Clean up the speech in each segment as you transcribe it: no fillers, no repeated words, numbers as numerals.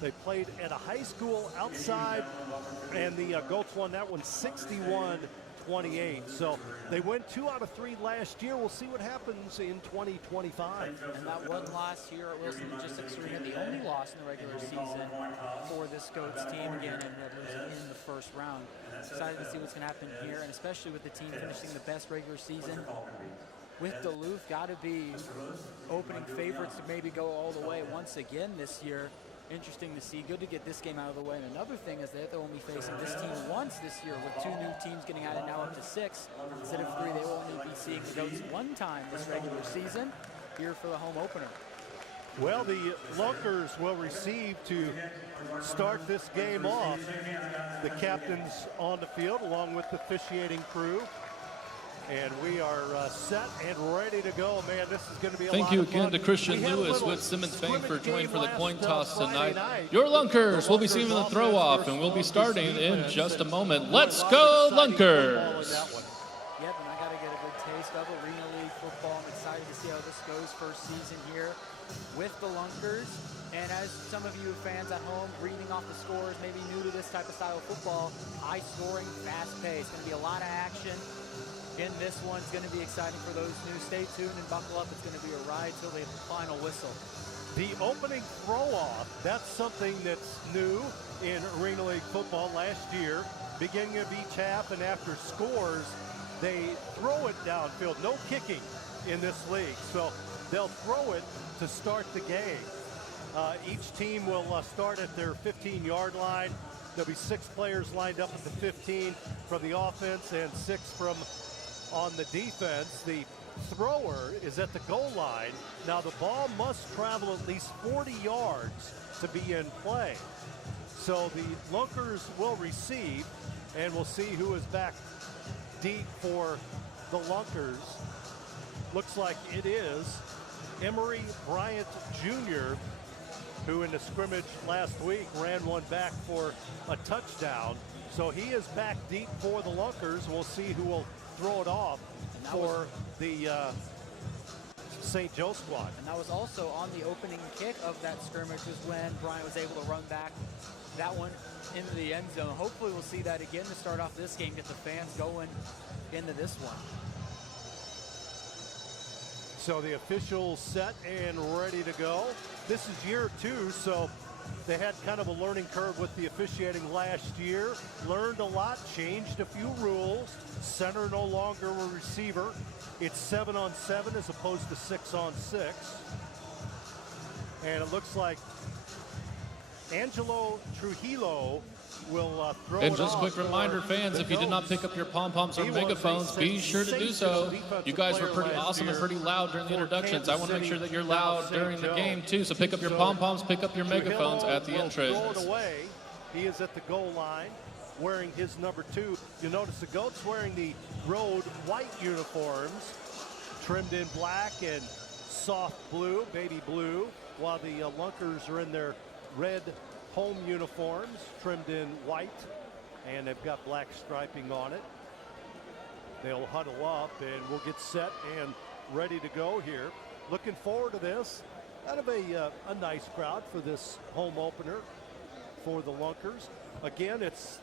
They played at a high school outside, and the Goats won that one 61-28. So they went 2 out of 3 last year. We'll see what happens in 2025. And that one loss here at Wilson Logistics Arena, the only loss in the regular season for this Goats team. Again, ended up losing in the first round. Excited to see what's going to happen here, and especially with the team finishing the best regular season. With Duluth, got to be opening favorites to maybe go all the way once again this year. Interesting to see. Good to get this game out of the way. And another thing is that they'll only facing this team once this year, with 2 new teams getting added now up to 6. Instead of 3, they will only be seeing the Goats 1 time this regular season here for the home opener. Well, the Lunkers will receive to start this game off. The captains on the field along with the officiating crew. And we are set and ready to go. Man, this is going to be a lot of fun. Thank you again to Christian Lewis with Simmons Bank for joining for the coin toss tonight. Your Lunkers will be seeing the throw off, and we'll be starting in just a moment. Let's go, Lunkers! Yep, and I got to get a good taste of Arena League football. I'm excited to see how this goes first season here with the Lunkers. And as some of you fans at home reading off the scores, maybe new to this type of style of football, high scoring, fast paced. Going to be a lot of action in this one. It's going to be exciting for those new. Stay tuned and buckle up. It's going to be a ride till the final whistle. The opening throw-off, that's something that's new in Arena League football last year. Beginning of each half and after scores, they throw it downfield. No kicking in this league, so they'll throw it to start the game. Each team will start at their 15-yard line. There'll be 6 players lined up at the 15 from the offense and 6 from on the defense. The thrower is at the goal line. Now the ball must travel at least 40 yards to be in play. So the Lunkers will receive, and we'll see who is back deep for the Lunkers. Looks like it is Emory Bryant Jr., who in the scrimmage last week ran one back for a touchdown. So he is back deep for the Lunkers. We'll see who will throw it off for the St. Joe squad. And that was also on the opening kick of that scrimmage, was when Brian was able to run back that one into the end zone. Hopefully we'll see that again to start off this game, get the fans going into this one. So the officials set and ready to go. This is year 2, so they had kind of a learning curve with the officiating last year. Learned a lot, changed a few rules. Center no longer a receiver. It's 7-on-7 as opposed to 6-on-6. And it looks like Angelo Trujillo will throw And it just a off. quick reminder, fans, if you did not pick up your pom-poms or megaphones, be sure to do so. You guys were pretty awesome and pretty loud during the introductions. I want to make sure that you're loud during the game, too. So pick up your pom-poms, pick up your megaphones at the entrance. Throw it away. He is at the goal line wearing his number 2. You'll notice the Goats wearing the road white uniforms, trimmed in black and soft blue, baby blue, while the Lunkers are in their red home uniforms, trimmed in white, and they've got black striping on it. They'll huddle up and we'll get set and ready to go here. Looking forward to this. Kind of a nice crowd for this home opener for the Lunkers. Again, it's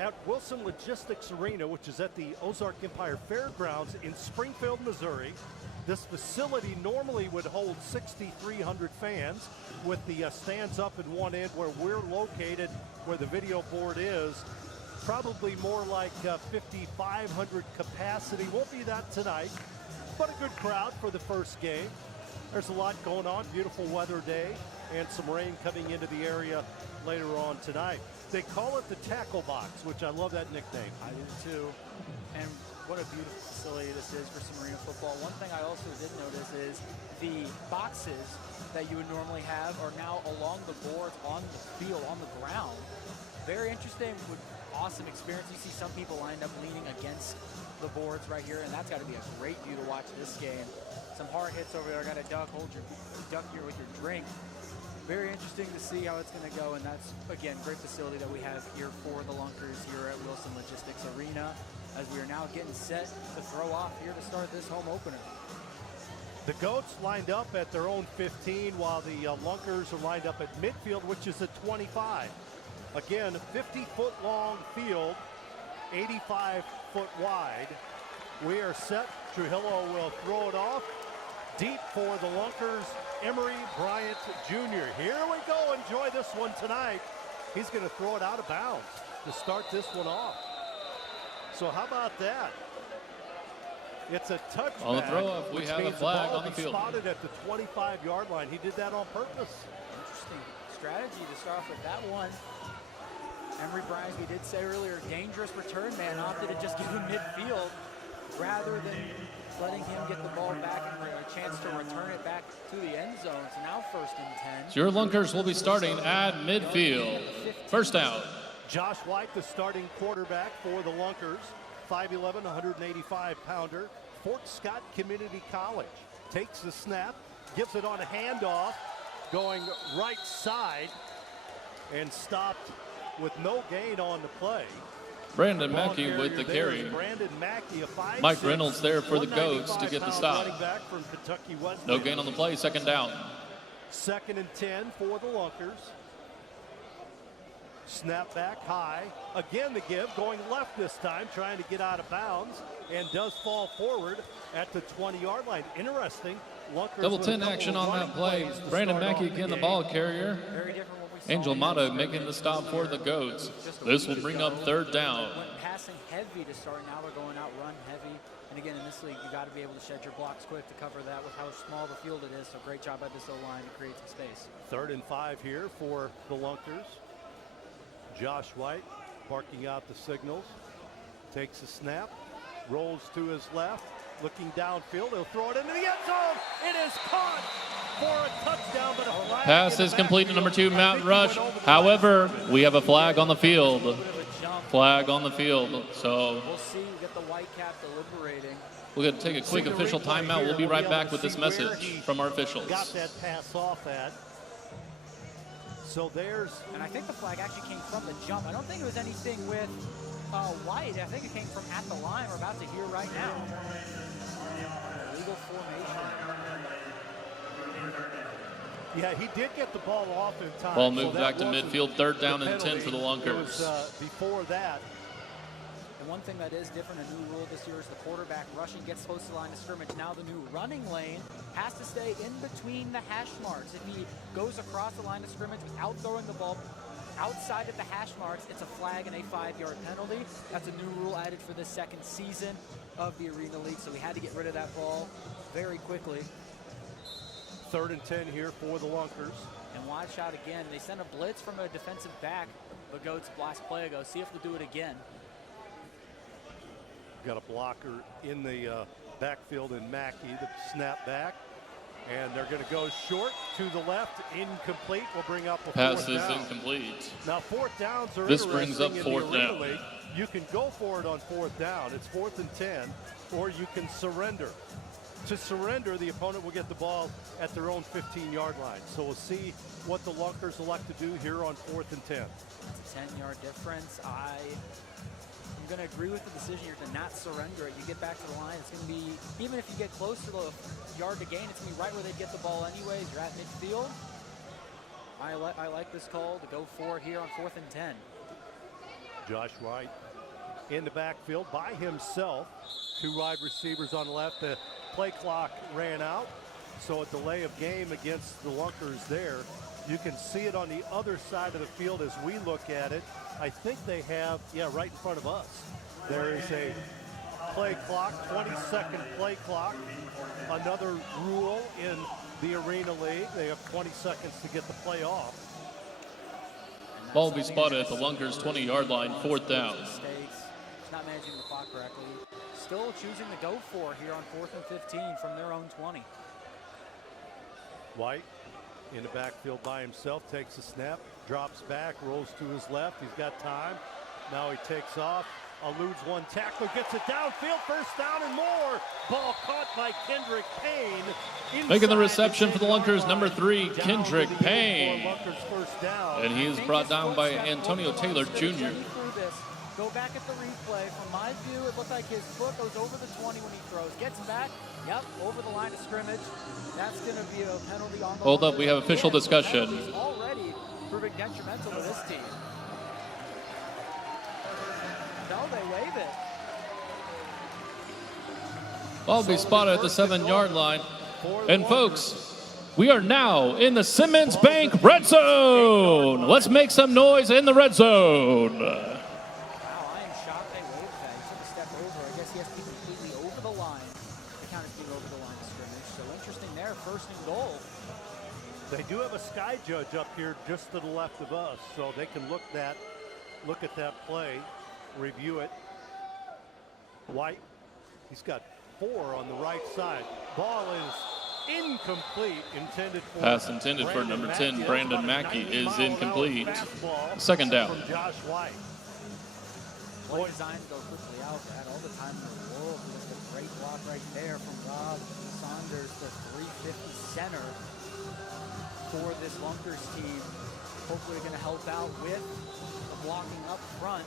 at Wilson Logistics Arena, which is at the Ozark Empire Fairgrounds in Springfield, Missouri. This facility normally would hold 6,300 fans, with the stands up in one end where we're located, where the video board is. Probably more like 5,500 capacity. Won't be that tonight, but a good crowd for the first game. There's a lot going on, beautiful weather day, and some rain coming into the area later on tonight. They call it the tackle box, which I love that nickname. I do too. And what a beautiful facility this is for some arena football. One thing I also did notice is the boxes that you would normally have are now along the boards on the field, on the ground. Very interesting, awesome experience. You see some people lined up leaning against the boards right here, and that's got to be a great view to watch this game. Some hard hits over there. Got to duck here with your drink. Very interesting to see how it's going to go, and that's, again, great facility that we have here for the Lunkers here at Wilson Logistics Arena, as we are now getting set to throw off here to start this home opener. The Goats lined up at their own 15, while the Lunkers are lined up at midfield, which is at 25. Again, 50-foot long field, 85-foot wide. We are set. Trujillo will throw it off. Deep for the Lunkers, Emery Bryant Jr. Here we go. Enjoy this one tonight. He's going to throw it out of bounds to start this one off. So how about that? It's a touchback. On the throw-up, we have a flag on the field. Spotted at the 25-yard line. He did that on purpose. Interesting strategy to start off with that one. Emery Bryant, we did say earlier, dangerous return man, opted to just give him midfield rather than letting him get the ball back and a chance to return it back to the end zone. So now 1st and 10. So your Lunkers will be starting at midfield. First down. Josh White, the starting quarterback for the Lunkers, 5'11", 185-pounder, Fort Scott Community College. Takes the snap, gives it on a handoff, going right side, and stopped with no gain on the play. Brandon Mackey with the carry. Brandon Mackey, a 5'6", Mike Reynolds there for the Goats to get the stop. From Kentucky West. No gain on the play, second down. 2nd and 10 for the Lunkers. Snap back high. Again the give, going left this time, trying to get out of bounds, and does fall forward at the 20-yard line. Interesting. Lunkers Double 10 action on that play. Brandon Mackey again, the ball carrier. Very different what we saw. Angel Mata making the stop for the Goats. This will bring up 3rd down. Went passing heavy to start. Now they're going out run heavy. And again, in this league, you got to be able to shed your blocks quick to cover that with how small the field it is. So great job by this O-line to create some space. 3rd and 5 here for the Lunkers. Josh White barking out the signals. Takes a snap. Rolls to his left. Looking downfield. He'll throw it into the end zone. It is caught for a touchdown, but a flag. Pass is complete to number 2, Matt Rush. However, we have a flag on the field. Flag on the field. So we'll see. We get the white cap deliberating. we're going to take a quick official timeout. We'll be right back with this message from our officials. Got that pass off at. So there's. And I think the flag actually came from the jump. I don't think it was anything with White. I think it came from at the line we're about to hear right now. Legal formation. Yeah, he did get the ball off in time. Ball moved back to midfield, 3rd down and 10 for the Lunkers. Before that. And one thing that is different, a new rule this year, is the quarterback rushing gets close to the line of scrimmage. Now the new running lane has to stay in between the hash marks. If he goes across the line of scrimmage without throwing the ball outside of the hash marks, it's a flag and a 5-yard penalty. That's a new rule added for the 2nd season of the Arena League, so we had to get rid of that ball very quickly. 3rd and 10 here for the Lunkers. And watch out again. They sent a blitz from a defensive back, the Goats last play ago. See if they'll do it again. Got a blocker in the backfield in Mackey, the snap back. And they're going to go short to the left, incomplete. Will bring up a 4th down. Pass is incomplete. Now 4th downs are this brings up 4th down. League. You can go for it on 4th down. It's 4th and 10, or you can surrender. To surrender, the opponent will get the ball at their own 15-yard line. So we'll see what the Lunkers elect to do here on 4th and 10. It's a 10-yard difference. I'm going to agree with the decision here to not surrender it. You get back to the line, it's going to be, even if you get close to the yard to gain, it's going to be right where they get the ball anyways. You're at midfield. I like this call to go for it here on 4th and 10. Josh White in the backfield by himself. 2 wide receivers on the left. The play clock ran out, so a delay of game against the Lunkers there. You can see it on the other side of the field as we look at it. I think they have, right in front of us. There is a play clock, 20-second play clock. Another rule in the Arena League. They have 20 seconds to get the play off. Ball will be spotted at the Lunkers 20-yard line, 4th down. Not managing the clock correctly. Still choosing to go for here on 4th and 15 from their own 20. White in the backfield by himself, takes a snap, drops back, rolls to his left. He's got time. Now he takes off, eludes one tackler, gets it downfield, 1st down and more. Ball caught by Kendrick Payne. Making the reception for the Lunkers, number 3, Kendrick Payne. And he is brought down by Antonio Taylor Jr. Go back at the replay. From my view, it looked like his foot goes over the 20 when he throws. Gets back, yep, over the line of scrimmage. That's going to be a penalty on the Hold up, Lunkers. we have official Again, discussion. penalties already proving detrimental to this team. No, they waive it. Ball will be spotted at the 7-yard line. And folks, we are now in the Simmons Bank red zone. Let's make some noise in the red zone. Wow, I am shocked they waived that. He took a step over. I guess he has to be completely over the line to count as being over the line of scrimmage. So interesting there, 1st and goal. They do have a sky judge up here just to the left of us, so they can look at that play, review it. White, he's got 4 on the right side. Ball is incomplete, intended for Pass intended for number 10, Brandon Mackey, is incomplete. 2nd down. From Josh White. Play design go quickly out. Had all the time in the world. Just a great block right there from Rob Saunders, the 350 center for this Lunkers team. Hopefully going to help out with the blocking up front.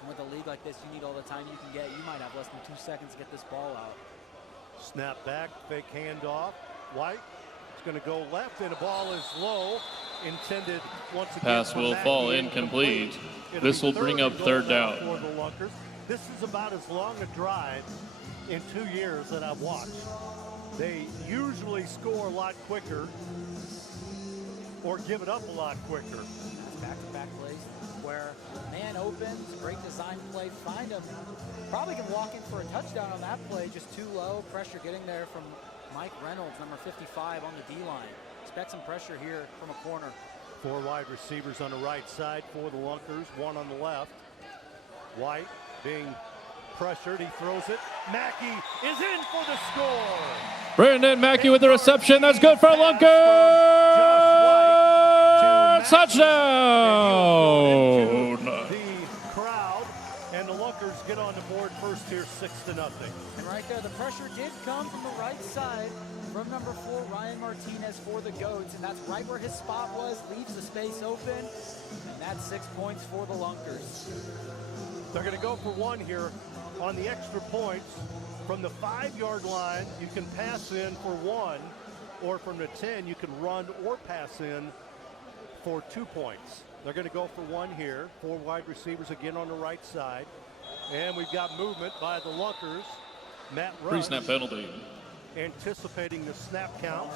And with a league like this, you need all the time you can get. You might have less than 2 seconds to get this ball out. Snap back, fake handoff. White is going to go left, and the ball is low. Intended once again. Pass will fall incomplete. This will bring up 3rd down. For the Lunkers. This is about as long a drive in 2 years that I've watched. They usually score a lot quicker or give it up a lot quicker. Back-to-back plays where man opens, great design play, find him. Probably can walk in for a touchdown on that play, just too low. Pressure getting there from Mike Reynolds, number 55 on the D-line. Expect some pressure here from a corner. 4 wide receivers on the right side for the Lunkers, 1 on the left. White being pressured, he throws it. Mackey is in for the score. Brandon Mackey with the reception. That's good for Lunkers. Touchdown. The crowd and the Lunkers get on the board first here, 6-0. And right there, the pressure did come from the right side from number 4, Ryan Martinez for the Goats. And that's right where his spot was, leaves the space open. And that's 6 points for the Lunkers. They're going to go for 1 here on the extra points. From the 5-yard line, you can pass in for 1, or from the 10, you can run or pass in for 2 points. They're going to go for 1 here. 4 wide receivers again on the right side. And we've got movement by the Lunkers. Matt Rush Pre-snap penalty. anticipating the snap count.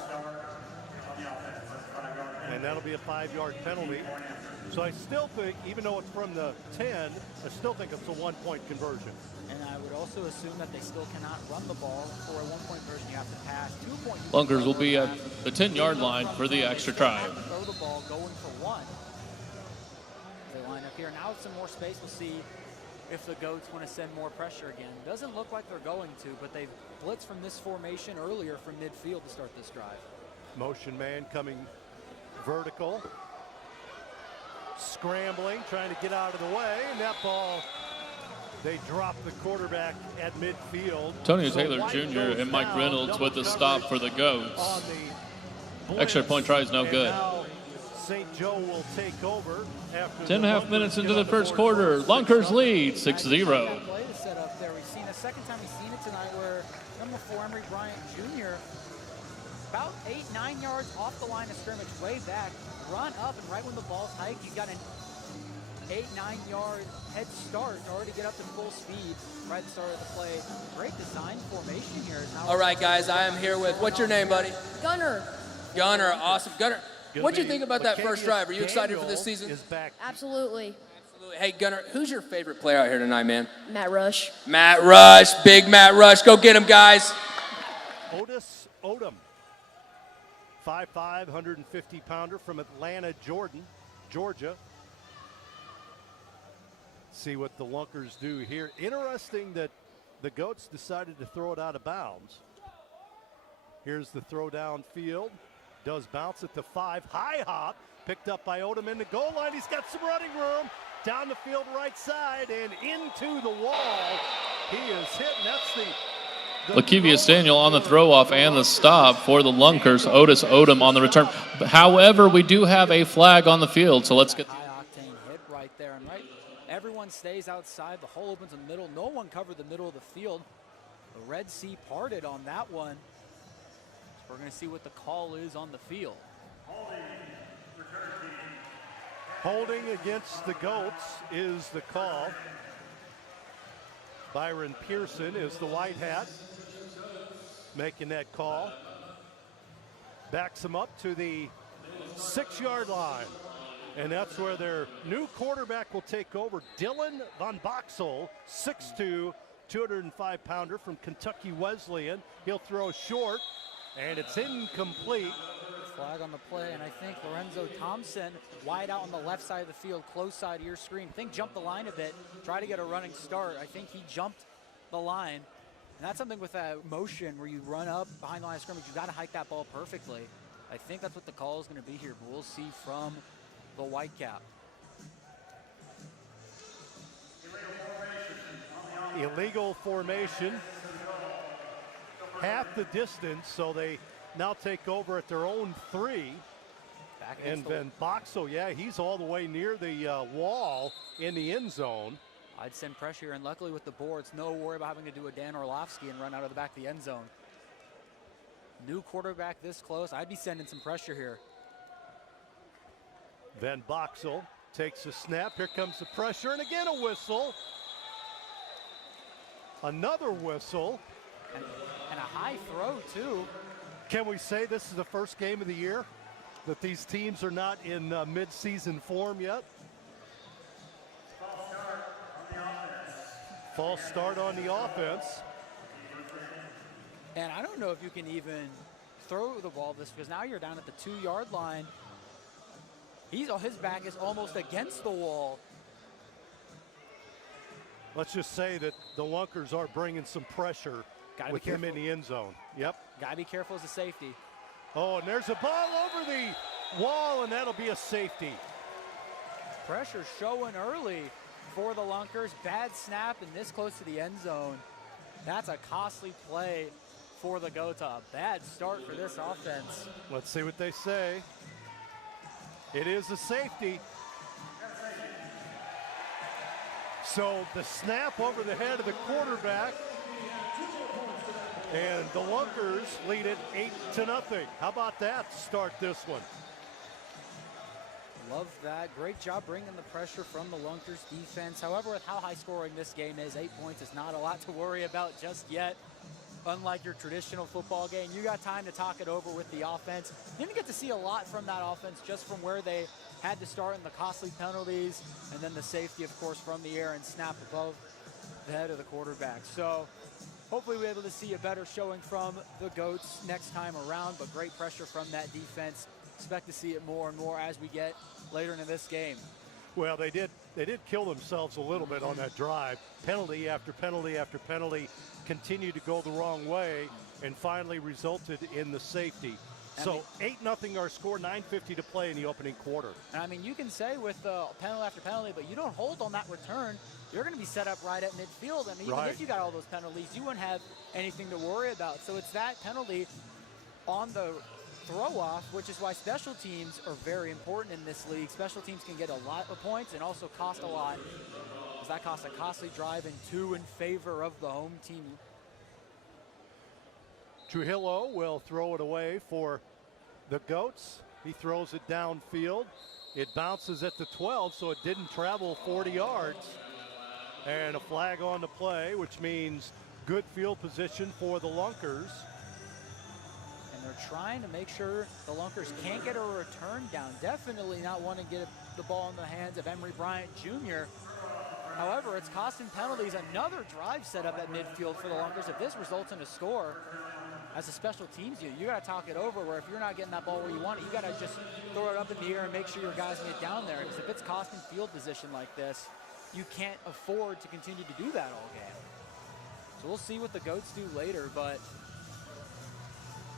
And that'll be a 5-yard penalty. So I still think, even though it's from the 10, I still think it's a 1-point conversion. And I would also assume that they still cannot run the ball. For a 1-point conversion, you have to pass. 2-point. Lunkers will be at the 10-yard line for the extra try. Throw the ball going for 1. They line up here. Now with some more space, we'll see if the Goats want to send more pressure again. Doesn't look like they're going to, but they've blitzed from this formation earlier from midfield to start this drive. Motion man coming vertical. Scrambling, trying to get out of the way, and that ball, they drop the quarterback at midfield. Antonio Taylor Jr. and Mike Reynolds with the stop for the Goats. Extra point try is no good. St. Joe will take over after 10.5 minutes into the first quarter. Lunkers lead 6-0. Play to set up there. We've seen a second time we've seen it tonight where number 4, Emery Bryant Jr., about 8-9 yards off the line of scrimmage, way back, run up, and right when the ball's hiked, he's got an 8-9 yard head start to already get up to full speed right at the start of the play. Great design formation here. All right, guys, I am here with, what's your name, buddy? Gunner. Gunner, awesome. Gunner, what'd you think about that first drive? Are you excited for this season? Absolutely. Absolutely. Hey, Gunner, who's your favorite player out here tonight, man? Matt Rush. Matt Rush, big Matt Rush. Go get him, guys. Otis Odom, 5'5", 150-pounder from Atlanta, Georgia. See what the Lunkers do here. Interesting that the Goats decided to throw it out of bounds. Here's the throw downfield. Does bounce at the 5. High hop. Picked up by Odom in the goal line. He's got some running room. Down the field right side and into the wall. He is hit, and that's the Lakevius Daniel on the throw-off and the stop for the Lunkers. Otis Odom on the return. However, we do have a flag on the field, so let's get... High-octane hit right there. And right Everyone stays outside. The hole opens in the middle. No one covered the middle of the field. The Red Sea parted on that one. So we're going to see what the call is on the field. Holding against the Goats is the call. Byron Pearson is the white hat making that call. Backs him up to the 6-yard line. And that's where their new quarterback will take over. Dylan Von Boxel, 6'2", 205-pounder from Kentucky Wesleyan. He'll throw short, and it's incomplete. Flag on the play, and I think Lorenzo Thompson, wide out on the left side of the field, close side of your screen. I think jumped the line a bit, try to get a running start. I think he jumped the line. And that's something with that motion where you run up behind the line of scrimmage. You got to hike that ball perfectly. I think that's what the call is going to be here, but we'll see from the Whitecap. Illegal formation. Half the distance, so they now take over at their own 3. And then Boxel, yeah, he's all the way near the wall in the end zone. I'd send pressure here, and luckily with the boards, no worry about having to do a Dan Orlovsky and run out of the back of the end zone. New quarterback this close, I'd be sending some pressure here. Then Boxel takes a snap. Here comes the pressure, and again a whistle. Another whistle. And a high throw, too. Can we say this is the first game of the year? That these teams are not in mid-season form yet? False start on the offense. And I don't know if you can even throw the ball this, because now you're down at the 2-yard line. His back is almost against the wall. Let's just say that the Lunkers are bringing some pressure with him in the end zone. Yep. Gotta be careful as a safety. Oh, and there's a ball over the wall, and that'll be a safety. Pressure showing early for the Lunkers. Bad snap and this close to the end zone. That's a costly play for the Goats. A bad start for this offense. Let's see what they say. It is a safety. So the snap over the head of the quarterback, and the Lunkers lead it 8-0. How about that to start this one? Love that. Great job bringing the pressure from the Lunkers defense. However, with how high scoring this game is, 8 points is not a lot to worry about just yet. Unlike your traditional football game, you got time to talk it over with the offense. Didn't get to see a lot from that offense just from where they had to start in the costly penalties, and then the safety, of course, from the air and snap above the head of the quarterback. So hopefully we're able to see a better showing from the Goats next time around, but great pressure from that defense. Expect to see it more and more as we get later into this game. Well, they did kill themselves a little bit on that drive. Penalty after penalty after penalty continued to go the wrong way and finally resulted in the safety. So 8-0 our score, 9:50 to play in the opening quarter. And I mean, you can say with penalty after penalty, but you don't hold on that return, you're going to be set up right at midfield. And even if you got all those penalties, you wouldn't have anything to worry about. So it's that penalty on the throw-off, which is why special teams are very important in this league. Special teams can get a lot of points and also cost a lot, because that costs a costly drive and 2 in favor of the home team. Trujillo will throw it away for the Goats. He throws it downfield. It bounces at the 12, so it didn't travel 40 yards. And a flag on the play, which means good field position for the Lunkers. And they're trying to make sure the Lunkers can't get a return down. Definitely not want to get the ball in the hands of Emory Bryant Jr. However, it's costing penalties. Another drive set up at midfield for the Lunkers. If this results in a score, as a special teams unit, you got to talk it over, where if you're not getting that ball where you want it, you got to just throw it up in the air and make sure your guys get down there. Because if it's costing field position like this, you can't afford to continue to do that all game. So we'll see what the Goats do later, but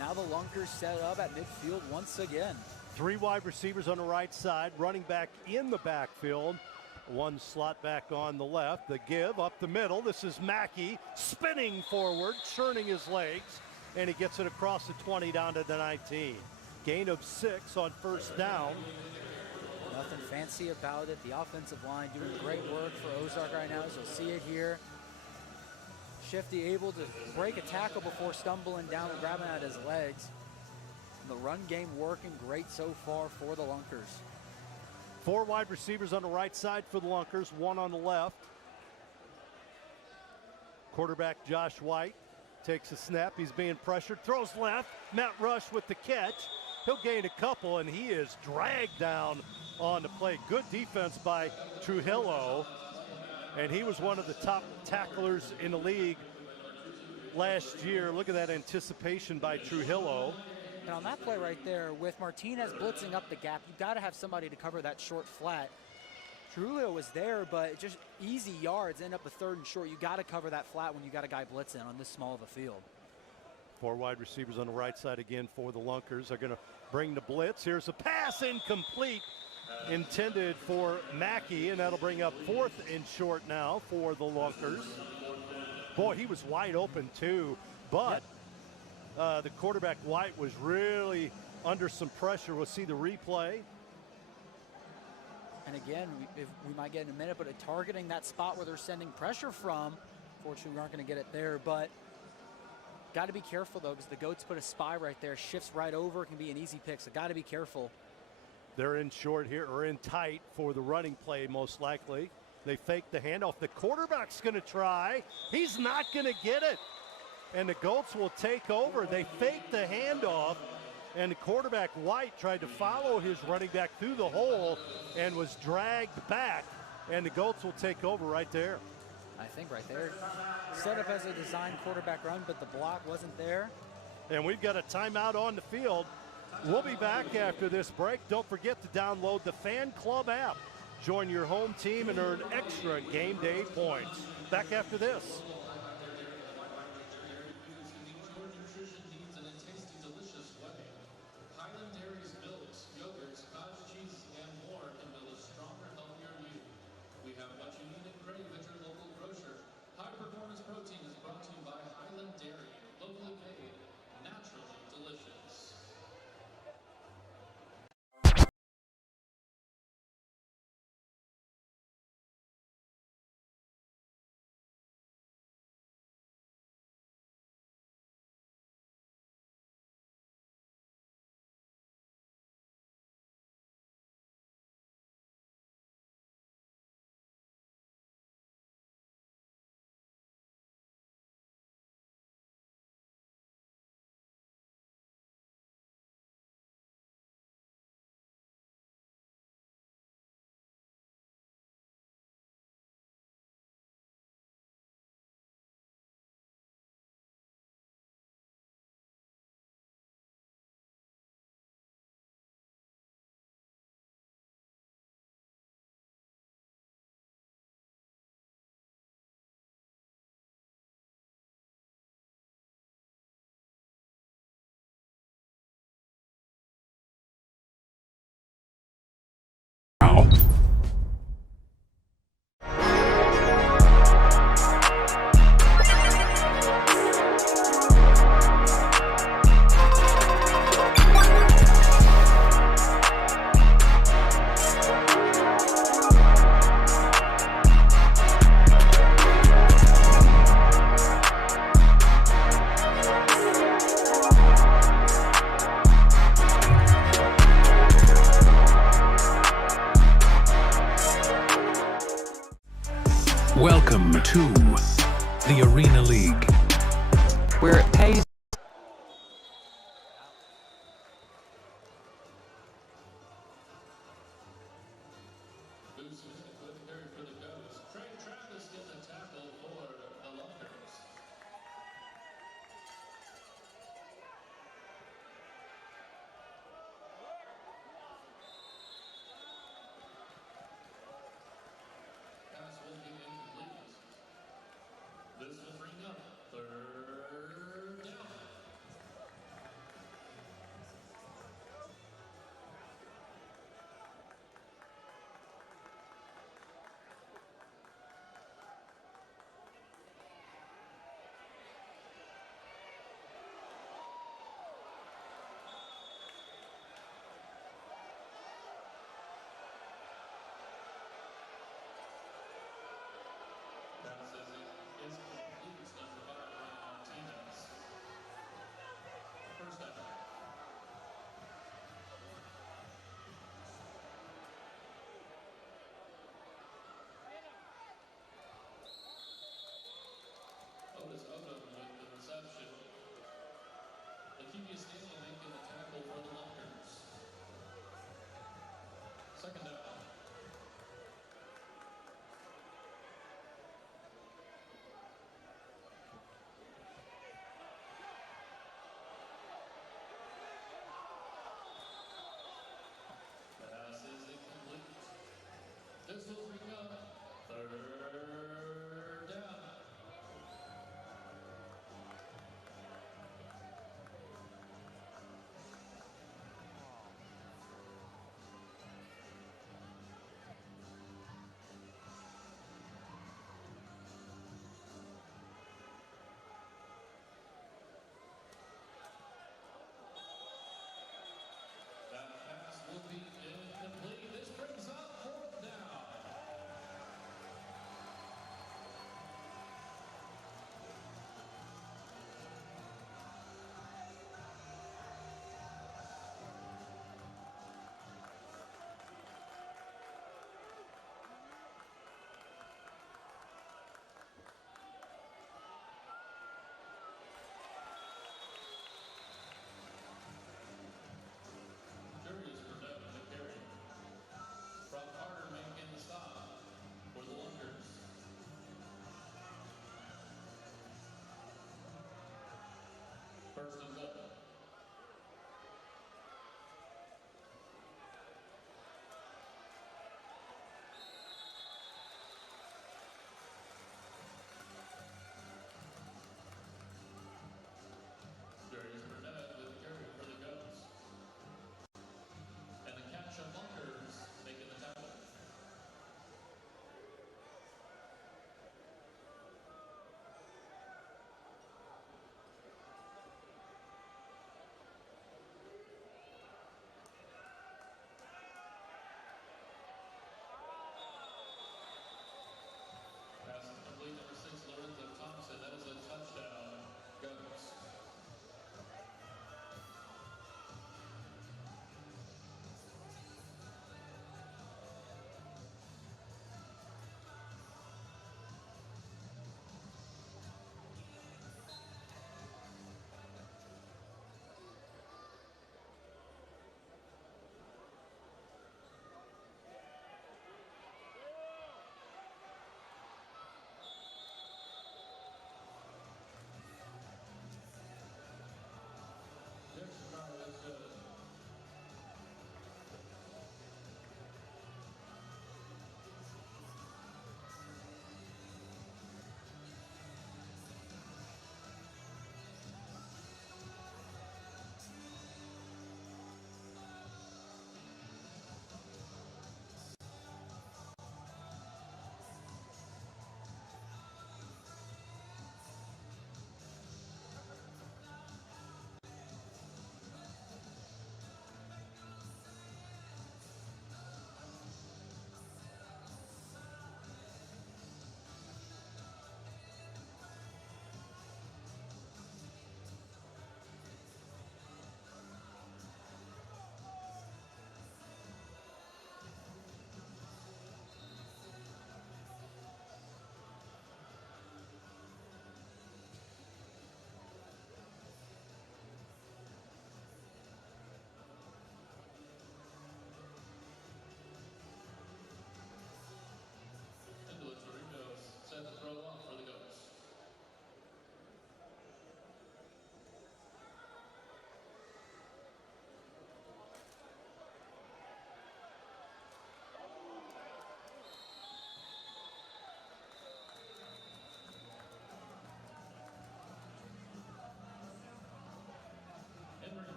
now the Lunkers set up at midfield once again. 3 wide receivers on the right side, running back in the backfield. 1 slot back on the left. The give up the middle. This is Mackey spinning forward, churning his legs, and he gets it across the 20 down to the 19. Gain of 6 on first down. Nothing fancy about it. The offensive line doing great work for Ozark right now, as you'll see it here. Shifty able to break a tackle before stumbling down and grabbing at his legs. And the run game working great so far for the Lunkers. 4 wide receivers on the right side for the Lunkers, 1 on the left. Quarterback Josh White takes a snap. He's being pressured, throws left. Matt Rush with the catch. He'll gain a couple, and he is dragged down on the play. Good defense by Trujillo, and he was one of the top tacklers in the league last year. Look at that anticipation by Trujillo. And on that play right there, with Martinez blitzing up the gap, you've got to have somebody to cover that short flat. Trujillo was there, but just easy yards, end up a 3rd and short. You got to cover that flat when you got a guy blitzing on this small of a field. 4 wide receivers on the right side again for the Lunkers. They're going to bring the blitz. Here's a pass incomplete, intended for Mackey, and that'll bring up 4th and short now for the Lunkers. Boy, he was wide open too, but the quarterback White was really under some pressure. We'll see the replay. And again, we might get in a minute, but targeting that spot where they're sending pressure from. Fortunately, we aren't going to get it there, but got to be careful though, because the Goats put a spy right there, shifts right over, can be an easy pick, so got to be careful. They're in short here, or in tight for the running play most likely. They fake the handoff. The quarterback's going to try. He's not going to get it. And the Goats will take over. They fake the handoff, and the quarterback White tried to follow his running back through the hole and was dragged back, and the Goats will take over right there. I think right there. Set up as a design quarterback run, but the block wasn't there. And we've got a timeout on the field. We'll be back after this break. Don't forget to download the Fan Club app. Join your home team and earn extra game day points. Back after this. Welcome to the Arena League, where it pays. This will bring up 3rd down.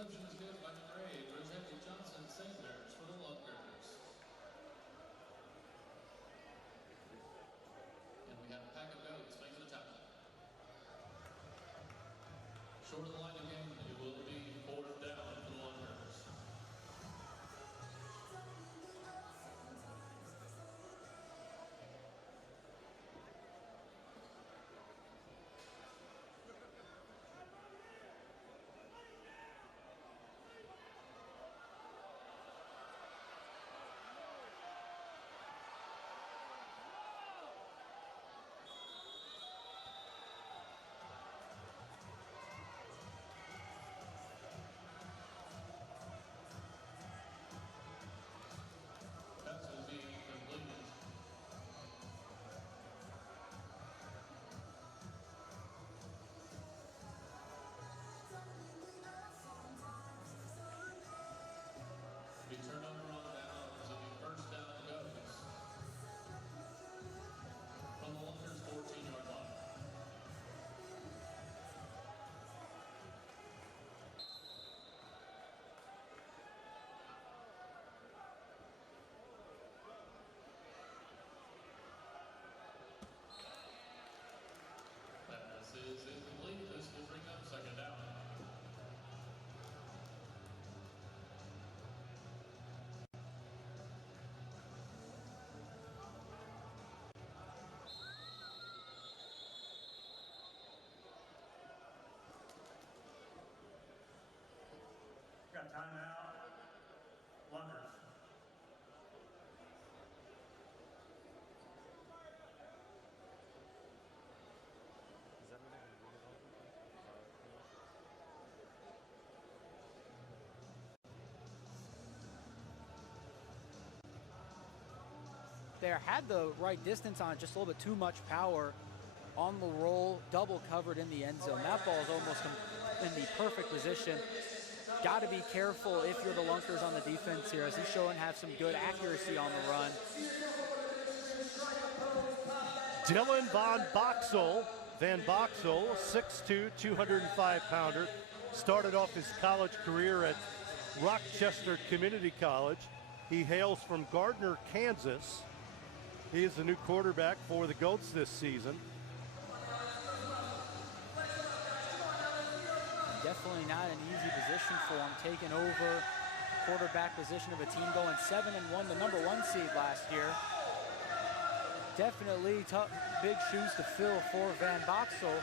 Reception is good by McRae, Rosette Johnson, Sanders for the Lunkers. And we have a pack of goats making the tackle. Short of the line again, it will be 4th down for the Lunkers. Pass will be completed. Be turned over on downs and the first down goes from the Lunkers 14-yard line. Pass is incomplete. This will bring up 2nd down. Got timeout. Lunkers. There had the right distance on it, just a little bit too much power on the roll, double covered in the end zone. That ball is almost in the perfect position. Got to be careful if you're the Lunkers on the defense here, as he's showing have some good accuracy on the run. Dylan Van Boxel, 6'2", 205-pounder, started off his college career at Rochester Community College. He hails from Gardner, Kansas. He is the new quarterback for the Goats this season. Definitely not an easy position for him, taking over quarterback position of a team going 7-1, the number 1 seed last year. Definitely tough, big shoes to fill for Van Boxel.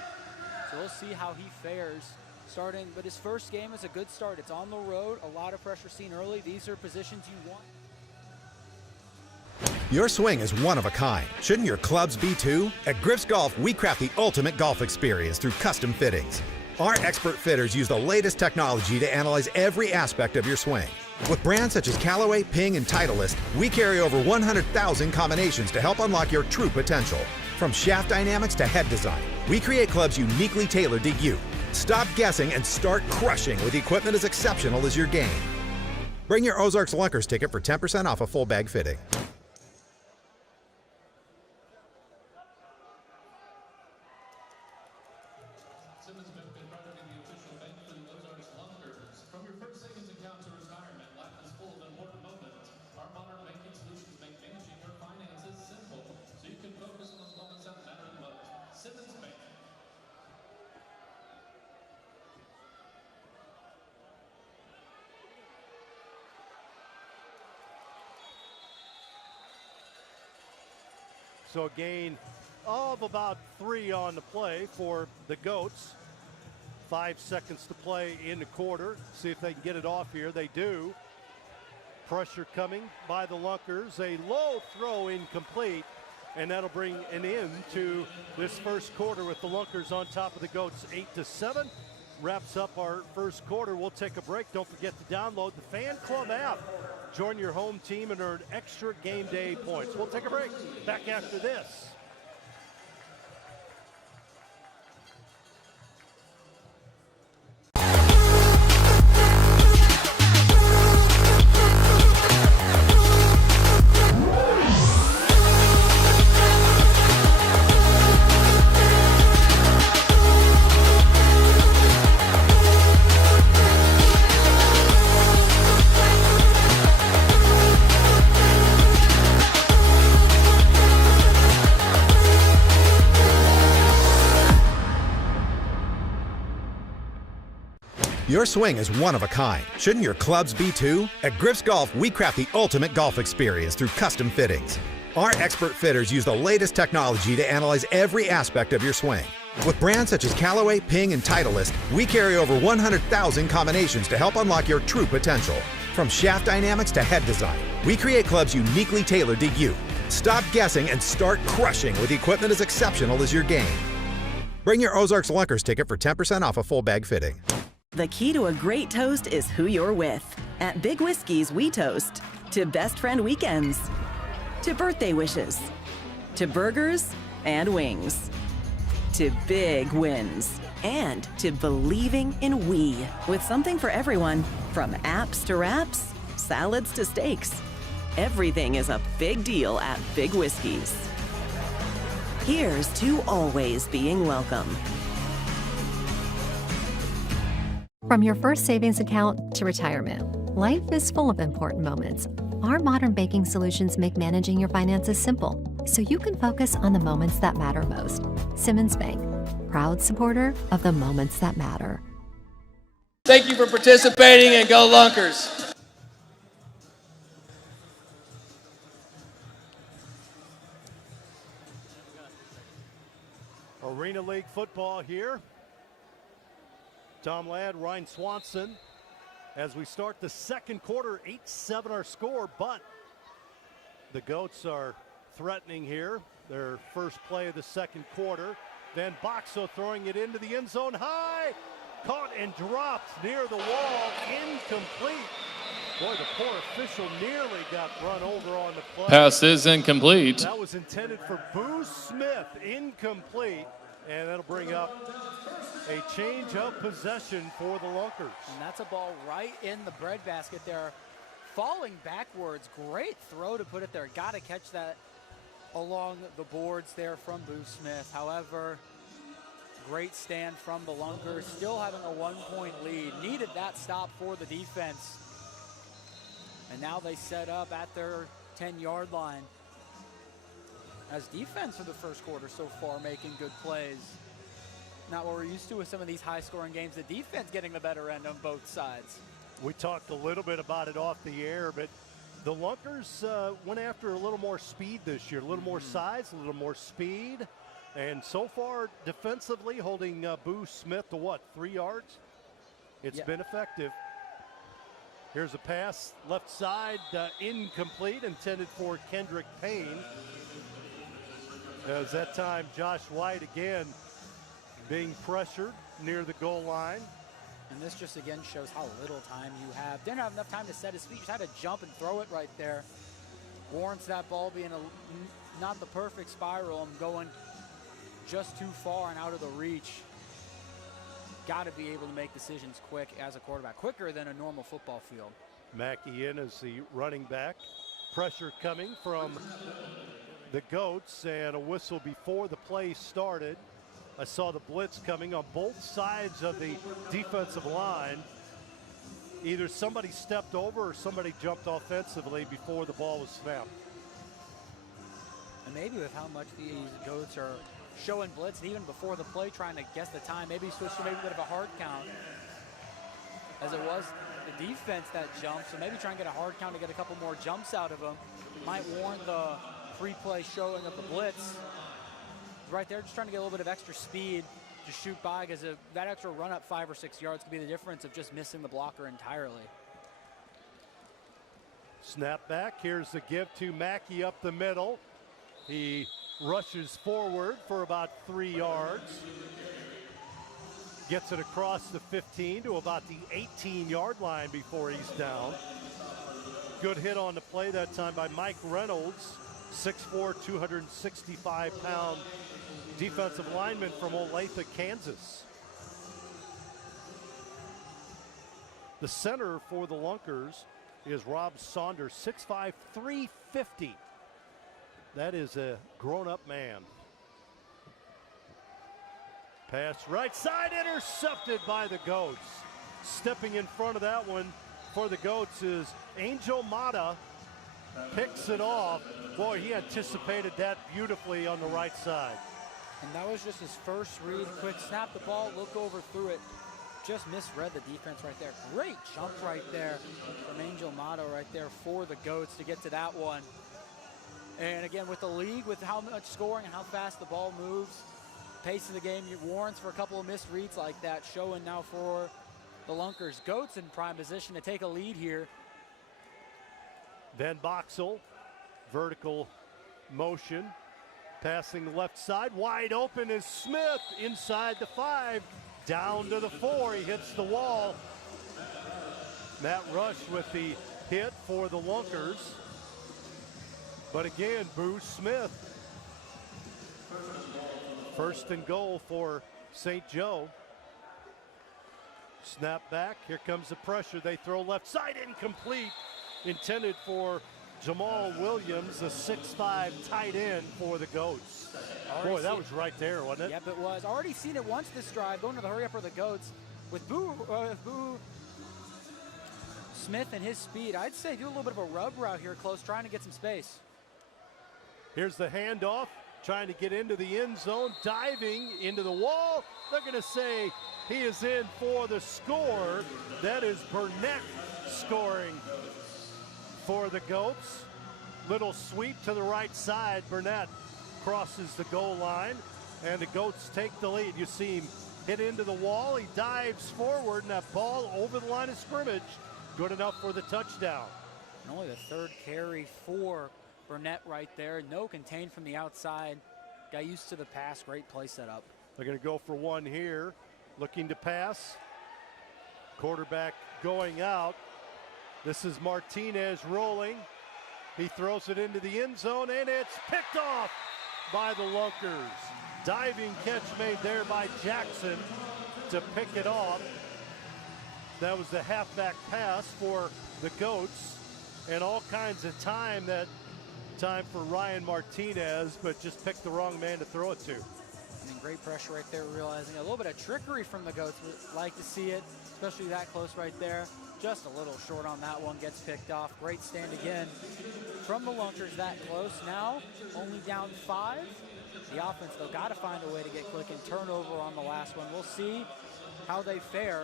So we'll see how he fares starting. But his first game is a good start. It's on the road, a lot of pressure seen early. These are positions you want. Your swing is one of a kind. Shouldn't your clubs be too? At Griff's Golf, we craft the ultimate golf experience through custom fittings. Our expert fitters use the latest technology to analyze every aspect of your swing. With brands such as Callaway, Ping, and Titleist, we carry over 100,000 combinations to help unlock your true potential. From shaft dynamics to head design, we create clubs uniquely tailored to you. Stop guessing and start crushing with equipment as exceptional as your game. Bring your Ozarks Lunkers ticket for 10% off a full bag fitting. Simmons has been promoted to the official bank for the Ozarks Lunkers. From your first savings account to retirement, life is full of important moments. Our modern banking solutions make managing your finances simple, so you can focus on those moments that matter the most. Simmons Bank. So a gain of about 3 on the play for the Goats. 5 seconds to play in the quarter. See if they can get it off here. They do. Pressure coming by the Lunkers. A low throw incomplete, and that'll bring an end to this first quarter with the Lunkers on top of the Goats 8-7. Wraps up our first quarter. We'll take a break. Don't forget to download the Fan Club app. Join your home team and earn extra game day points. We'll take a break. Back after this. Your swing is one of a kind. Shouldn't your clubs be too? At Griff's Golf, we craft the ultimate golf experience through custom fittings. Our expert fitters use the latest technology to analyze every aspect of your swing. With brands such as Callaway, Ping, and Titleist, we carry over 100,000 combinations to help unlock your true potential. From shaft dynamics to head design, we create clubs uniquely tailored to you. Stop guessing and start crushing with equipment as exceptional as your game. Bring your Ozarks Lunkers ticket for 10% off a full bag fitting. The key to a great toast is who you're with. At Big Whiskey's, we toast to best friend weekends, to birthday wishes, to burgers and wings, to big wins, and to believing in we, with something for everyone, from apps to wraps, salads to steaks. Everything is a big deal at Big Whiskey's. Here's to always being welcome. From your first savings account to retirement, life is full of important moments. Our modern banking solutions make managing your finances simple, so you can focus on the moments that matter most. Simmons Bank, proud supporter of the moments that matter. Thank you for participating, and go Lunkers. Arena League football here. Tom Ladd, Ryan Swanson. As we start the second quarter, 8-7 our score, but the Goats are threatening here. Their first play of the second quarter. Van Boxo throwing it into the end zone high. Caught and dropped near the wall. Incomplete. Boy, the poor official nearly got run over on the play. Pass is incomplete. That was intended for Boo Smith. Incomplete. And that'll bring up a change of possession for the Lunkers. And that's a ball right in the breadbasket there. Falling backwards. Great throw to put it there. Got to catch that along the boards there from Boo Smith. However, great stand from the Lunkers. Still having a 1-point lead. Needed that stop for the defense. And now they set up at their 10-yard line. As defense for the first quarter so far, making good plays. Not what we're used to with some of these high-scoring games. The defense getting the better end on both sides. We talked a little bit about it off the air, but the Lunkers went after a little more speed this year, a little more size, a little more speed. And so far, defensively, holding Boo Smith to what, 3 yards? It's been effective. Here's a pass, left side, incomplete, intended for Kendrick Payne. As that time, Josh White again being pressured near the goal line. And this just again shows how little time you have. Didn't have enough time to set his feet, just had to jump and throw it right there. Warrants that ball being not the perfect spiral and going just too far and out of the reach. Got to be able to make decisions quick as a quarterback, quicker than a normal football field. Mackey in as the running back. Pressure coming from the Goats, and a whistle before the play started. I saw the blitz coming on both sides of the defensive line. Either somebody stepped over or somebody jumped offensively before the ball was snapped. And maybe with how much these Goats are showing blitz, and even before the play trying to guess the time, maybe switch to maybe a bit of a hard count, as it was the defense that jumped. So maybe try and get a hard count to get a couple more jumps out of them. Might warrant the pre-play showing of the blitz. Right there, just trying to get a little bit of extra speed to shoot by, because that extra run up 5 or 6 yards could be the difference of just missing the blocker entirely. Snap back, here's the give to Mackey up the middle. He rushes forward for about 3 yards. Gets it across the 15 to about the 18-yard line before he's down. Good hit on the play that time by Mike Reynolds, 6'4", 265-pound defensive lineman from Olathe, Kansas. The center for the Lunkers is Rob Saunders, 6'5", 350. That is a grown-up man. Pass right side, intercepted by the Goats. Stepping in front of that one for the Goats is Angel Mata. Picks it off. Boy, he anticipated that beautifully on the right side. And that was just his first read. Quick snap the ball, look over through it. just misread the defense right there. Great jump right there from Angel Mato right there for the Goats to get to that one. And again, with the league, with how much scoring and how fast the ball moves, pace of the game warrants for a couple of missed reads like that, showing now for the Lunkers. Goats in prime position to take a lead here. Van Boxel, vertical motion, passing the left side. Wide open is Smith inside the 5, down to the 4. He hits the wall. Matt Rush with the hit for the Lunkers. But again, Boo Smith. First and goal for St. Joe. Snap back, here comes the pressure. They throw left side, incomplete. Intended for Jamal Williams, the 6'5" tight end for the Goats. Boy, that was right there, wasn't it? Yep, it was. Already seen it once this drive, going to the hurry up for the Goats. With Boo Smith and his speed, I'd say do a little bit of a rub route here close, trying to get some space. Here's the handoff, trying to get into the end zone, diving into the wall. They're going to say he is in for the score. That is Burnett scoring for the Goats. Little sweep to the right side. Burnett crosses the goal line, and the Goats take the lead. You see him hit into the wall. He dives forward, and that ball over the line of scrimmage. Good enough for the touchdown. And only the 3rd carry for Burnett right there. No contain from the outside. Got used to the pass. Great play setup. They're going to go for one here. Looking to pass. Quarterback going out. This is Martinez rolling. He throws it into the end zone, and it's picked off by the Lunkers. Diving catch made there by Jackson to pick it off. That was the halfback pass for the Goats, and all kinds of time for Ryan Martinez, but just picked the wrong man to throw it to. I mean, great pressure right there, realizing a little bit of trickery from the Goats. Would like to see it, especially that close right there. Just a little short on that one, gets picked off. Great stand again from the Lunkers that close. Now only down 5. The offense, though, got to find a way to get quick and turnover on the last one. We'll see how they fare.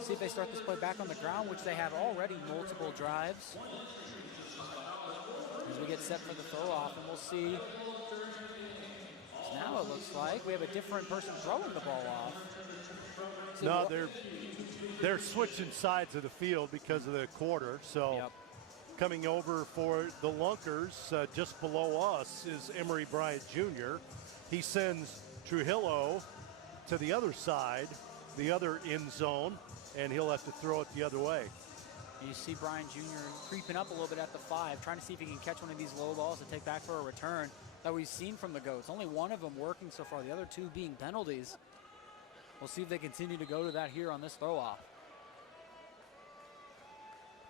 See if they start this play back on the ground, which they have already multiple drives. As we get set for the throw off, and we'll see. So now it looks like we have a different person throwing the ball off. No, they're switching sides of the field because of the quarter. So yep. Coming over for the Lunkers, just below us, is Emory Bryant Jr. He sends Trujillo to the other side, the other end zone, and he'll have to throw it the other way. You see Bryant Jr. creeping up a little bit at the 5, trying to see if he can catch one of these low balls to take back for a return that we've seen from the Goats. Only one of them working so far, the other 2 being penalties. We'll see if they continue to go to that here on this throw-off.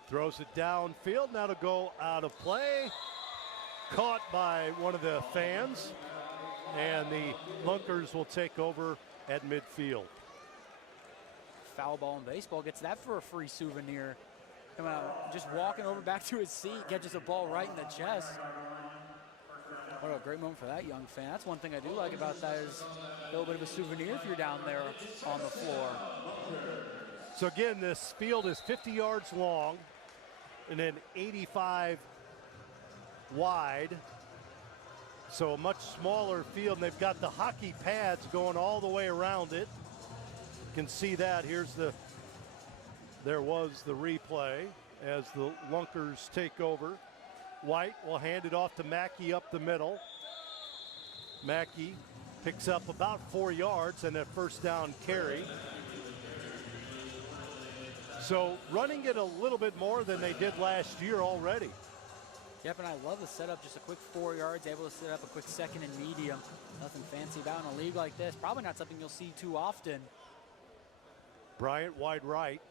Throws it downfield, now to go out of play. Caught by one of the fans, and the Lunkers will take over at midfield. Foul ball in baseball, gets that for a free souvenir. Come out, just walking over back to his seat, catches a ball right in the chest. What a great moment for that young fan. That's one thing I do like about that is a little bit of a souvenir if you're down there on the floor. So again, this field is 50 yards long and then 85 wide. So a much smaller field, and they've got the hockey pads going all the way around it. You can see that. There was the replay as the Lunkers take over. White will hand it off to Mackey up the middle. Mackey picks up about 4 yards and a first down carry. So running it a little bit more than they did last year already. Yep, and I love the setup, just a quick 4 yards, able to set up a quick second and medium. Nothing fancy about in a league like this. Probably not something you'll see too often. Bryant wide right,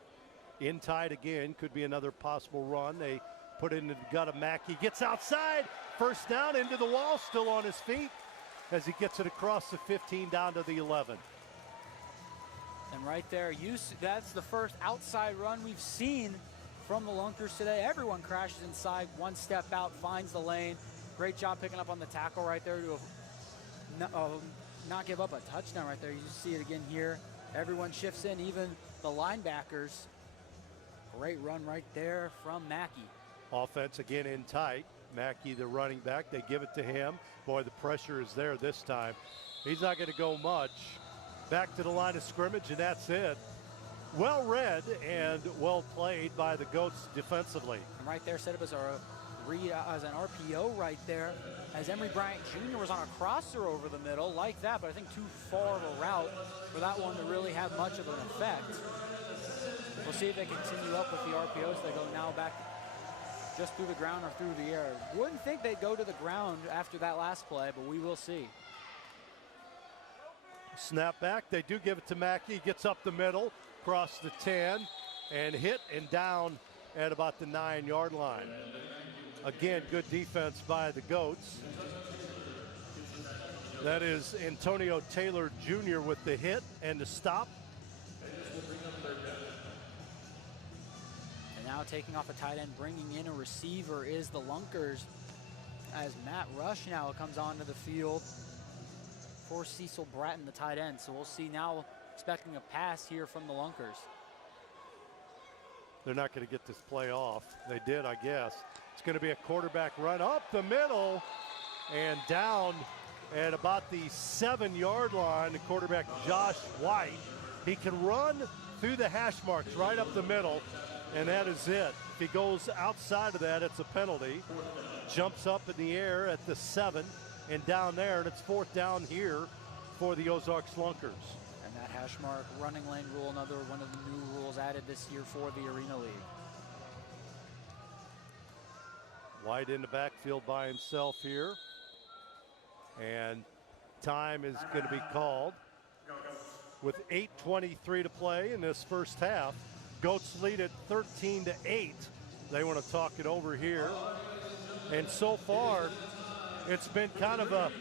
in tight again, could be another possible run. They put it in the gut of Mackey, gets outside, first down into the wall, still on his feet as he gets it across the 15 down to the 11. And right there, that's the first outside run we've seen from the Lunkers today. Everyone crashes inside, one step out, finds the lane. Great job picking up on the tackle right there to not give up a touchdown right there. You just see it again here Everyone shifts in, even the linebackers. Great run right there from Mackey. Offense again in tight. Mackey, the running back, they give it to him. Boy, the pressure is there this time. He's not going to go much. Back to the line of scrimmage, and that's it. Well read and well played by the Goats defensively. And right there, set up as an RPO right there, as Emory Bryant Jr. was on a crosser over the middle like that, but I think too far of a route for that one to really have much of an effect. We'll see if they continue up with the RPOs. They go now back just through the ground or through the air. Wouldn't think they'd go to the ground after that last play, but we will see. Snap back, they do give it to Mackey. Gets up the middle, across the 10, and hit and down at about the 9-yard line. Again, good defense by the Goats. That is Antonio Taylor Jr. with the hit and the stop. And now taking off a tight end, bringing in a receiver is the Lunkers, as Matt Rush now comes onto the field for Cecil Bratton, the tight end. So we'll see now, expecting a pass here from the Lunkers. They're not going to get this play off. They did, I guess. It's going to be a quarterback run up the middle and down at about the 7-yard line. The quarterback, Josh White. He can run through the hash marks right up the middle, and that is it. If he goes outside of that, it's a penalty. Jumps up in the air at the 7 and down there, and it's 4th down here for the Ozarks Lunkers. And that hash mark running lane rule, another one of the new rules added this year for the Arena League. White in the backfield by himself here. And time is going to be called with 8:23 to play in this first half. Goats lead at 13-8. They want to talk it over here. And so far, it's been kind of a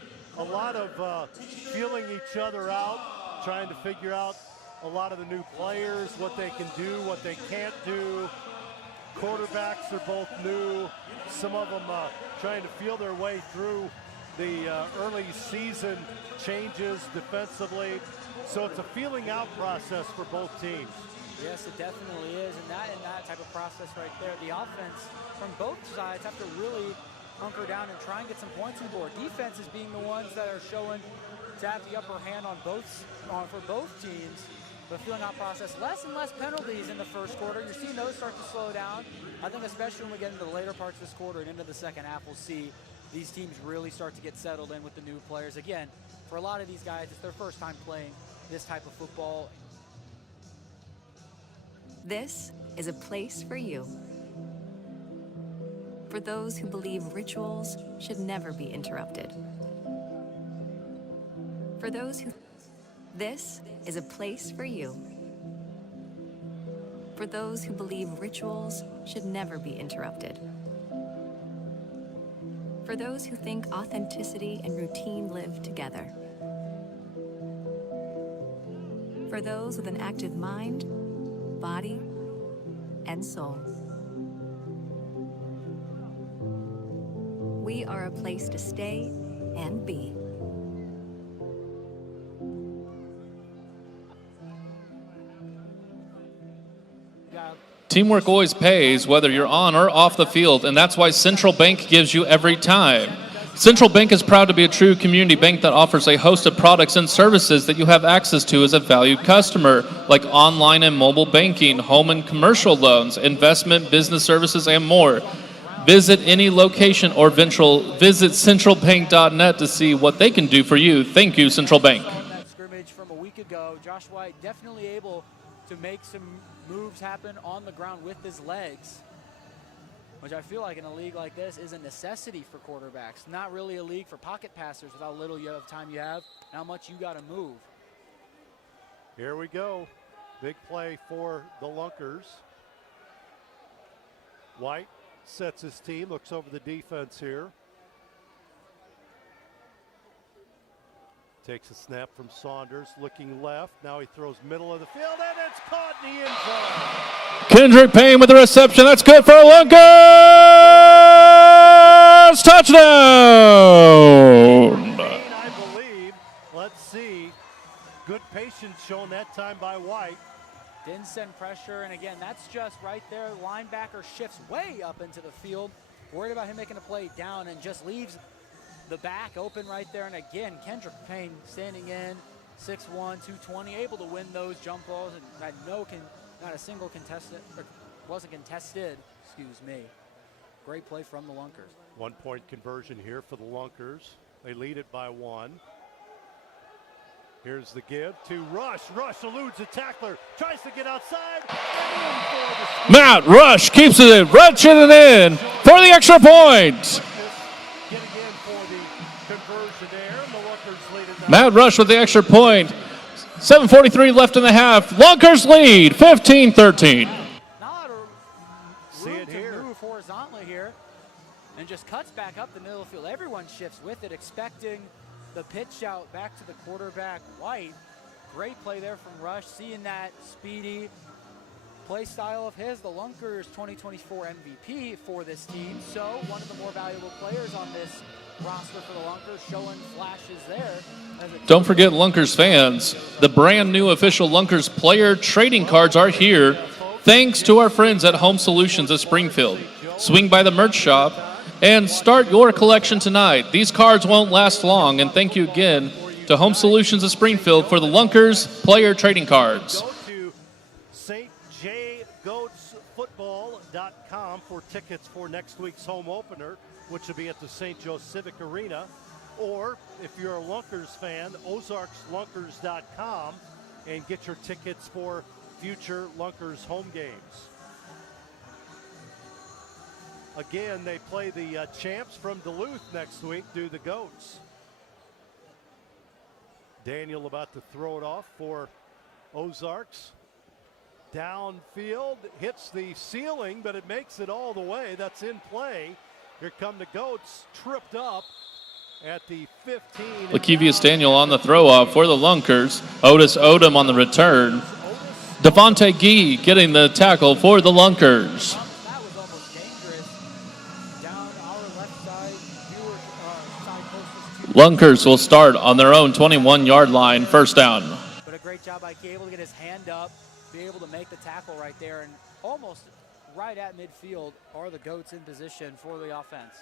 lot of feeling each other out, trying to figure out a lot of the new players, what they can do, what they can't do. Quarterbacks are both new. Some of them trying to feel their way through the early season changes defensively. So it's a feeling out process for both teams. Yes, it definitely is. And that type of process right there, the offense from both sides have to really hunker down and try and get some points on the board. Defenses being the ones that are showing to have the upper hand on for both teams. The feeling out process, less and less penalties in the first quarter. You're seeing those start to slow down. I think especially when we get into the later parts of this quarter and into the second half, we'll see these teams really start to get settled in with the new players. Again, for a lot of these guys, it's their first time playing this type of football. This is a place for you. For those who believe rituals should never be interrupted. For those who... This is a place for you. For those who believe rituals should never be interrupted. For those who think authenticity and routine live together. For those with an active mind, body, and soul. We are a place to stay and be. Teamwork always pays, whether you're on or off the field, and that's why Central Bank gives you every time. Central Bank is proud to be a true community bank that offers a host of products and services that you have access to as a valued customer, like online and mobile banking, home and commercial loans, investment, business services, and more. Visit any location or visit centralbank.net to see what they can do for you. Thank you, Central Bank. That scrimmage from a week ago, Josh White definitely able to make some moves happen on the ground with his legs, which I feel like in a league like this is a necessity for quarterbacks. Not really a league for pocket passers with how little of time you have and how much you got to move. Here we go. Big play for the Lunkers. White sets his team, looks over the defense here. Takes a snap from Saunders, looking left. Now he throws middle of the field, and it's caught in the end zone. Kendrick Payne with the reception. That's good for a Lunkers touchdown. I believe. Let's see. Good patience patience shown that time by White. Didn't send pressure, and again, that's just right there. Linebacker shifts way up into the field. Worried about him making a play down and just leaves the back open right there. And again, Kendrick Payne standing in, 6'1", 220, able to win those jump balls and had not a single contested, or wasn't contested, excuse me. Great play from the Lunkers. 1-point conversion here for the Lunkers. They lead it by 1. Here's the give to Rush. Rush eludes the tackler, tries to get outside. Matt Rush keeps it in, wrenching it in for the extra point. Getting in for the conversion there. The Lunkers lead it. Matt Rush with the extra point. 7:43 left in the half. Lunkers lead 15-13. Not a room to move horizontally here, and just cuts back up the middle of the field. Everyone shifts with it, expecting the pitch out back to the quarterback, White. Great play there from Rush, seeing that speedy play style of his. The Lunkers 2024 MVP for this team, so one of the more valuable players on this roster for the Lunkers, showing flashes there. Don't forget, Lunkers fans, the brand new official Lunkers player trading cards are here thanks to our friends at Home Solutions of Springfield. Swing by the merch shop and start your collection tonight. These cards won't last long, and thank you again to Home Solutions of Springfield for the Lunkers player trading cards. Go to stjgoatsfootball.com for tickets for next week's home opener, which will be at the St. Joe Civic Arena. Or if you're a Lunkers fan, OzarksLunkers.com, and get your tickets for future Lunkers home games. Again, they play the champs from Duluth next week, do the Goats. Daniel about to throw it off for Ozarks. Downfield, hits the ceiling, but it makes it all the way. That's in play. Here come the Goats, tripped up at the 15. Lakevius Daniel on the throw-off for the Lunkers. Otis Odom on the return. Devontae Gee getting the tackle for the Lunkers. Lunkers will start on their own 21-yard line, first down. But a great job by Key, able to get his hand up, be able to make the tackle right there, and almost right at midfield are the Goats in position for the offense.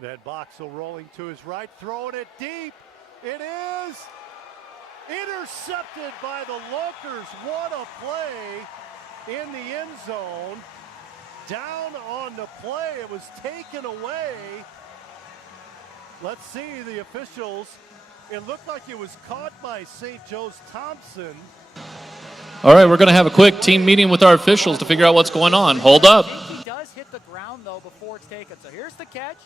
That Boxell rolling to his right, throwing it deep. It is intercepted by the Lunkers. What a play in the end zone. Down on the play, it was taken away. Let's see the officials. It looked like it was caught by St. Joe's Thompson. All right, we're going to have a quick team meeting with our officials to figure out what's going on. Hold up. He does hit the ground, though, before it's taken. So here's the catch.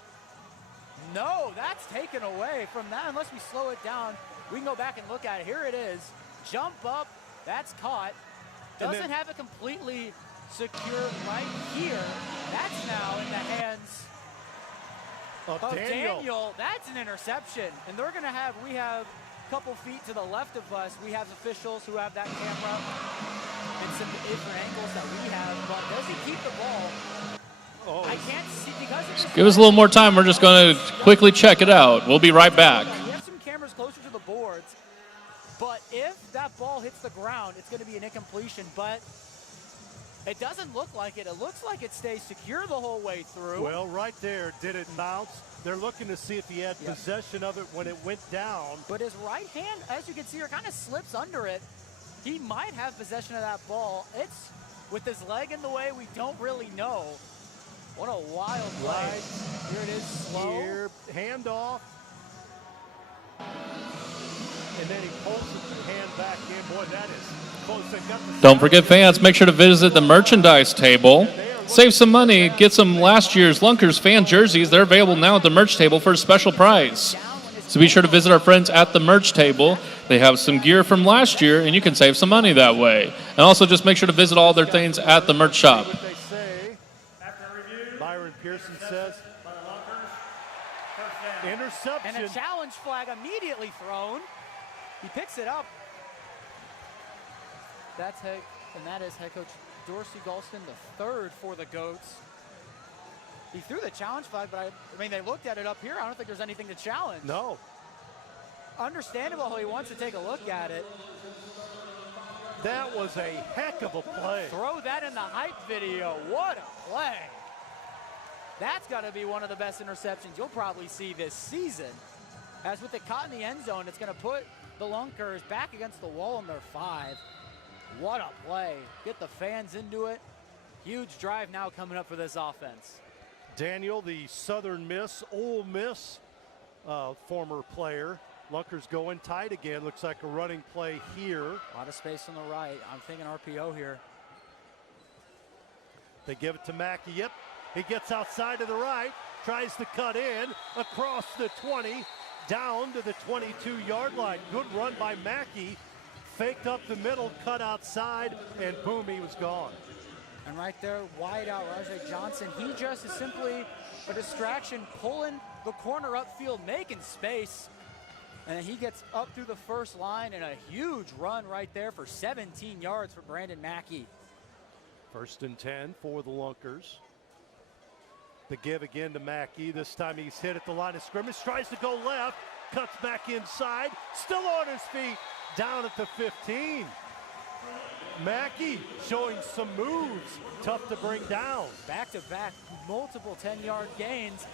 No, that's taken away from that. Unless we slow it down, we can go back and look at it. Here it is. Jump up. That's caught. Doesn't have it completely secure right here. That's now in the hands of Daniel. That's an interception. And they're going to have, we have a couple feet to the left of us, we have officials who have that camera and some different angles that we have. But does he keep the ball? I can't see because of Give us a little more time. We're just going to quickly check it out. We'll be right back. We have some cameras closer to the boards, but if that ball hits the ground, it's going to be an incompletion. But it doesn't look like it. It looks like it stays secure the whole way through. Well, right there, did it bounce? They're looking to see if he had possession of it when it went down. But his right hand, as you can see here, kind of slips under it. He might have possession of that ball. It's with his leg in the way, we don't really know. What a wild play. Here it is, slow. Here, handoff. And then he pulls the hand back in. Boy, that is close. They got the Don't forget, fans, make sure to visit the merchandise table. Save some money. Get some last year's Lunkers fan jerseys. They're available now at the merch table for a special price. So be sure to visit our friends at the merch table. They have some gear from last year, and you can save some money that way. And also just make sure to visit all their things at the merch shop. Byron Pearson says interception. And a challenge flag immediately thrown. He picks it up. That is head coach Dorsey Galston, the third for the Goats. He threw the challenge flag, but I mean, they looked at it up here. I don't think there's anything to challenge. No. understandable he wants to take a look at it. That was a heck of a play. Throw that in the hype video. What a play. That's got to be one of the best interceptions you'll probably see this season. As with it caught in the end zone, it's going to put the Lunkers back against the wall in their 5. What a play. Get the fans into it. Huge drive now coming up for this offense. Daniel, the Southern Miss, Ole Miss former player. Lunkers going tight again. Looks like a running play here. A lot of space on the right. I'm thinking RPO here. They give it to Mackey. Yep, he gets outside to the right. Tries to cut in across the 20. Down to the 22-yard line. Good run by Mackey. Faked up the middle, cut outside, and boom, he was gone. And right there, wide out, Rajay Johnson. He just is simply a distraction, pulling the corner upfield, making space. And then he gets up through the first line, and a huge run right there for 17 yards for Brandon Mackey. 1st and 10 for the Lunkers. The give again to Mackey. This time he's hit at the line of scrimmage. Tries to go left. Cuts back inside. Still on his feet. Down at the 15. Mackey showing some moves. Tough to bring down. Back-to-back, multiple 10-yard gains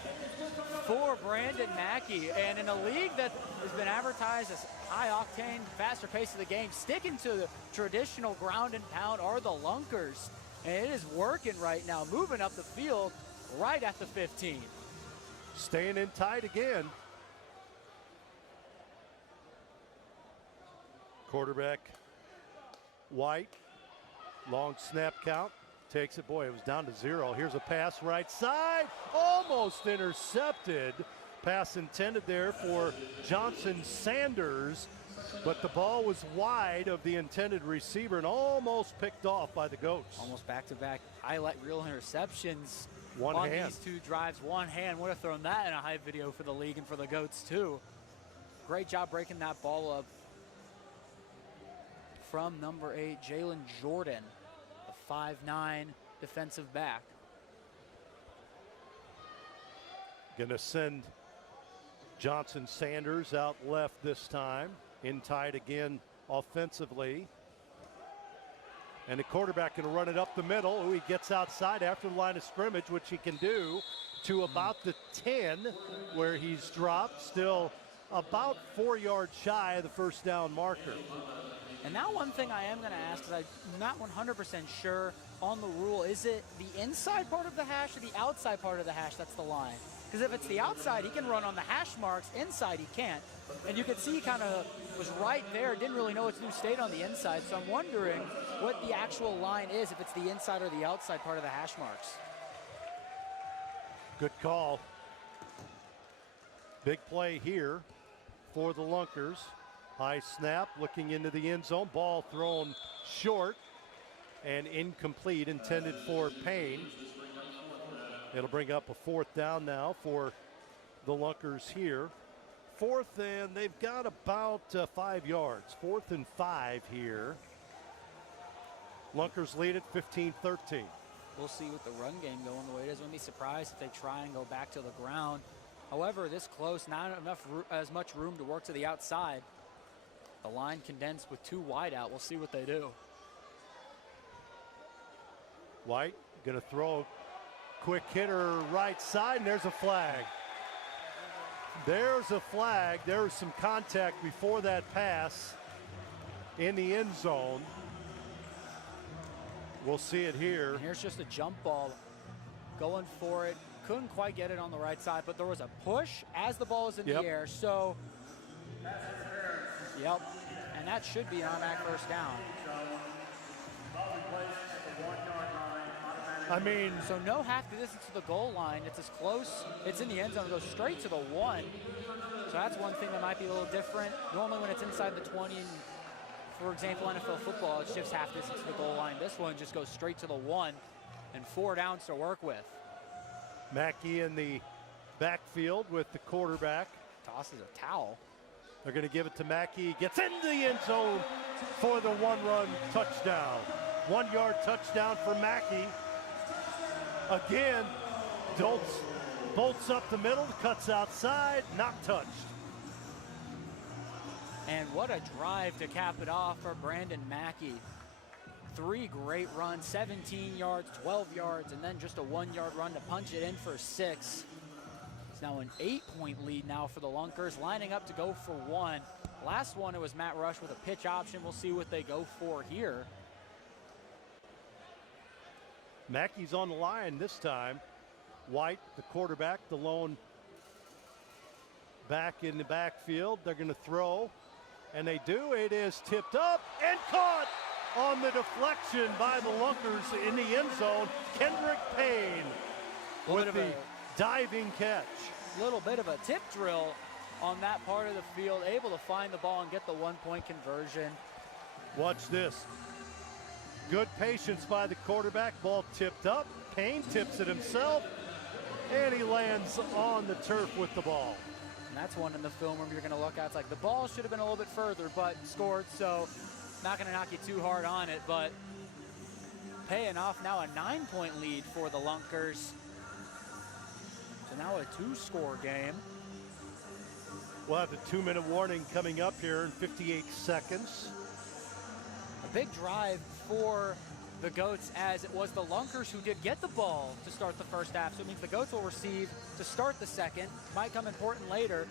for Brandon Mackey. And in a league that has been advertised as high-octane, faster pace of the game, sticking to the traditional ground and pound are the Lunkers. And it is working right now, moving up the field right at the 15. Staying in tight again. Quarterback White, long snap count, takes it. Boy, it was down to 0. Here's a pass right side, almost intercepted. Pass intended there for Johnson Sanders, but the ball was wide of the intended receiver and almost picked off by the Goats. Almost back-to-back highlight reel interceptions. One on hand. These 2 drives, one hand. Would have thrown that in a hype video for the league and for the Goats too. Great job breaking that ball up from number 8, Jalen Jordan, a 5'9" defensive back. Gonna send Johnson Sanders out left this time. In tight again offensively. And the quarterback can run it up the middle. Ooh, he gets outside after the line of scrimmage, which he can do, to about the 10, where he's dropped. Still about 4 yards shy of the first down marker. And now one thing I am going to ask, because I'm not 100% sure on the rule, is it the inside part of the hash or the outside part of the hash that's the line? Because if it's the outside, he can run on the hash marks. Inside, he can't. And you can see he kind of was right there, didn't really know what to do, stayed on the inside. So I'm wondering what the actual line is, if it's the inside or the outside part of the hash marks. Good call. Big play here for the Lunkers. High snap, looking into the end zone. Ball thrown short and incomplete, intended for Payne. It'll bring up a 4th down now for the Lunkers here. 4th, and they've got about 5 yards. 4th and 5 here. Lunkers lead at 15-13. We'll see with the run game going the way it is. Wouldn't be surprised if they try and go back to the ground. However, this close, not as much room to work to the outside. The line condensed with 2 wide out. We'll see what they do. White gonna throw. Quick hitter right side, and there's a flag. There's a flag. There was some contact before that pass in the end zone. We'll see it here. And here's just a jump ball going for it. Couldn't quite get it on the right side, but there was a push as the ball is in the air. So, yep, and that should be an automatic first down. I mean, so no half the distance to the goal line. It's as close. It's in the end zone. It goes straight to the 1. So that's one thing that might be a little different. Normally when it's inside the 20, for example, NFL football, it shifts half distance to the goal line. This one just goes straight to the 1 and 4 downs to work with. Mackey in the backfield with the quarterback. Tosses a towel. They're going to give it to Mackey. Gets into the end zone for the 1-run touchdown. 1-yard touchdown for Mackey. Again, bolts up the middle, cuts outside, not touched. And what a drive to cap it off for Brandon Mackey. 3 great runs, 17 yards, 12 yards, and then just a 1-yard run to punch it in for 6. It's now an 8-point lead now for the Lunkers, lining up to go for 1. Last one, it was Matt Rush with a pitch option. We'll see what they go for here. Mackey's on the line this time. White, the quarterback, the lone back in the backfield. They're going to throw, and they do. It is tipped up and caught on the deflection by the Lunkers in the end zone. Kendrick Payne with the diving catch. A little bit of a tip drill on that part of the field, able to find the ball and get the 1-point conversion. Watch this. Good patience by the quarterback. Ball tipped up. Payne tips it himself, and he lands on the turf with the ball. And that's one in the film where you're going to look at. It's like the ball should have been a little bit further, but scored, so not going to knock you too hard on it, but paying off. Now a 9-point lead for the Lunkers. So now a 2-score game. We'll have the 2-minute warning coming up here in 58 seconds. A big drive for the Goats, as it was the Lunkers who did get the ball to start the first half. So it means the Goats will receive to start the second. Might come important later.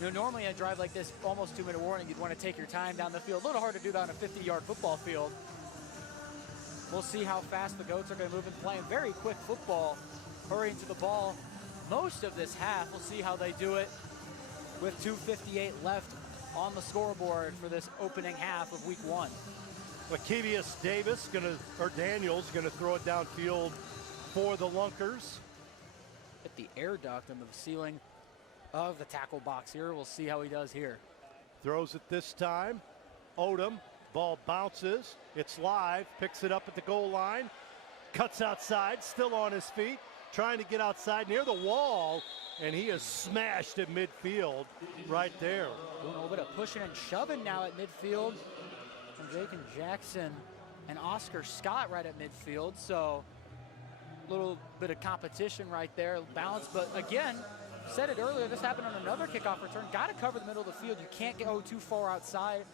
You know, normally a drive like this, almost 2-minute warning, you'd want to take your time down the field. A little hard to do that on a 50-yard football field. We'll see how fast the Goats are going to move and playing very quick football, hurrying to the ball most of this half. We'll see how they do it with 2:58 left on the scoreboard for this opening half of week 1. Lakevius Davis Daniels gonna throw it downfield for the Lunkers. Hit the air duct on the ceiling of the tackle box here. We'll see how he does here. Throws it this time. Odom, ball bounces. It's live, picks it up at the goal line. Cuts outside, still on his feet, trying to get outside near the wall, and he is smashed at midfield right there. Doing a little bit of pushing and shoving now at midfield. And Jacob Jackson and Oscar Scott right at midfield. So a little bit of competition right there, balance. But again, said it earlier, this happened on another kickoff return. Got to cover the middle of the field. You can't go too far outside.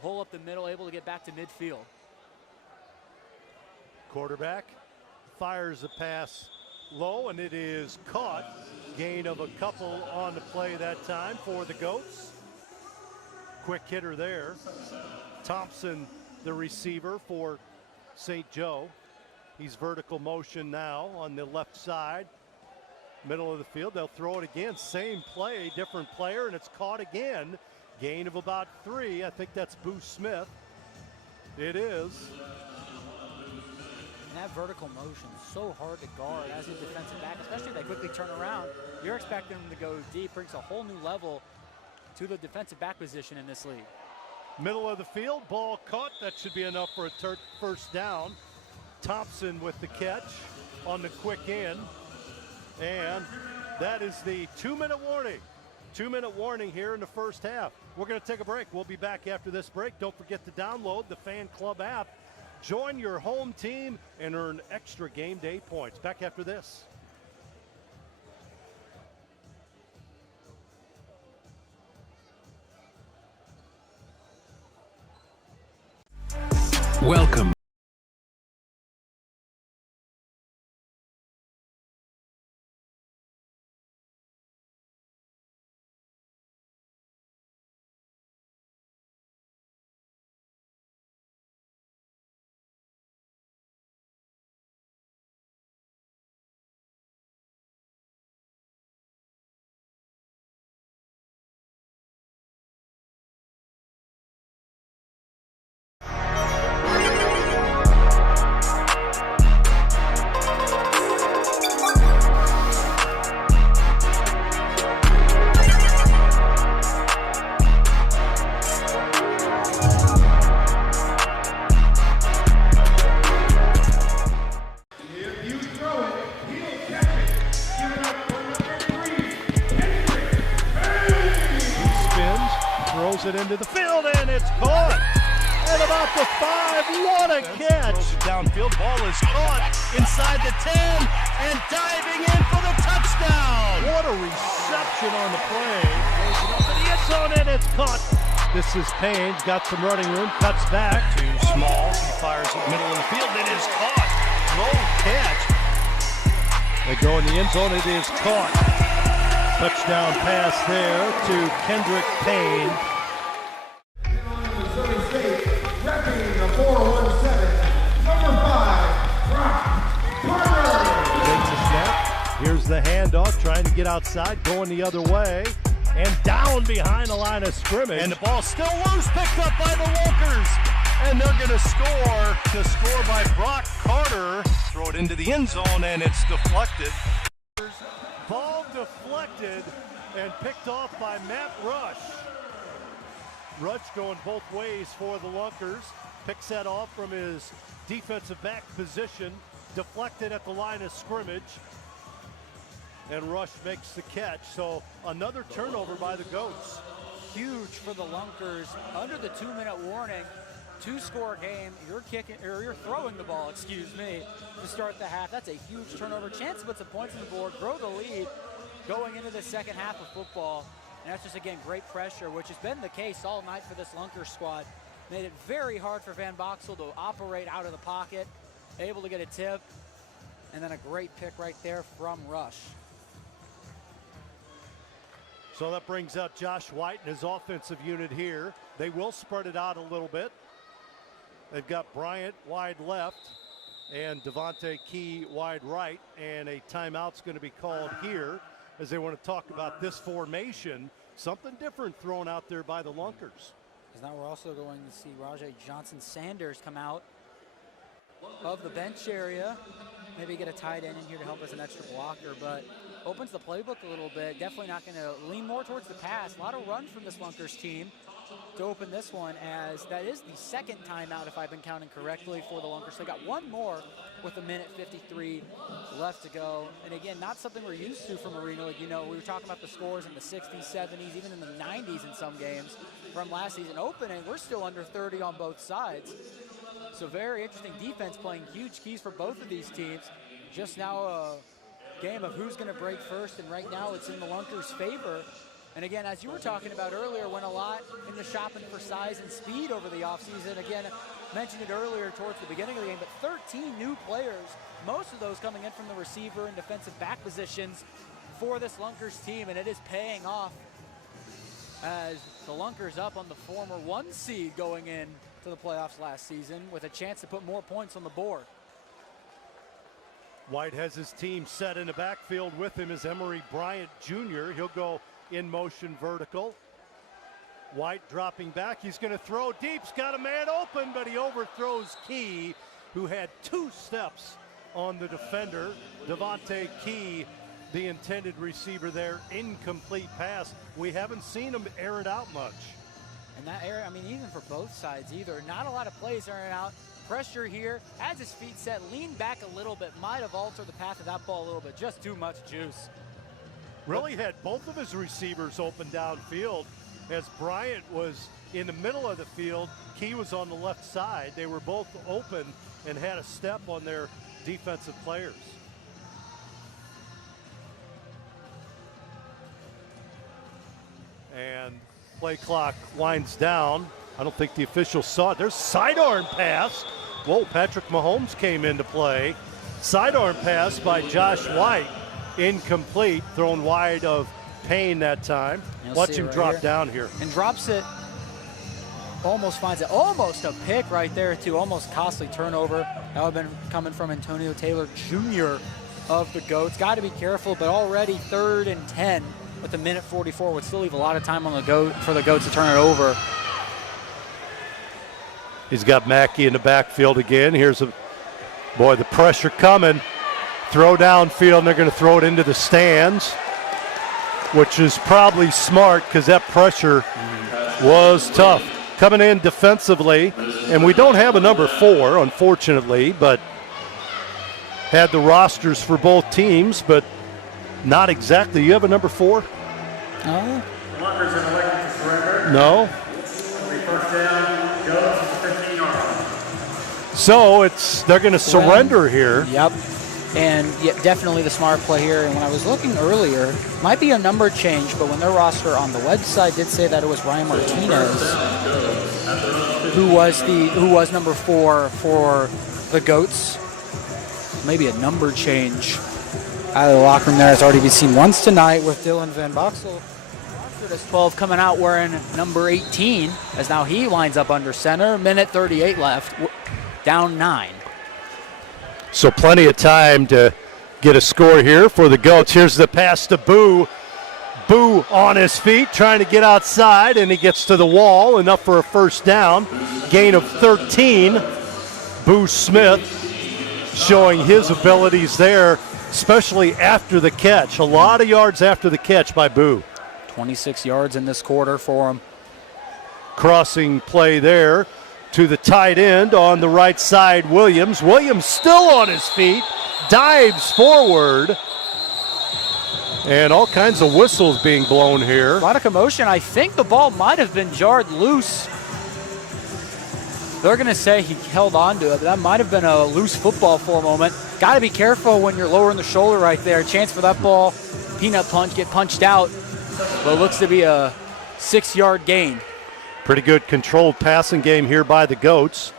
Pull up the middle, able to get back to midfield. Quarterback fires a pass low, and it is caught. Gain of a couple on the play that time for the Goats. Quick hitter there. Thompson, the receiver for St. Joe. He's vertical motion now on the left side. Middle of the field, they'll throw it again. Same play, different player, and it's caught again. Gain of about 3. I think that's Boo Smith. It is. And that vertical motion is so hard to guard as a defensive back, especially if they quickly turn around. You're expecting them to go deep, brings a whole new level to the defensive back position in this league. Middle of the field, ball caught. That should be enough for a first down. Thompson with the catch on the quick end. And that is the 2-minute warning. 2-minute warning here in the first half. We're going to take a break. We'll be back after this break. Don't forget to download the Fan Club app. Join your home team and earn extra game day points. Back after this. Welcome. It into the field, and it's caught at about the 5. What a catch! Throws it downfield. Ball is caught inside the 10 and diving in for the touchdown. What a reception on the play. Throws it up to the end zone, and it's caught. This is Payne, got some running room, cuts back. Too small, he fires it middle of the field, it is caught. Low catch. They go in the end zone, it is caught. Touchdown pass there to Kendrick Payne. Repping the 417, number 5, Brock Parker. Takes a snap. Here's the handoff, trying to get outside, going the other way. And down behind the line of scrimmage. And the ball still loose, picked up by the Lunkers. And they're going to score. To score by Brock Carter. Throw it into the end zone, and it's deflected. Ball deflected and picked off by Matt Rush. Rush going both ways for the Lunkers. Picks that off from his defensive back position. Deflected at the line of scrimmage. And Rush makes the catch. So another turnover by the Goats. Huge for the Lunkers. Under the 2-minute warning, 2-score game. You're throwing the ball, to start the half. That's a huge turnover. Chance to put some points on the board, grow the lead going into the second half of football. And that's just, again, great pressure, which has been the case all night for this Lunkers squad. Made it very hard for Van Boxel to operate out of the pocket, able to get a tip, and then a great pick right there from Rush. So that brings out Josh White and his offensive unit here. They will spread it out a little bit. They've got Bryant wide left and Devontae Key wide right, and a timeout's going to be called here as they want to talk about this formation. Something different thrown out there by the Lunkers. Because now we're also going to see Rajay Johnson-Sanders come out of the bench area. Maybe get a tight end in here to help as an extra blocker, but opens the playbook a little bit. Definitely not going to lean more towards the pass. A lot of runs from this Lunkers team to open this one, as that is the second timeout, if I've been counting correctly, for the Lunkers. They got one more with 1:53 left to go. And again, not something we're used to from Arena League. You know, we were talking about the scores in the 60s, 70s, even in the 90s in some games from last season opening. We're still under 30 on both sides. So very interesting defense, playing huge keys for both of these teams. Just now a game of who's going to break first, and right now it's in the Lunkers' favor. And again, as you were talking about earlier, went a lot into shopping for size and speed over the offseason. Again, mentioned it earlier towards the beginning of the game, but 13 new players, most of those coming in from the receiver and defensive back positions for this Lunkers team, and it is paying off as the Lunkers up on the former 1 seed going in to the playoffs last season with a chance to put more points on the board. White has his team set in the backfield. With him is Emory Bryant Jr. He'll go in motion vertical. White dropping back. He's going to throw deep. He's got a man open, but he overthrows Key, who had 2 steps on the defender. Devontae Key, the intended receiver there. Incomplete pass. We haven't seen him air it out much. And that area, I mean, even for both sides either, not a lot of plays airing out. Pressure here, has his feet set, leaned back a little bit, might have altered the path of that ball a little bit, just too much juice. Really had both of his receivers open downfield as Bryant was in the middle of the field. Key was on the left side. They were both open and had a step on their defensive players. And play clock winds down. I don't think the officials saw it. There's sidearm pass. Whoa, Patrick Mahomes came into play. Sidearm pass by Josh White. Incomplete, thrown wide of Payne that time. Watch him right drop here. down here. And drops it, almost finds it. Almost a pick right there too, almost costly turnover. That would have been coming from Antonio Taylor Jr. of the Goats. Got to be careful, but already 3rd and 10 with 1:44 would still leave a lot of time on the for the Goats to turn it over. He's got Mackey in the backfield again. Here's the pressure coming. Throw downfield, and they're going to throw it into the stands, which is probably smart because that pressure was tough. Coming in defensively, and we don't have a number 4, unfortunately, but had the rosters for both teams, but not exactly. You have a number 4? No. Lunkers have elected to surrender. No. First down, goes to the 15-yard line. So they're going to surrender here. Yep. And yeah, definitely the smart play here. And when I was looking earlier, might be a number change, but when their roster on the website did say that it was Ryan Martinez who was number 4 for the Goats. Maybe a number change out of the locker room there has already been seen once tonight with Dylan Van Boxel. As 12 coming out wearing number 18 as now he lines up under center. Minute 38 left, down 9. So plenty of time to get a score here for the Goats. Here's the pass to Boo. Boo on his feet, trying to get outside, and he gets to the wall, enough for a first down. Gain of 13. Boo Smith showing his abilities there, especially after the catch. A lot of yards after the catch by Boo. 26 yards in this quarter for him. Crossing play there to the tight end on the right side, Williams. Williams still on his feet, dives forward, and all kinds of whistles being blown here. A lot of commotion. I think the ball might have been jarred loose. They're going to say he held on to it, but that might have been a loose football for a moment. Got to be careful when you're lowering the shoulder right there. Chance for that ball, peanut punch, get punched out. But it looks to be a 6-yard gain. Pretty good controlled passing game here by the Goats.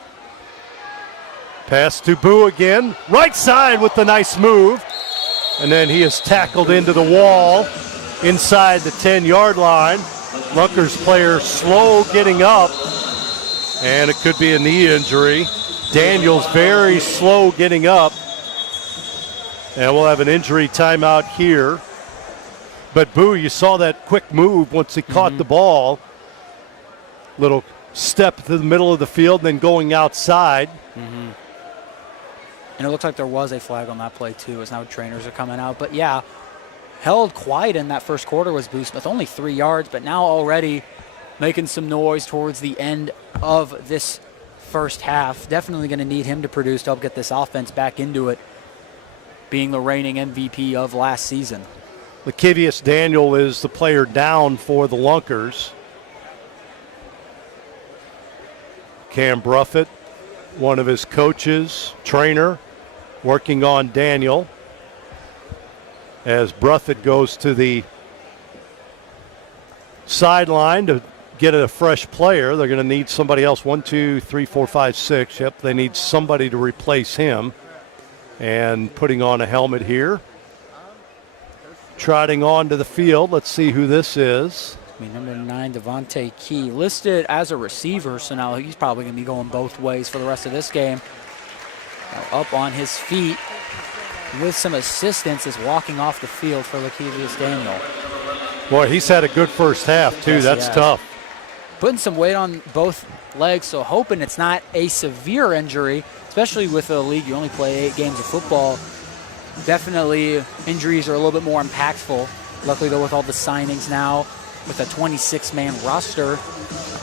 Pass to Boo again. Right side with the nice move. And then he is tackled into the wall inside the 10-yard line. Lunkers player slow getting up. And it could be a knee injury. Daniels very slow getting up. And we'll have an injury timeout here. But Boo, you saw that quick move once he caught the ball. Little step to the middle of the field, then going outside. And it looks like there was a flag on that play too, as now trainers are coming out. But yeah, held quiet in that first quarter was Boo Smith, only 3 yards, but now already making some noise towards the end of this first half. Definitely going to need him to produce to help get this offense back into it, being the reigning MVP of last season. Lakevius Daniel is the player down for the Lunkers. Cam Bruffett, one of his coaches, trainer, working on Daniel. As Bruffett goes to the sideline to get a fresh player, they're going to need somebody else. 1, 2, 3, 4, 5, 6. Yep, they need somebody to replace him. And putting on a helmet here. Trotting onto the field. Let's see who this is. Number 9, Devontae Key, listed as a receiver, so now he's probably going to be going both ways for the rest of this game. Now up on his feet with some assistance is walking off the field for Lakevius Daniel. Boy, he's had a good first half, too. Yes, that's tough. Putting some weight on both legs, so hoping it's not a severe injury, especially with a league you only play 8 games of football. Definitely injuries are a little bit more impactful. Luckily, though, with all the signings now, with a 26-man roster,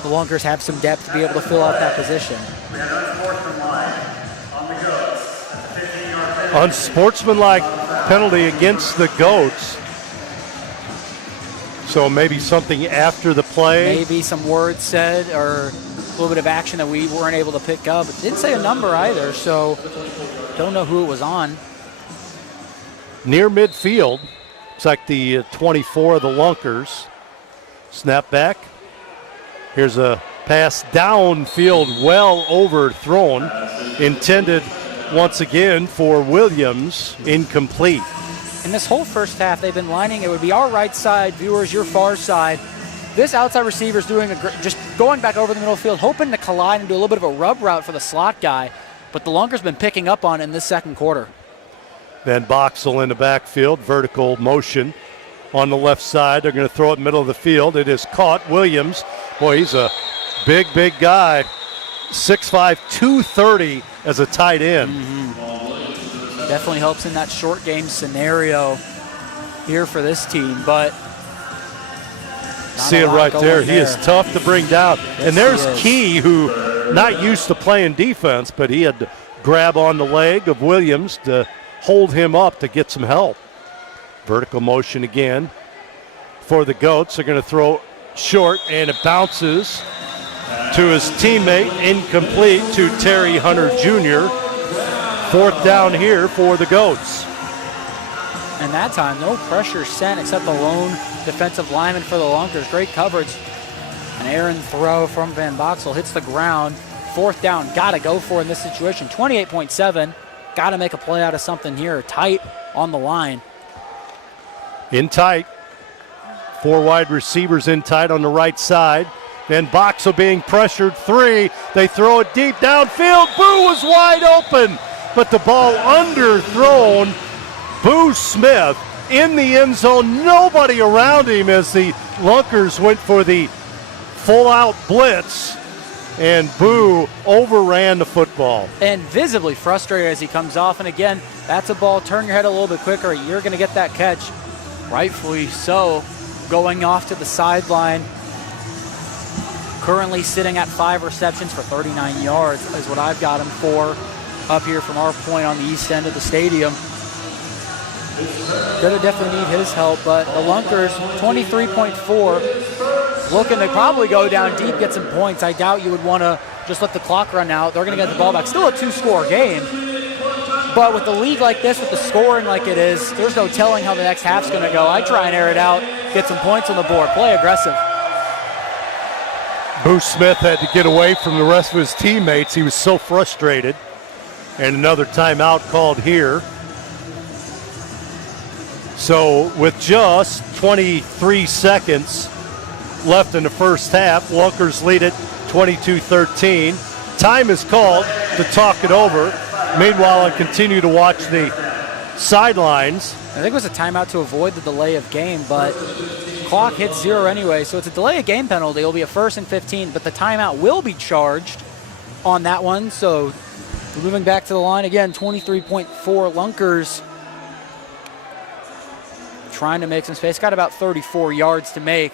the Lunkers have some depth to be able to fill out that position. Unsportsmanlike penalty against the Goats. So maybe something after the play. Maybe some words said or a little bit of action that we weren't able to pick up. It didn't say a number either, so don't know who it was on. Near midfield. It's like the 24 of the Lunkers. Snap back. Here's a pass downfield, well overthrown. Intended once again for Williams, incomplete. In this whole first half, they've been lining, it would be our right side, viewers, your far side. This outside receiver is doing just going back over the middle of the field, hoping to collide and do a little bit of a rub route for the slot guy. But the Lunkers been picking up on it in this second quarter. Van Boxel in the backfield, vertical motion on the left side. They're going to throw it middle of the field. It is caught. Williams, boy, he's a big guy. 6'5", 230 as a tight end. Definitely helps in that short game scenario here for this team, but see it right there. He is tough to bring down. Yes, and there's Key, who not used to playing defense, but he had to grab on the leg of Williams to hold him up to get some help. Vertical motion again for the Goats. They're going to throw short, and it bounces to his teammate, incomplete to Terry Hunter Jr. 4th down here for the Goats. And that time, no pressure sent except the lone defensive lineman for the Lunkers. Great coverage. An errant throw from Van Boxel hits the ground. 4th down, gotta go for in this situation. 28.7, gotta make a play out of something here. Tight on the line. In tight. 4 wide receivers in tight on the right side. Van Boxel being pressured 3. They throw it deep downfield. Boo was wide open, but the ball underthrown. Boo Smith in the end zone. Nobody around him as the Lunkers went for the full-out blitz, and Boo overran the football. And visibly frustrated as he comes off. And again, that's a ball. Turn your head a little bit quicker. You're going to get that catch. Rightfully so. Going off to the sideline. Currently sitting at 5 receptions for 39 yards is what I've got him for up here from our point on the east end of the stadium. Gonna definitely need his help, but the Lunkers, 23.4, looking to probably go down deep, get some points. I doubt you would want to just let the clock run out. They're gonna get the ball back. Still a 2-score game, but with the league like this, with the scoring like it is, there's no telling how the next half's gonna go. I try and air it out, get some points on the board, play aggressive. Boo Smith had to get away from the rest of his teammates. He was so frustrated. And another timeout called here. So with just 23 seconds left in the first half, Lunkers lead it 22-13. Time is called to talk it over. Meanwhile, I continue to watch the sidelines. I think it was a timeout to avoid the delay of game, but clock hits 0 anyway, so it's a delay of game penalty. It'll be a 1st and 15, but the timeout will be charged on that one. So we're moving back to the line again, 23.4 Lunkers. Trying to make some space. Got about 34 yards to make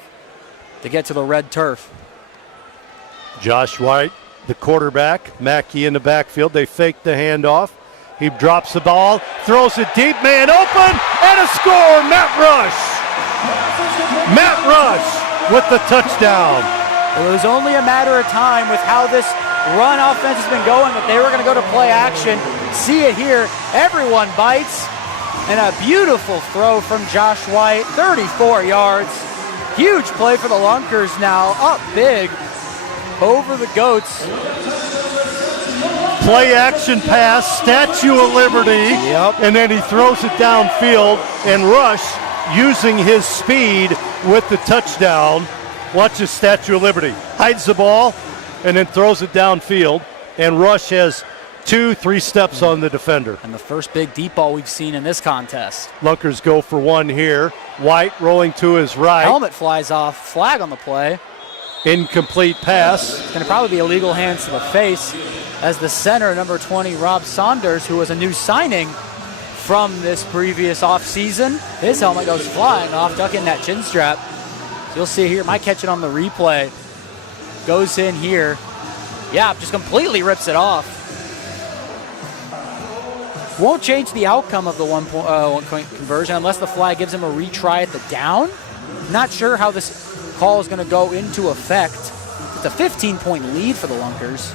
to get to the red turf. Josh White, the quarterback. Mackey in the backfield. They fake the handoff. He drops the ball, throws it deep, man open, and a score, Matt Rush. Matt Rush with the touchdown. It was only a matter of time with how this run offense has been going that they were going to go to play action. See it here. Everyone bites. And a beautiful throw from Josh White, 34 yards. Huge play for the Lunkers now, up big over the Goats. Play action pass, Statue of Liberty, and then he throws it downfield, and Rush using his speed with the touchdown. Watch the Statue of Liberty. Hides the ball and then throws it downfield, and Rush has 2-3 steps on the defender. And the first big deep ball we've seen in this contest. Lunkers go for one here. White rolling to his right. Helmet flies off, flag on the play. Incomplete pass. It's going to probably be illegal hands to the face as the center, number 20, Rob Saunders, who was a new signing from this previous offseason. His helmet goes flying off, ducking that chin strap. So you'll see here, might catch it on the replay. Goes in here. Yeah, just completely rips it off. Won't change the outcome of the one-point conversion unless the flag gives him a retry at the down. Not sure how this call is going to go into effect. It's a 15-point lead for the Lunkers.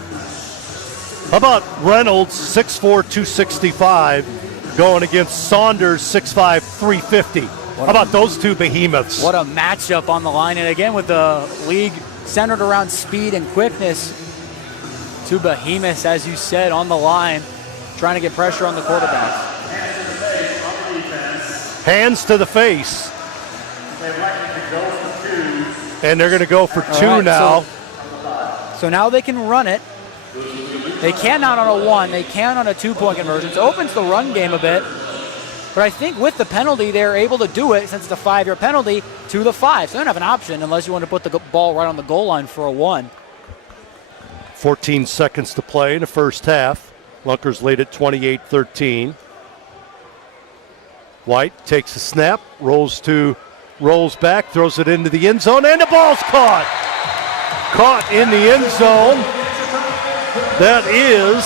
How about Reynolds, 6'4", 265, going against Saunders, 6'5", 350. How about those two behemoths? What a matchup on the line. And again, with the league centered around speed and quickness, two behemoths, as you said, on the line, trying to get pressure on the quarterback. Hands to the face. And they're going to go for two now. So now they can run it. They cannot on a 1. They can on a 2-point conversion. It opens the run game a bit. But I think with the penalty, they're able to do it, since it's a 5-yard penalty, to the 5. So they don't have an option unless you want to put the ball right on the goal line for a 1. 14 seconds to play in the first half. Lunkers lead at 28-13. White takes a snap, rolls back, throws it into the end zone, and the ball's caught. Caught in the end zone. That is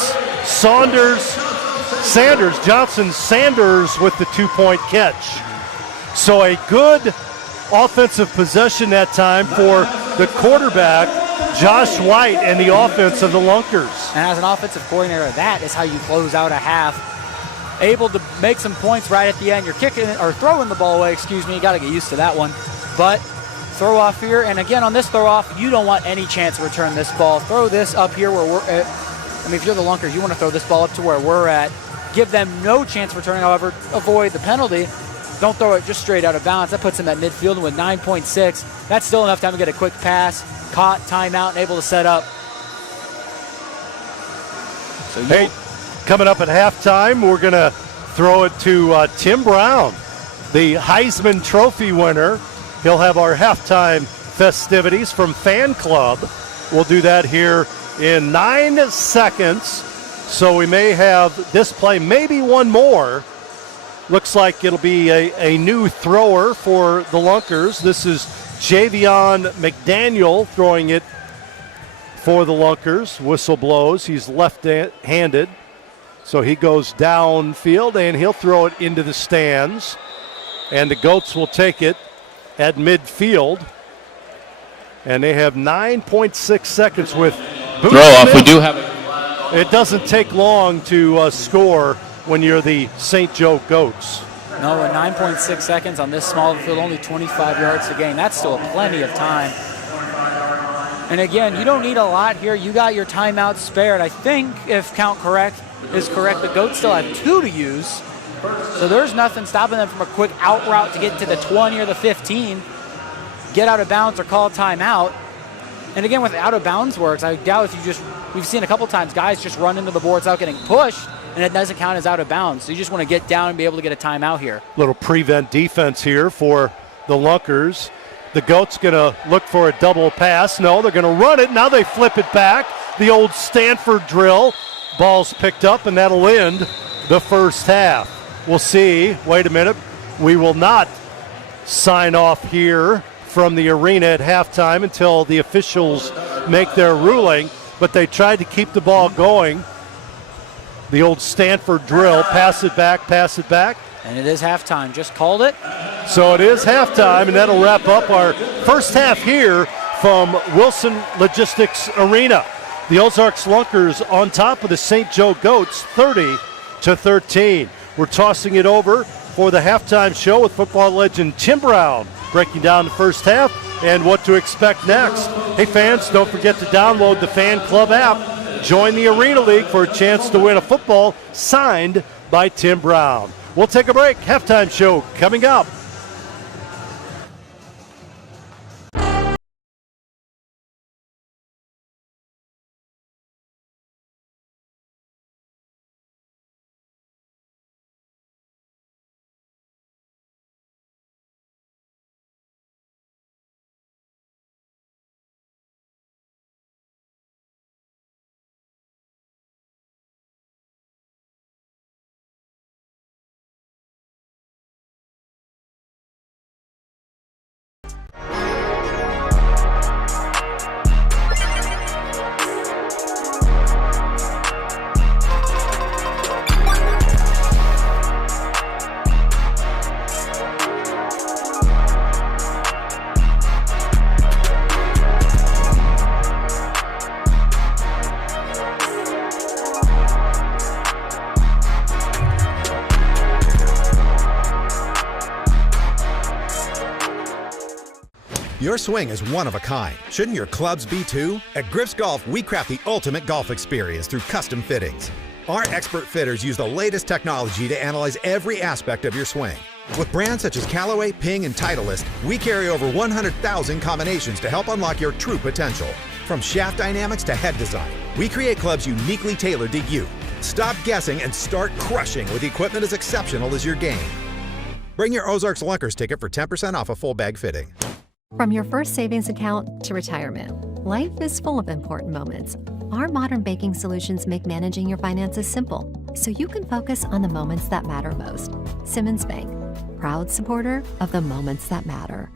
Johnson Sanders with the 2-point catch. So a good offensive possession that time for the quarterback, Josh White, and the offense of the Lunkers. And as an offensive coordinator, that is how you close out a half. able to make some points right at the end. You're kicking or throwing the ball away, excuse me. You got to get used to that one. But throw off here, and again on this throw off, you don't want any chance to return this ball. Throw this up here where we're at. I mean, if you're the Lunkers, you want to throw this ball up to where we're at. Give them no chance of returning, however, avoid the penalty. Don't throw it just straight out of bounds. That puts them at midfield with 9.6. That's still enough time to get a quick pass, caught, timeout, and able to set up. So hey, coming up at halftime, we're going to throw it to Tim Brown, the Heisman Trophy winner. He'll have our halftime festivities from Fan Club. We'll do that here in 9 seconds. So we may have this play, maybe one more. Looks like it'll be a new thrower for the Lunkers. This is Javion McDaniel throwing it for the Lunkers. Whistle blows. He's left-handed. So he goes downfield, and he'll throw it into the stands. And the Goats will take it at midfield. And they have 9.6 seconds with throw off. We do have it. It doesn't take long to score when you're the St. Joe Goats. No, in 9.6 seconds on this small field, only 25 yards to gain. That's still plenty of time. And again, you don't need a lot here. You got your timeout spared. I think, if count is correct, the Goats still have 2 to use. So there's nothing stopping them from a quick out route to get to the 20 or the 15, get out of bounds or call timeout. And again, with out of bounds works, I doubt if we've seen a couple times guys just run into the boards without getting pushed, and it doesn't count as out of bounds. So you just want to get down and be able to get a timeout here. Little prevent defense here for the Lunkers. The Goats going to look for a double pass. No, they're going to run it. Now they flip it back. The old Stanford drill. Ball's picked up, and that'll end the first half. We'll see. Wait a minute. We will not sign off here from the arena at halftime until the officials make their ruling, but they tried to keep the ball going. The old Stanford drill, pass it back. And it is halftime, just called it. So it is halftime, and that'll wrap up our first half here from Wilson Logistics Arena. The Ozarks Lunkers on top of the St. Joe Goats, 30-13. We're tossing it over for the halftime show with football legend Tim Brown, breaking down the first half and what to expect next. Hey fans, don't forget to download the Fan Club app. Join the Arena League for a chance to win a football signed by Tim Brown. We'll take a break. Halftime show coming up. Your swing is one of a kind. Shouldn't your clubs be too? At Griff's Golf, we craft the ultimate golf experience through custom fittings. Our expert fitters use the latest technology to analyze every aspect of your swing. With brands such as Callaway, Ping, and Titleist, we carry over 100,000 combinations to help unlock your true potential. From shaft dynamics to head design, we create clubs uniquely tailored to you. Stop guessing and start crushing with equipment as exceptional as your game. Bring your Ozarks Lunkers ticket for 10% off a full bag fitting. From your first savings account to retirement, life is full of important moments. Our modern banking solutions make managing your finances simple, so you can focus on the moments that matter most. Simmons Bank, proud supporter of the moments that matter.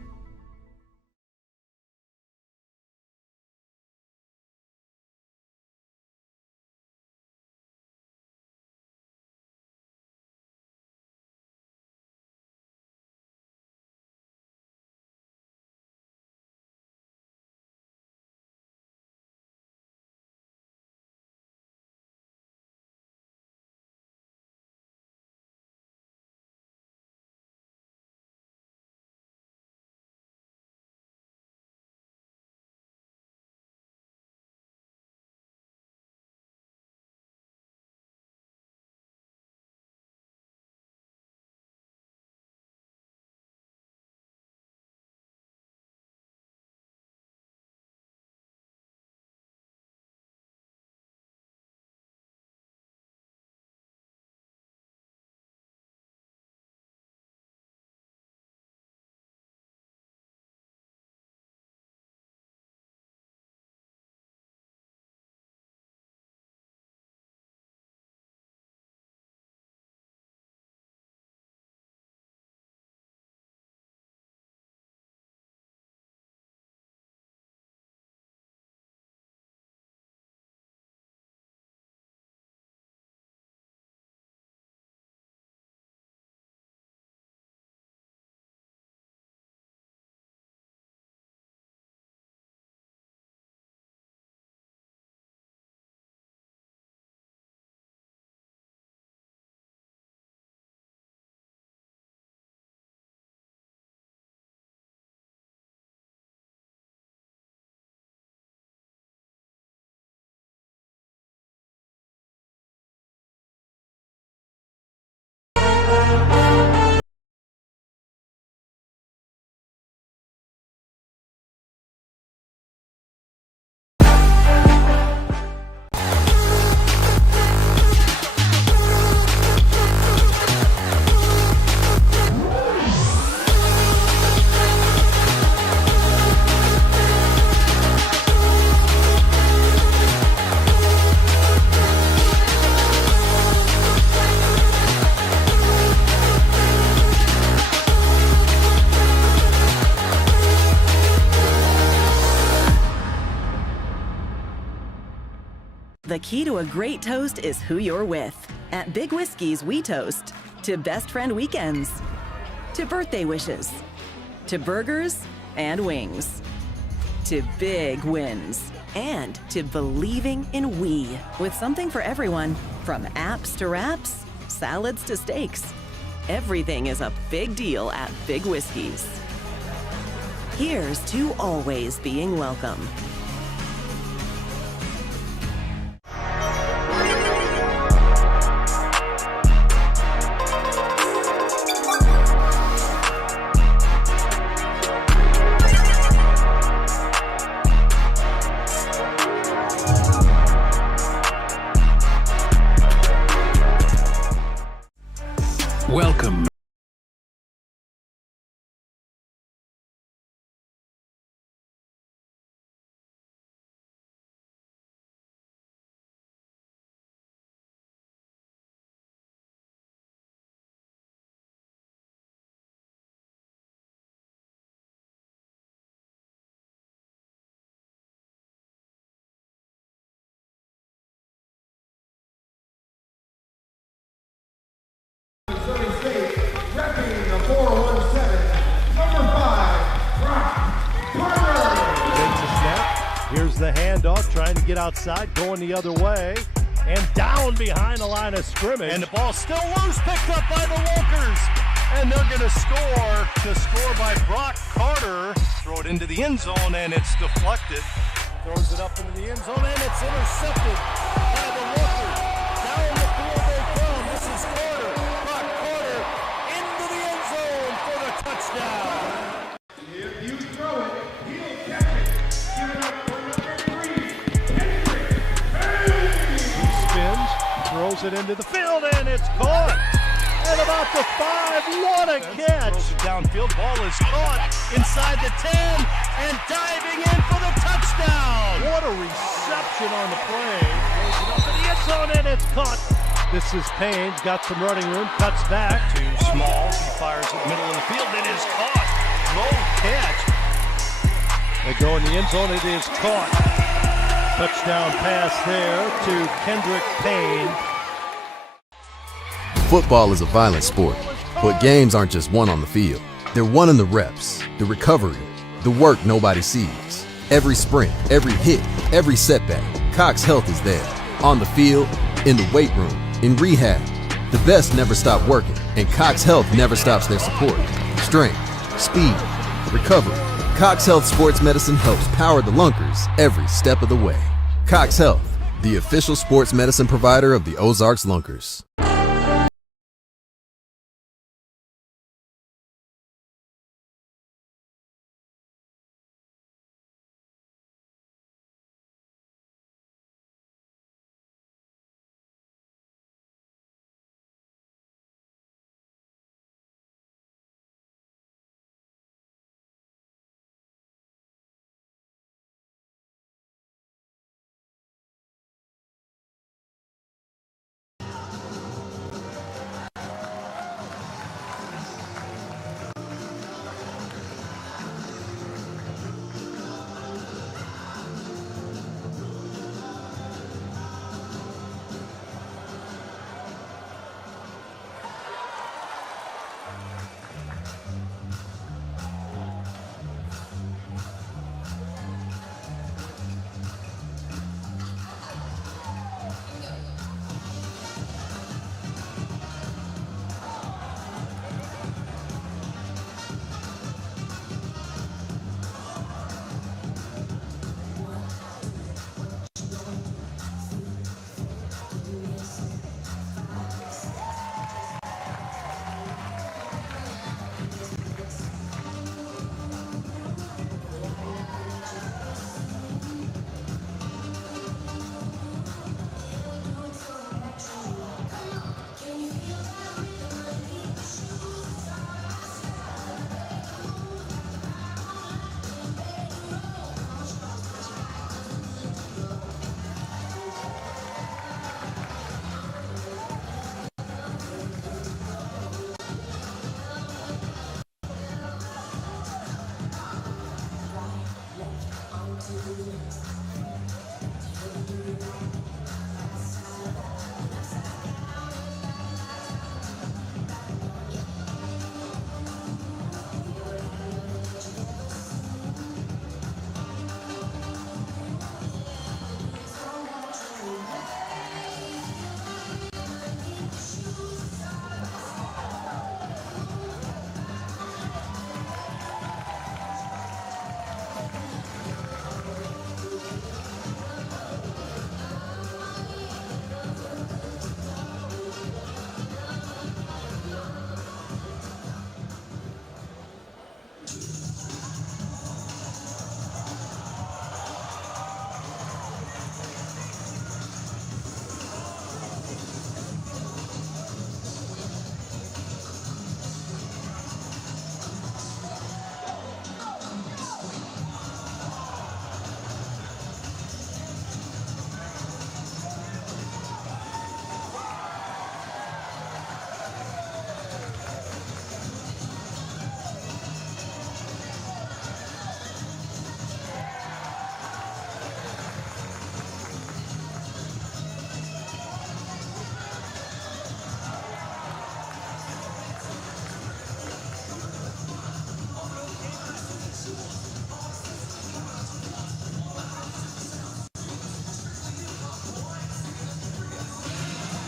The key to a great toast is who you're with. At Big Whiskey's, we toast to best friend weekends, to birthday wishes, to burgers and wings, to big wins, and to believing in we, with something for everyone, from apps to wraps, salads to steaks. Everything is a big deal at Big Whiskey's. Here's to always being welcome. Welcome. Repping the 417, number 5, Brock Parker. Takes a snap. Here's the handoff, trying to get outside, going the other way, and down behind the line of scrimmage. And the ball still loose, picked up by the Lunkers. And they're going to score by Brock Carter. Throw it into the end zone, and it's deflected. Throws it up into the end zone, and it's intercepted by the Lunkers. Down the field they come. This is Carter. Brock Carter into the end zone for the touchdown. If you throw it, he'll catch it. Give it up for number 3, Hendrick. He spins, throws it into the field, and it's caught. At about the 5, what a catch. Throws it downfield, ball is caught inside the 10, and diving in for the touchdown. What a reception on the play. Throws it up in the end zone, and it's caught. This is Payne, got some running room, cuts back. Too small, he fires it middle of the field, it is caught. Low catch. They go in the end zone, it is caught. Touchdown pass there to Kendrick Payne. Football is a violent sport, but games aren't just won on the field. They're won in the reps, the recovery, the work nobody sees. Every sprint, every hit, every setback, Cox Health is there. On the field, in the weight room, in rehab. The best never stop working, and Cox Health never stops their support. Strength, speed, recovery. Cox Health Sports Medicine helps power the Lunkers every step of the way. Cox Health, the official sports medicine provider of the Ozarks Lunkers.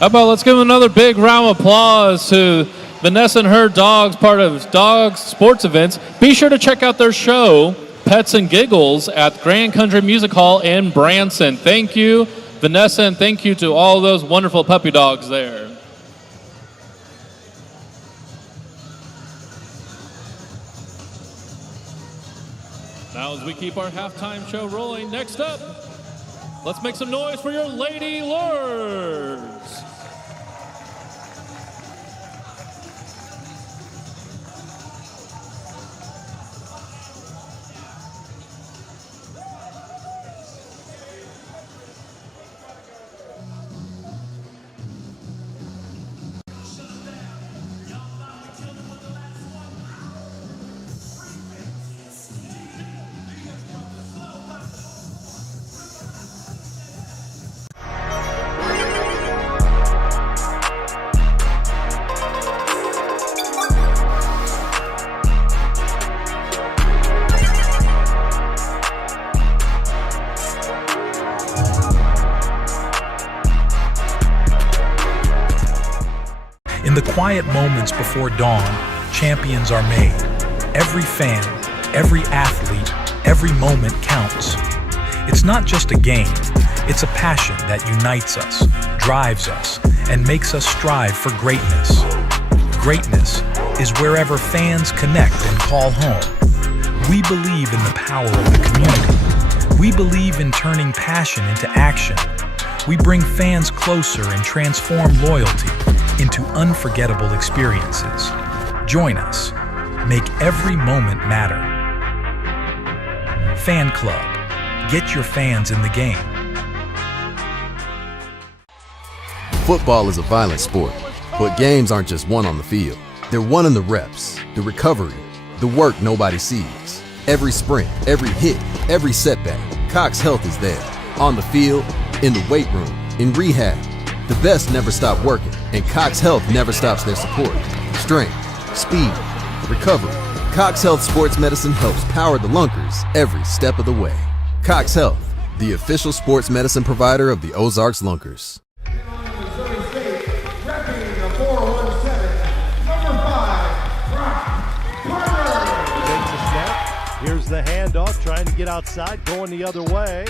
How about let's give another big round of applause to Vanessa and her dogs, part of Dogs Sports Events. Be sure to check out their show, Pets and Giggles, at Grand Country Music Hall in Branson. Thank you, Vanessa, and thank you to all those wonderful puppy dogs there. Now as we keep our halftime show rolling, next up, let's make some noise for your Lady Lures. In the quiet moments before dawn, champions are made. Every fan, every athlete, every moment counts. It's not just a game, it's a passion that unites us, drives us, and makes us strive for greatness. Greatness is wherever fans connect and call home. We believe in the power of the community. We believe in turning passion into action. We bring fans closer and transform loyalty into unforgettable experiences. Join us. Make every moment matter. Fan Club. Get your fans in the game. Football is a violent sport, but games aren't just won on the field. They're won in the reps, the recovery, the work nobody sees. Every sprint, every hit, every setback, Cox Health is there. On the field, in the weight room, in rehab. The best never stop working, and Cox Health never stops their support. Strength, speed, recovery. Cox Health Sports Medicine helps power the Lunkers every step of the way. Cox Health, the official sports medicine provider of the Ozarks Lunkers. Here's the handoff, trying to get outside, going the other way,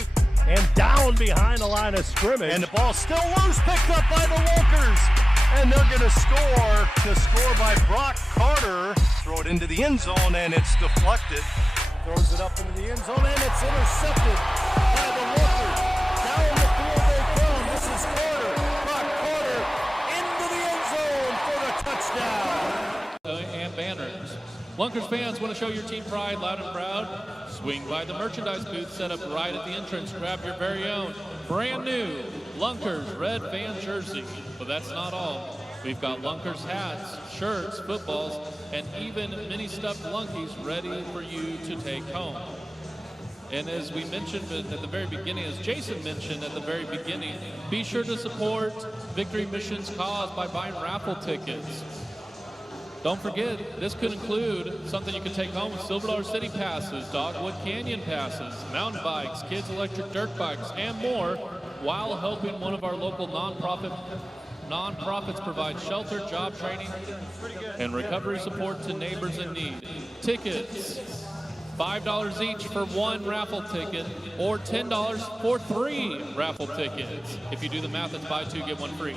and down behind the line of scrimmage. And the ball still loose, picked up by the Lunkers. And they're going to score by Brock Carter. Throw it into the end zone, and it's deflected. Throws it up into the end zone, and it's intercepted by the Lunkers. Down the field they come. This is Carter. Brock Carter into the end zone for the touchdown. And banners. Lunkers fans want to show your team pride loud and proud? Swing by the merchandise booth set up right at the entrance. Grab your very own brand new Lunkers red fan jersey. But that's not all. We've got Lunkers hats, shirts, footballs, and even mini stuffed Lunkies ready for you to take home. And as we mentioned at the very beginning, as Jason mentioned at the very beginning, be sure to support Victory Mission's cause by buying raffle tickets. Don't forget, this could include something you can take home with Silver Dollar City passes, Dogwood Canyon passes, mountain bikes, kids' electric dirt bikes, and more, while helping one of our local nonprofits provide shelter, job training, and recovery support to neighbors in need. Tickets, $5 each for one raffle ticket, or $10 for 3 raffle tickets. If you do the math, it's buy 2, get 1 free.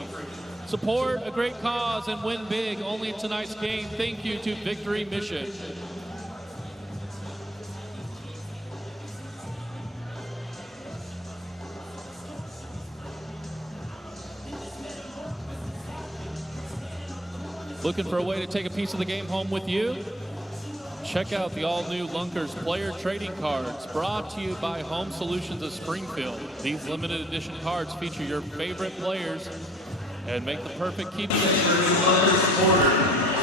Support a great cause and win big only in tonight's game. Thank you to Victory Mission. Looking for a way to take a piece of the game home with you? Check out the all-new Lunkers player trading cards, brought to you by Home Solutions of Springfield. These limited edition cards feature your favorite players and make the perfect keepsake for your Lunkers supporters.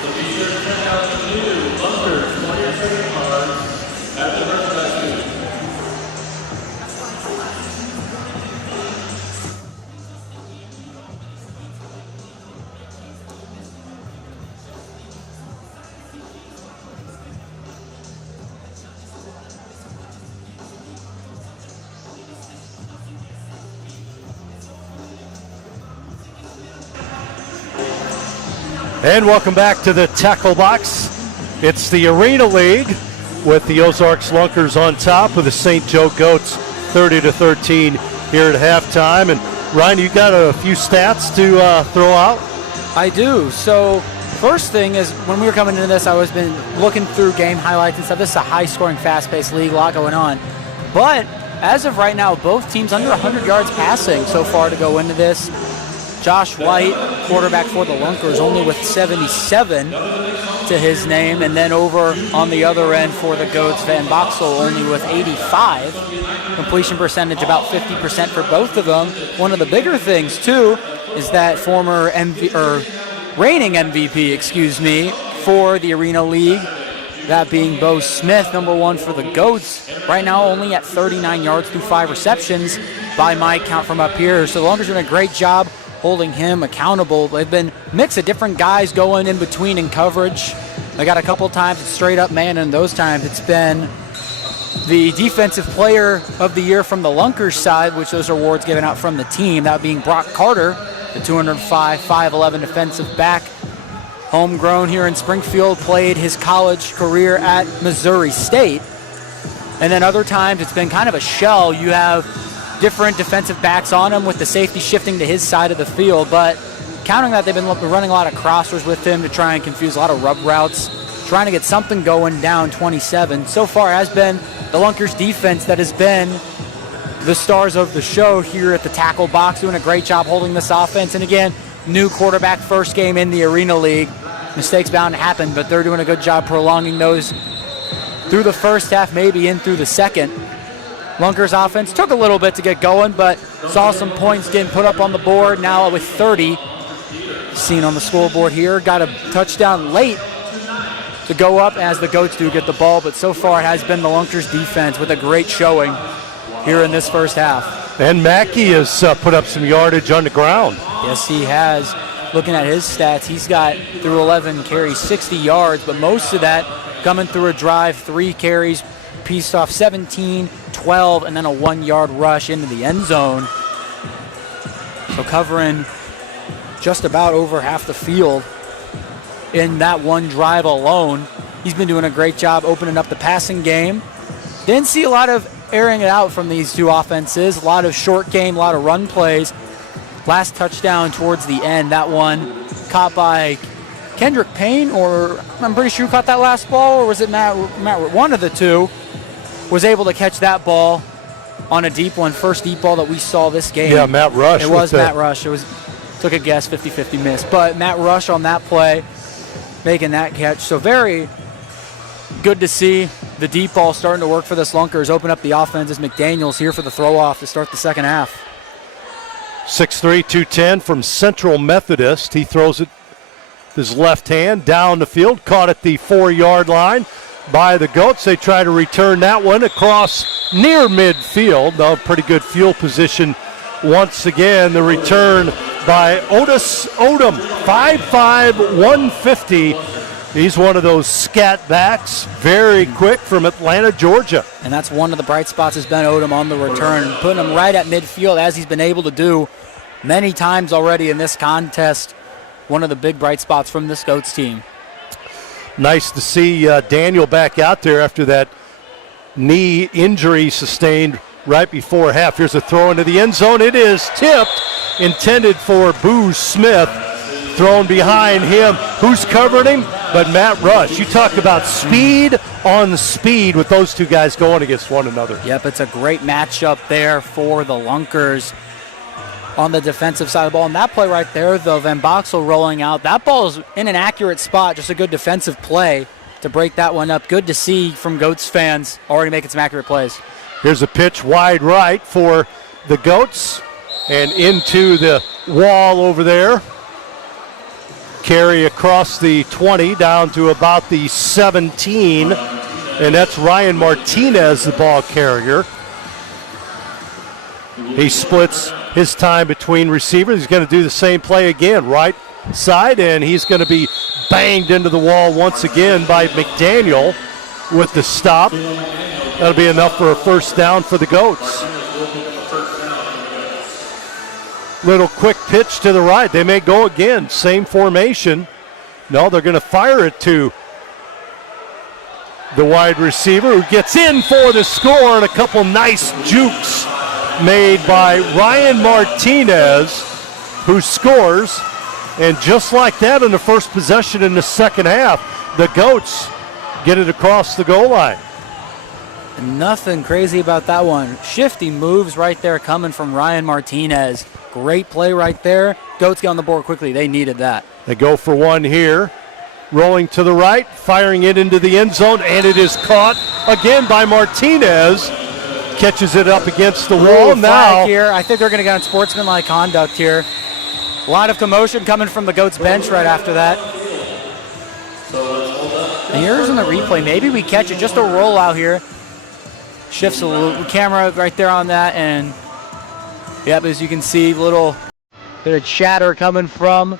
So be sure to check out the new Lunkers player trading cards at the merchandise booth. And welcome back to the Tackle Box. It's the Arena League with the Ozarks Lunkers on top with the St. Joe Goats 30-13 here at halftime. And Ryan, you got a few stats to throw out? I do. So first thing is, when we were coming into this, I was been looking through game highlights and stuff. This is a high-scoring, fast-paced league, a lot going on. But as of right now, both teams under 100 yards passing so far to go into this. Josh White, quarterback for the Lunkers, only with 77 to his name. And then over on the other end for the Goats, Van Boxel only with 85. Completion percentage about 50% for both of them. One of the bigger things, too, is that former reigning MVP, for the Arena League, that being Bo Smith, number one for the Goats, right now only at 39 yards through 5 receptions by my count from up here. So the Lunkers are doing a great job holding him accountable. They've been a mix of different guys going in between in coverage. They got a couple times it's straight up man, and those times it's been the Defensive Player of the Year from the Lunkers side, which those are awards given out from the team, that being Brock Carter, the 205, 5'11 defensive back. Homegrown here in Springfield, played his college career at Missouri State. And then other times it's been kind of a shell. You have different defensive backs on him with the safety shifting to his side of the field. But counting that, they've been running a lot of crossers with him to try and confuse a lot of rub routes, trying to get something going down 27. So far has been the Lunkers defense that has been the stars of the show here at the Tackle Box, doing a great job holding this offense. And again, new quarterback, first game in the Arena League. Mistakes bound to happen, but they're doing a good job prolonging those through the first half, maybe in through the second. Lunkers offense took a little bit to get going, but saw some points getting put up on the board. Now with 30 seen on the scoreboard here. Got a touchdown late to go up as the Goats do get the ball, but so far it has been the Lunkers defense with a great showing here in this first half. And Mackey has put up some yardage on the ground. Yes, he has. Looking at his stats, he's got through 11 carries, 60 yards, but most of that coming through a drive, 3 carries, pieced off 17, 12, and then a 1-yard rush into the end zone. So covering just about over half the field in that one drive alone. He's been doing a great job opening up the passing game. Didn't see a lot of airing it out from these two offenses. A lot of short game, a lot of run plays. Last touchdown towards the end, that one caught by Kendrick Payne, or I'm pretty sure caught that last ball, or was it Matt? One of the two was able to catch that ball on a deep one, first deep ball that we saw this game. Yeah, Matt Rush. It was Matt Rush. It was, took a guess, 50-50 miss. But Matt Rush on that play, making that catch. So very good to see the deep ball starting to work for this Lunkers. Open up the offense as McDaniels here for the throw-off to start the second half. 6'3", 210 from Central Methodist. He throws it with his left hand down the field, caught at the 4-yard line by the Goats. They try to return that one across near midfield. No, pretty good field position once again. The return by Otis Odom, 5'5", 150. He's one of those scat backs, very quick from Atlanta, Georgia. And that's one of the bright spots has been Odom on the return, putting him right at midfield as he's been able to do many times already in this contest. One of the big bright spots from this Goats team. Nice to see Daniel back out there after that knee injury sustained right before half. Here's a throw into the end zone. It is tipped, intended for Boo Smith. Thrown behind him. Who's covering him? But Matt Rush. You talk about speed on speed with those two guys going against one another. Yep, it's a great matchup there for the Lunkers on the defensive side of the ball. And that play right there, though, Van Boxel rolling out. That ball is in an accurate spot. Just a good defensive play to break that one up. Good to see from Goats fans already making some accurate plays. Here's a pitch wide right for the Goats and into the wall over there. Carry across the 20 down to about the 17, and that's Ryan Martinez, the ball carrier. He splits his time between receivers. He's going to do the same play again, right side, and he's going to be banged into the wall once again by McDaniel with the stop. That'll be enough for a first down for the Goats. Little quick pitch to the right. They may go again. Same formation. No, they're going to fire it to the wide receiver who gets in for the score, and a couple nice jukes made by Ryan Martinez, who scores. And just like that, in the first possession in the second half, the Goats get it across the goal line. Nothing crazy about that one. Shifty moves right there coming from Ryan Martinez. Great play right there. Goats get on the board quickly. They needed that. They go for one here. Rolling to the right, firing it into the end zone, and it is caught again by Martinez. Catches it up against the wall. Now here, I think they're going to get on sportsmanlike conduct here. A lot of commotion coming from the Goats bench right after that. And here's in the replay. Maybe we catch it. Just a rollout here. Shifts a little camera right there on that, and yep, as you can see, little bit of chatter coming from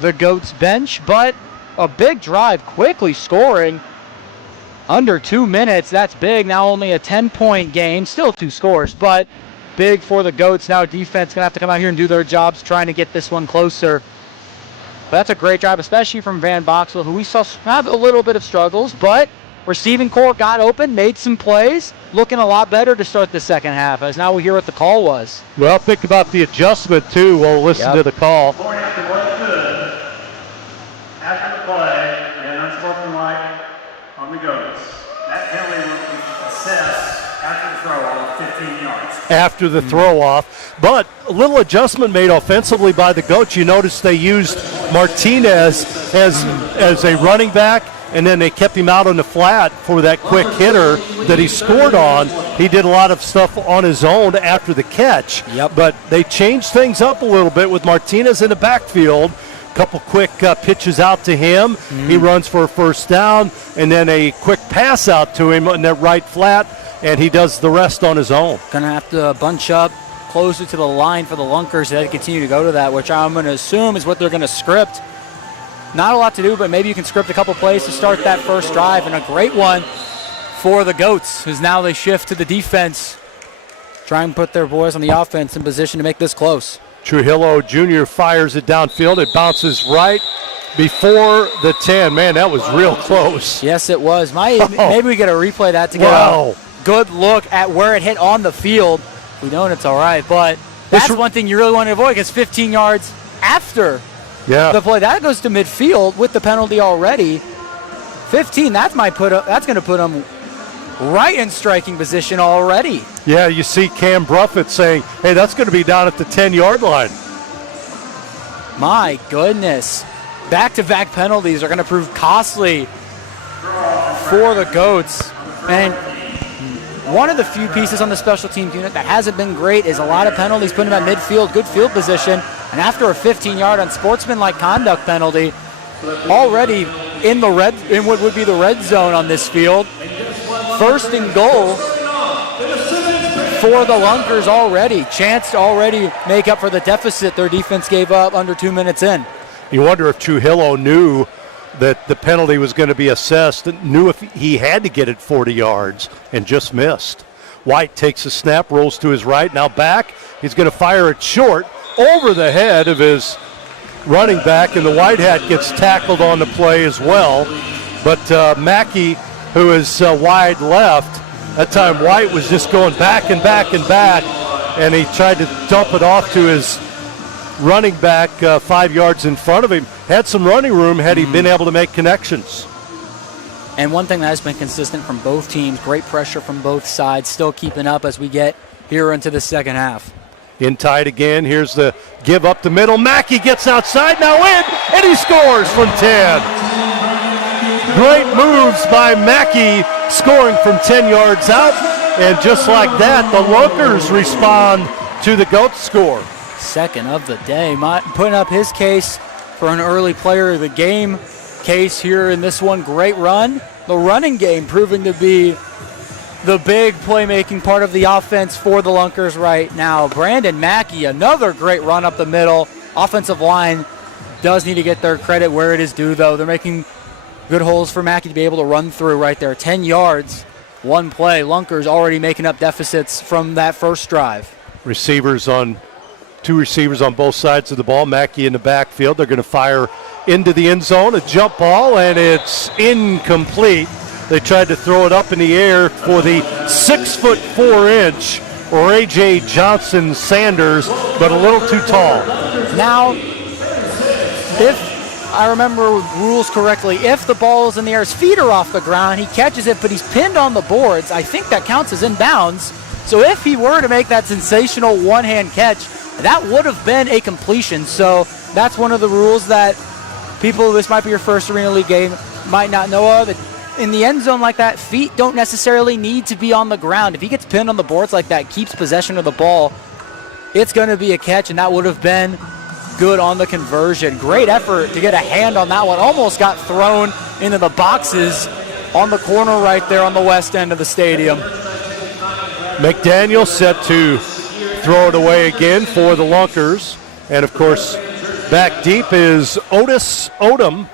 the Goats bench, but a big drive, quickly scoring. Under 2 minutes, that's big. Now only a 10-point game, still 2 scores, but big for the Goats. Now defense gonna have to come out here and do their jobs, trying to get this one closer. But that's a great drive, especially from Van Boxel, who we saw have a little bit of struggles, but receiving core got open, made some plays, looking a lot better to start the second half, as now we hear what the call was. Well, think about the adjustment, too. We'll listen to the call. Point after what's good. After the play, and unsportsmanlike on the Goats. That penalty will be assessed after the throw-off, 15 yards. After the throw-off. But a little adjustment made offensively by the Goats. You notice they used Martinez as a running back, and then they kept him out on the flat for that quick hitter that he scored on. He did a lot of stuff on his own after the catch. Yep. But they changed things up a little bit with Martinez in the backfield. Couple quick pitches out to him. He runs for a first down, and then a quick pass out to him on that right flat, and he does the rest on his own. Gonna have to bunch up closer to the line for the Lunkers. They continue to go to that, which I'm gonna assume is what they're gonna script. Not a lot to do, but maybe you can script a couple plays to start that first drive, and a great one for the Goats, as now they shift to the defense, try and put their boys on the offense in position to make this close. Trujillo Jr. fires it downfield. It bounces right before the 10. Man, that was real close. Yes, it was. Maybe we get a replay of that to get a good look at where it hit on the field. We don't, it's all right, but that's one thing you really want to avoid, because 15 yards after the play, that goes to midfield with the penalty already. 15, that's going to put them right in striking position already. Yeah, you see Cam Bruffett saying, hey, that's going to be down at the 10-yard line. My goodness. Back-to-back penalties are going to prove costly for the Goats. And one of the few pieces on the special teams unit that hasn't been great is a lot of penalties, putting them at midfield, good field position. And after a 15-yard unsportsmanlike conduct penalty, already in what would be the red zone on this field, first and goal for the Lunkers already. Chance to already make up for the deficit their defense gave up under 2 minutes in. You wonder if Trujillo knew that the penalty was going to be assessed, knew if he had to get it 40 yards and just missed. White takes a snap, rolls to his right, now back. He's going to fire it short over the head of his running back, and the white hat gets tackled on the play as well. But Mackey, who is wide left, that time White was just going back and back and back, and he tried to dump it off to his running back 5 yards in front of him. Had some running room had he been able to make connections. And one thing that has been consistent from both teams, great pressure from both sides, still keeping up as we get here into the second half. In tight again, here's the give up the middle. Mackey gets outside, now in, and he scores from 10. Great moves by Mackey, scoring from 10 yards out. And just like that, the Lunkers respond to the Goats score. Second of the day, putting up his case for an early player of the game case here in this one. Great run. The running game proving to be the big playmaking part of the offense for the Lunkers right now. Brandon Mackey, another great run up the middle. Offensive line does need to get their credit where it is due, though. They're making good holes for Mackey to be able to run through right there. 10 yards, one play. Lunkers already making up deficits from that first drive. Two receivers on both sides of the ball. Mackey in the backfield. They're going to fire into the end zone, a jump ball, and it's incomplete. They tried to throw it up in the air for the 6'4" Ray J. Johnson Sanders, but a little too tall. Now, if I remember rules correctly, if the ball is in the air, his feet are off the ground, he catches it, but he's pinned on the boards, I think that counts as inbounds. So if he were to make that sensational one-hand catch, that would have been a completion. So that's one of the rules that people, this might be your first Arena League game, might not know of. In the end zone like that, feet don't necessarily need to be on the ground. If he gets pinned on the boards like that, keeps possession of the ball, it's going to be a catch, and that would have been good on the conversion. Great effort to get a hand on that one. Almost got thrown into the boxes on the corner right there on the west end of the stadium. McDaniel set to throw it away again for the Lunkers. And, of course, back deep is Otis Odom,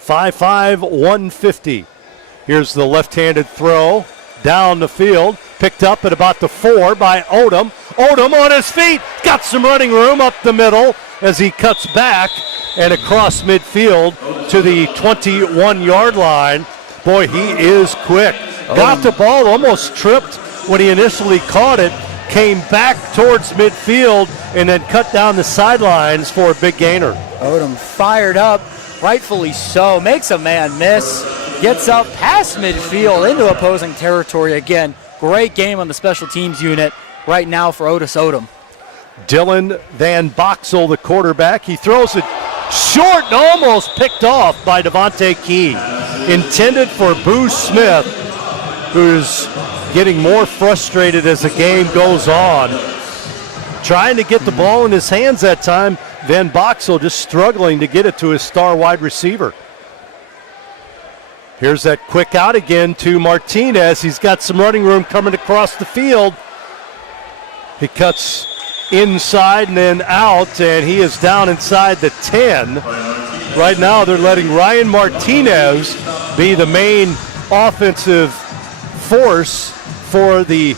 5'5", 150. Here's the left-handed throw down the field, picked up at about the 4 by Odom. Odom on his feet, got some running room up the middle as he cuts back and across midfield to the 21-yard line. Boy, he is quick. Got the ball, almost tripped when he initially caught it, came back towards midfield, and then cut down the sidelines for a big gainer. Odom fired up, rightfully so, makes a man miss, gets up past midfield into opposing territory again. Great game on the special teams unit right now for Otis Odom. Dylan Van Boxel, the quarterback. He throws it short and almost picked off by Devontae Key. Intended for Boo Smith, who's getting more frustrated as the game goes on. Trying to get the ball in his hands that time. Van Boxel just struggling to get it to his star wide receiver. Here's that quick out again to Martinez. He's got some running room coming across the field. He cuts inside and then out, and he is down inside the 10. Right now they're letting Ryan Martinez be the main offensive force for the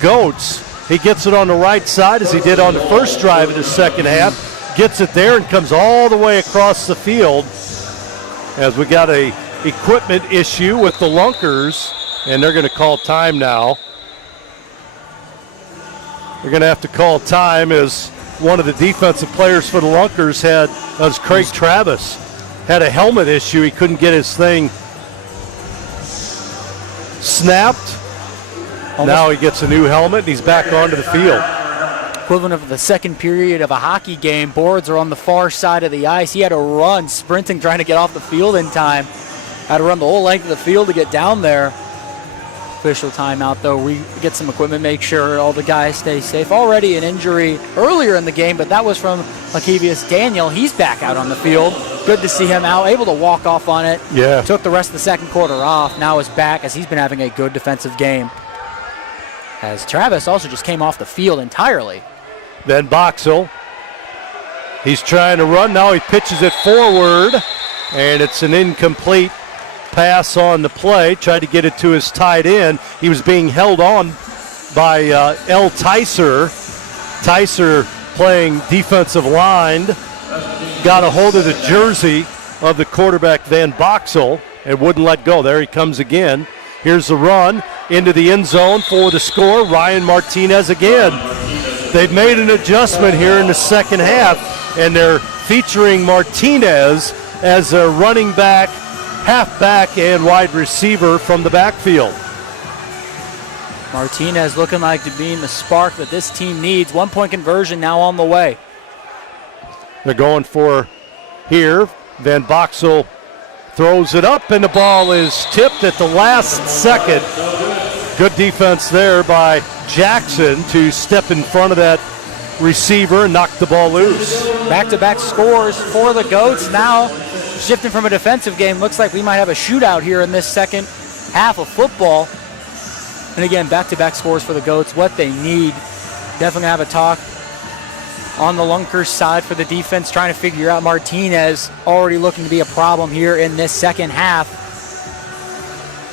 Goats. He gets it on the right side as he did on the first drive of the second half. Gets it there and comes all the way across the field as we got a equipment issue with the Lunkers, and they're going to call time now. They're going to have to call time as one of the defensive players for the Lunkers was Craig Travis, had a helmet issue. He couldn't get his thing snapped. Now he gets a new helmet and he's back onto the field. Equivalent of the second period of a hockey game. Boards are on the far side of the ice. He had to run, sprinting, trying to get off the field in time. Had to run the whole length of the field to get down there. Official timeout, though. We get some equipment, make sure all the guys stay safe. Already an injury earlier in the game, but that was from Lakevius Daniel. He's back out on the field. Good to see him out, able to walk off on it. Yeah. Took the rest of the second quarter off. Now is back as he's been having a good defensive game. As Travis also just came off the field entirely. Then Boxel. He's trying to run. Now he pitches it forward, and it's an incomplete pass on the play. Tried to get it to his tight end. He was being held on by L. Tyser. Tyser playing defensive line. Got a hold of the jersey of the quarterback, Van Boxel, and wouldn't let go. There he comes again. Here's the run into the end zone for the score. Ryan Martinez again. They've made an adjustment here in the second half, and they're featuring Martinez as a running back, halfback, and wide receiver from the backfield. Martinez looking like to be the spark that this team needs. 1-point conversion now on the way. They're going for here. Van Boxel throws it up, and the ball is tipped at the last second. Good defense there by Jackson to step in front of that receiver and knock the ball loose. Back-to-back scores for the Goats. Now shifting from a defensive game, looks like we might have a shootout here in this second half of football. And again, back-to-back scores for the Goats, what they need. Definitely have a talk on the Lunkers side for the defense, trying to figure out Martinez, already looking to be a problem here in this second half.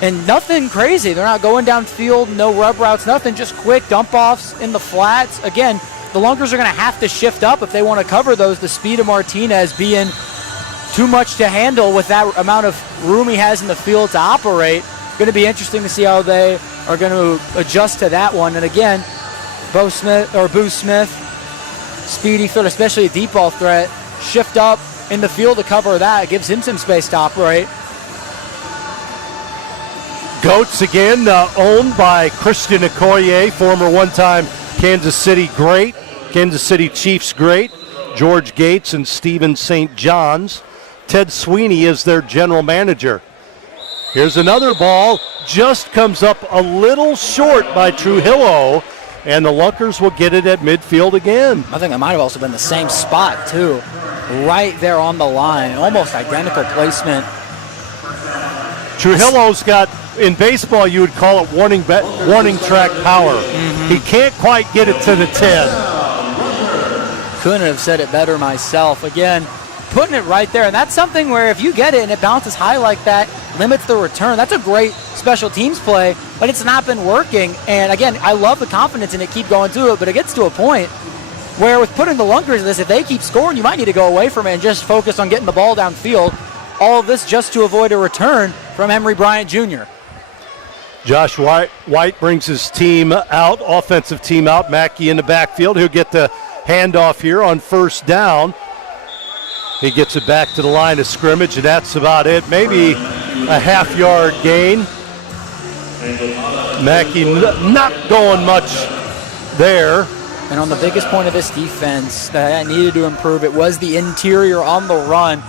And nothing crazy. They're not going downfield, no rub routes, nothing, just quick dump-offs in the flats. Again, the Lunkers are going to have to shift up if they want to cover those. The speed of Martinez being too much to handle with that amount of room he has in the field to operate. Going to be interesting to see how they are going to adjust to that one. And again, Boo Smith, speedy threat, especially a deep ball threat, shift up in the field to cover that. It gives him some space to operate. Goats again, owned by Christian Okoye, former one-time Kansas City great, Kansas City Chiefs great, George Gates and Stephen St. John's. Ted Sweeney is their general manager. Here's another ball, just comes up a little short by Trujillo, and the Lunkers will get it at midfield again. I think it might have also been the same spot, too. Right there on the line, almost identical placement. Trujillo's got, in baseball you would call it warning track power. He can't quite get it to the 10. Couldn't have said it better myself. Again, putting it right there, and that's something where if you get it and it bounces high like that, limits the return. That's a great special teams play, but it's not been working. And again, I love the confidence in it, keep going to it, but it gets to a point where with putting the Lunkers in this, if they keep scoring, you might need to go away from it and just focus on getting the ball downfield. All of this just to avoid a return from Henry Bryant Jr. Josh White brings his team out, offensive team out. Mackey in the backfield. He'll get the handoff here on first down. He gets it back to the line of scrimmage, and that's about it. Maybe a half-yard gain. Mackey not going much there. And on the biggest point of this defense that I needed to improve, it was the interior on the run,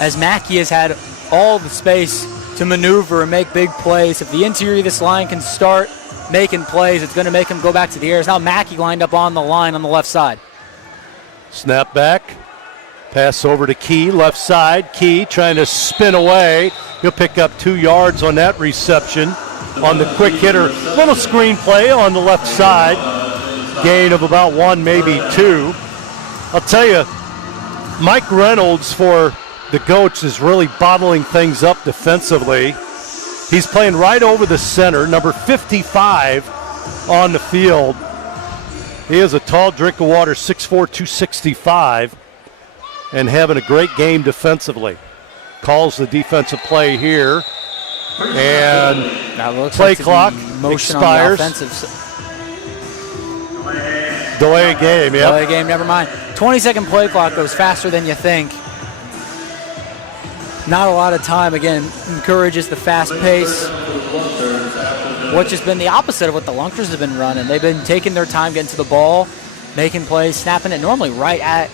as Mackey has had all the space to maneuver and make big plays. If the interior of this line can start making plays, it's going to make him go back to the air. Now Mackey lined up on the line on the left side. Snap back. Pass over to Key, left side. Key trying to spin away. He'll pick up 2 yards on that reception on the quick hitter. Little screen play on the left side. Gain of about 1, maybe 2. I'll tell you, Mike Reynolds for the Goats is really bottling things up defensively. He's playing right over the center, number 55 on the field. He is a tall drink of water, 6'4", 265. And having a great game defensively. Calls the defensive play here. And play like clock expires. Delay game, yeah. Delay game, never mind. 20-second play clock goes faster than you think. Not a lot of time, again, encourages the fast pace, which has been the opposite of what the Lunkers have been running. They've been taking their time getting to the ball, making plays, snapping it normally right at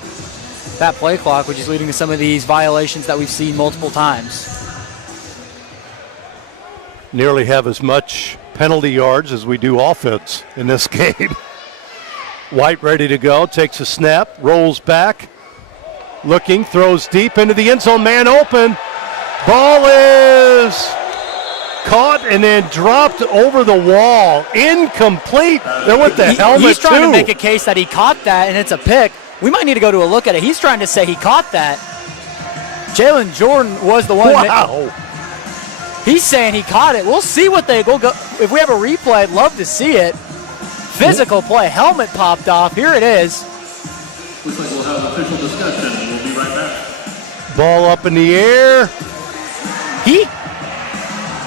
that play clock, which is leading to some of these violations that we've seen multiple times. Nearly have as much penalty yards as we do offense in this game. White ready to go, takes a snap, rolls back, looking, throws deep into the end zone, man open. Ball is caught and then dropped over the wall. Incomplete. They're with the helmet, He's trying to make a case that he caught that and it's a pick. We might need to go to a look at it. He's trying to say he caught that. Jalen Jordan was the one. Wow. He's saying he caught it. We'll see what they go. If we have a replay, I'd love to see it. Physical play. Helmet popped off. Here it is. Looks like we'll have official discussion. We'll be right back. Ball up in the air.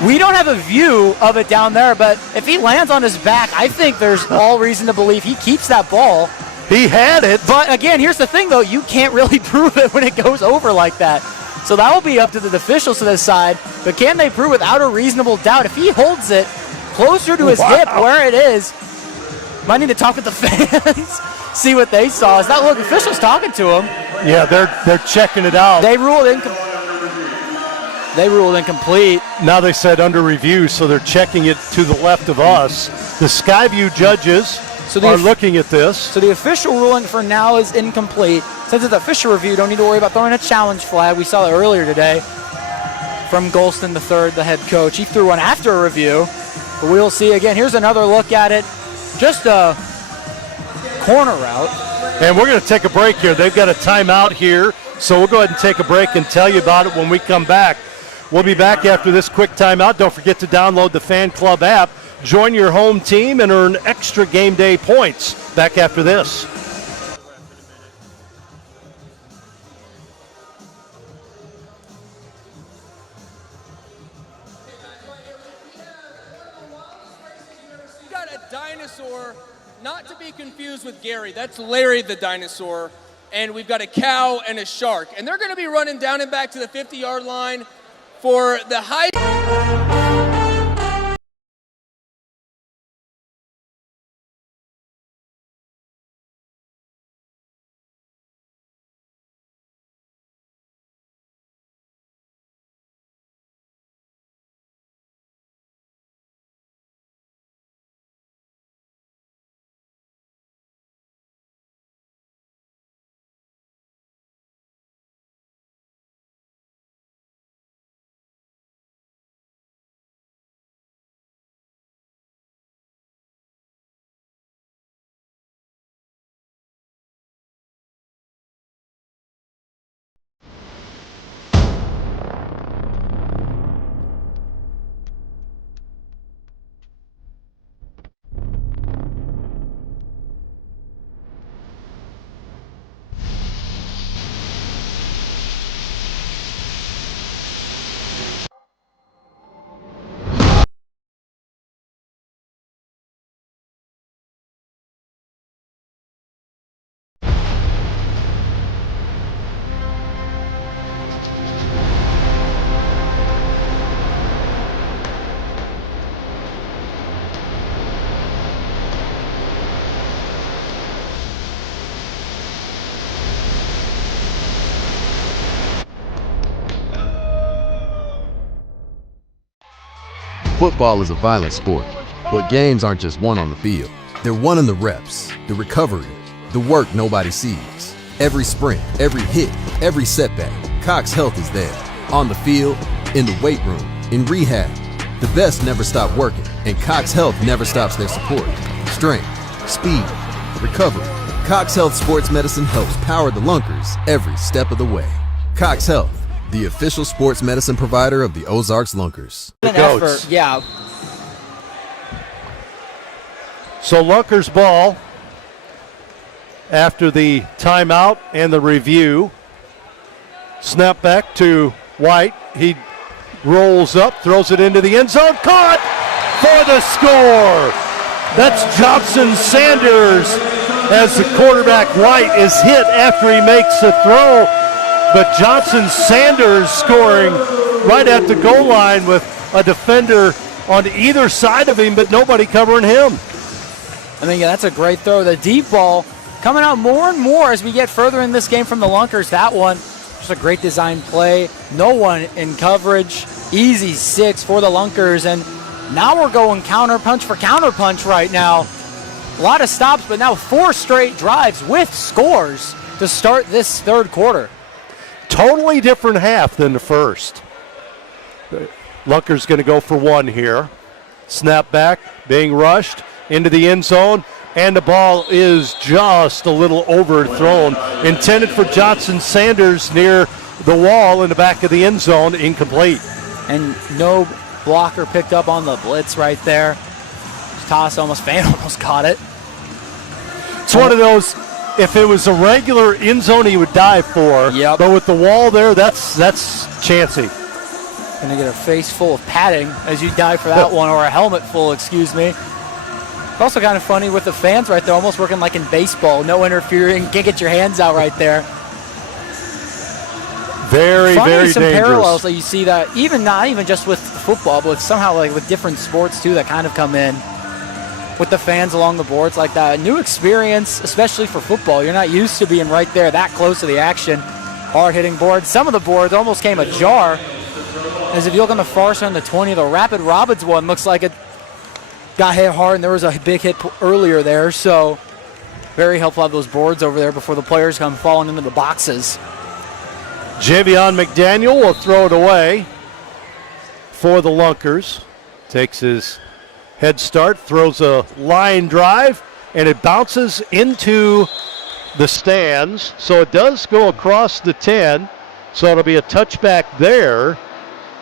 We don't have a view of it down there, but if he lands on his back, I think there's all reason to believe he keeps that ball. He had it. But again, here's the thing, though. You can't really prove it when it goes over like that. So that will be up to the officials to decide. But can they prove without a reasonable doubt? If he holds it closer to his hip where it is, might need to talk with the fans, see what they saw. Is that look? Officials talking to him. Yeah, they're checking it out. They ruled incomplete. Now they said under review, so they're checking it to the left of us. The Skyview judges are looking at this. So the official ruling for now is incomplete. Since it's official review, don't need to worry about throwing a challenge flag. We saw it earlier today from Golston III, the head coach. He threw one after a review. But we'll see again. Here's another look at it. Just a corner route. And we're going to take a break here. They've got a timeout here, so we'll go ahead and take a break and tell you about it when we come back. We'll be back after this quick timeout. Don't forget to download the Fan Club app. Join your home team and earn extra game day points. Back after this. dinosaur, not to be confused with Gary. That's Larry the dinosaur. And we've got a cow and a shark. And they're going to be running down and back to the 50-yard line for the high. Football is a violent sport, but games aren't just won on the field. They're won in the reps, the recovery, the work nobody sees. Every sprint, every hit, every setback, Cox Health is there. On the field, in the weight room, in rehab. The best never stop working, and Cox Health never stops their support. Strength, speed, recovery. Cox Health Sports Medicine helps power the Lunkers every step of the way. Cox Health, the official sports medicine provider of the Ozarks Lunkers. The Goats. Yeah. So Lunkers ball after the timeout and the review. Snap back to White. He rolls up, throws it into the end zone. Caught for the score. That's Johnson Sanders as the quarterback White is hit after he makes the throw. But Johnson Sanders scoring right at the goal line with a defender on either side of him, but nobody covering him. I mean, yeah, that's a great throw. The deep ball coming out more and more as we get further in this game from the Lunkers. That one, just a great design play. No one in coverage. Easy 6 for the Lunkers. And now we're going counterpunch for counterpunch right now. A lot of stops, but now 4 straight drives with scores to start this third quarter. Totally different half than the first. Lunkers going to go for 1 here. Snap back, being rushed into the end zone, and the ball is just a little overthrown. Intended for Johnson Sanders near the wall in the back of the end zone, incomplete. And no blocker picked up on the blitz right there. Toss Fan almost caught it. It's one of those, if it was a regular end zone, he would dive for. Yep. But with the wall there, that's chancy. Gonna get a face full of padding as you dive for that one, or a helmet full, excuse me. Also kind of funny with the fans right there, almost working like in baseball. No interfering, can't get your hands out right there. Very, funny, very some dangerous. parallels that you see that not even just with football, but somehow like with different sports too that kind of come in with the fans along the boards like that. A new experience, especially for football. You're not used to being right there that close to the action. Hard-hitting boards. Some of the boards almost came ajar. As if you look on the far side on the 20, the Rapid Robbins one looks like it got hit hard, and there was a big hit earlier there. So very helpful to have those boards over there before the players come falling into the boxes. Javion McDaniel will throw it away for the Lunkers. Takes his head start, throws a line drive, and it bounces into the stands. So it does go across the 10. So it'll be a touchback there,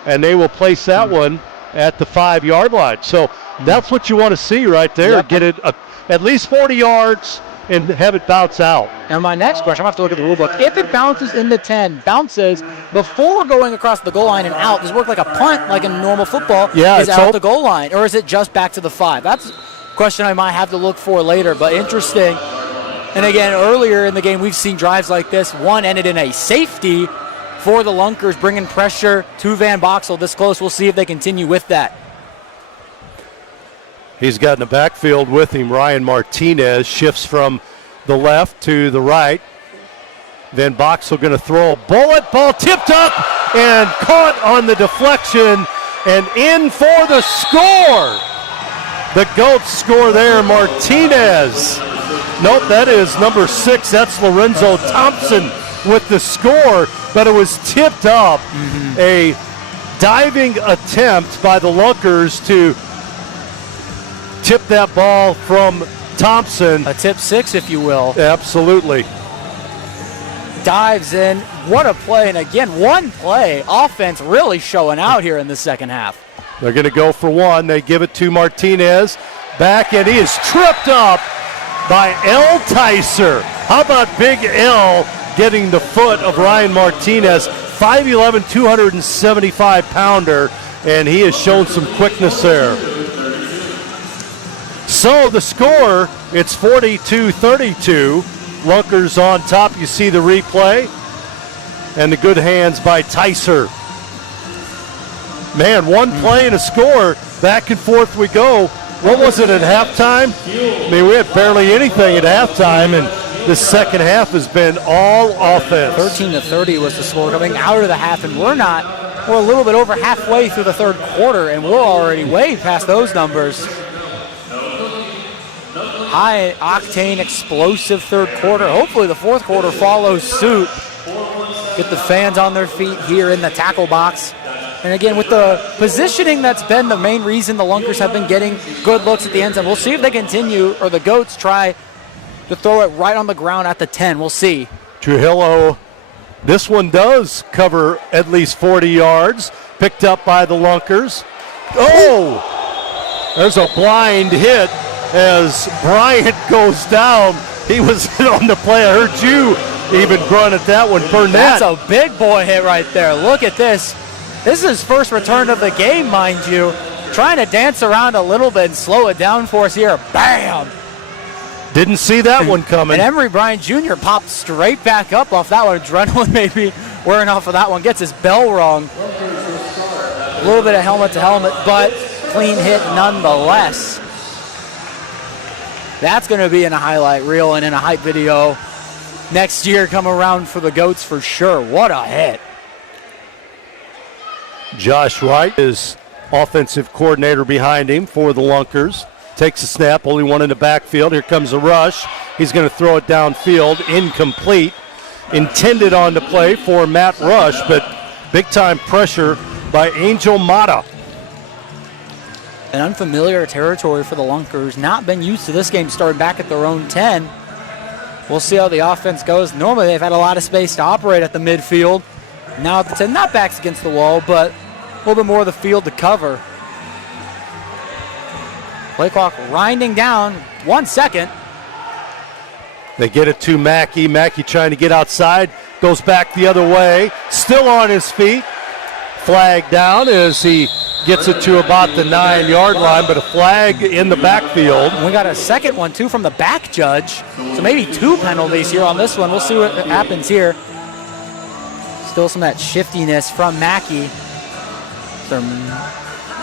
and they will place that one at the 5-yard line. So that's what you want to see right there. Yep. Get it at least 40 yards and have it bounce out. And my next question, I'm going to have to look at the rule book. If it bounces in the 10, bounces before going across the goal line and out, does it work like a punt, like in normal football? Yeah, is out the goal line, or is it just back to the 5? That's question I might have to look for later, but interesting. And again, earlier in the game, we've seen drives like this. One ended in a safety for the Lunkers, bringing pressure to Van Boxel this close. We'll see if they continue with that. He's got in the backfield with him. Ryan Martinez shifts from the left to the right. Van Boxel going to throw a bullet. Ball tipped up and caught on the deflection and in for the score. The Goats score there. Martinez. Nope, that is number 6. That's Lorenzo Thompson with the score, but it was tipped up. A diving attempt by the Lunkers to tip that ball from Thompson. A tip 6, if you will. Absolutely. Dives in. What a play. And again, one play. Offense really showing out here in the second half. They're going to go for one. They give it to Martinez. Back, and he is tripped up by L. Tyser. How about Big L getting the foot of Ryan Martinez? 5'11", 275-pounder, and he has shown some quickness there. So the score, it's 42-32. Lunkers on top. You see the replay. And the good hands by Tyser. Man, one play and a score. Back and forth we go. What was it at halftime? I mean, we had barely anything at halftime, and the second half has been all offense. 13-30 was the score coming out of the half, and we're a little bit over halfway through the third quarter, and we're already way past those numbers. High octane, explosive third quarter. Hopefully the fourth quarter follows suit. Get the fans on their feet here in the tackle box. And again, with the positioning that's been the main reason the Lunkers have been getting good looks at the end zone. We'll see if they continue, or the Goats try to throw it right on the ground at the 10. We'll see. Trujillo, this one does cover at least 40 yards. Picked up by the Lunkers. Oh! There's a blind hit as Bryant goes down. He was hit on the play. I heard you even grunt at that one. Burnett. That's a big boy hit right there. Look at this. This is his first return of the game, mind you. Trying to dance around a little bit and slow it down for us here. Bam! Didn't see that one coming. And Emery Bryant Jr. popped straight back up off that one. Adrenaline maybe wearing off of that one. Gets his bell rung. A little bit of helmet to helmet, but clean hit nonetheless. That's going to be in a highlight reel and in a hype video next year come around for the Goats for sure. What a hit. Josh Wright is offensive coordinator behind him for the Lunkers. Takes a snap, only one in the backfield. Here comes a rush. He's going to throw it downfield, incomplete. Intended on the play for Matt Rush, but big-time pressure by Angel Mata. An unfamiliar territory for the Lunkers. Not been used to this game starting back at their own 10. We'll see how the offense goes. Normally they've had a lot of space to operate at the midfield. Now at the 10, not backs against the wall, but a little bit more of the field to cover. Play clock winding down. 1 second. They get it to Mackey. Mackey trying to get outside. Goes back the other way. Still on his feet. Flag down as he gets it to about the 9-yard line, but a flag in the backfield. We got a second one, too, from the back judge. So maybe 2 penalties here on this one. We'll see what happens here. Still some of that shiftiness from Mackey.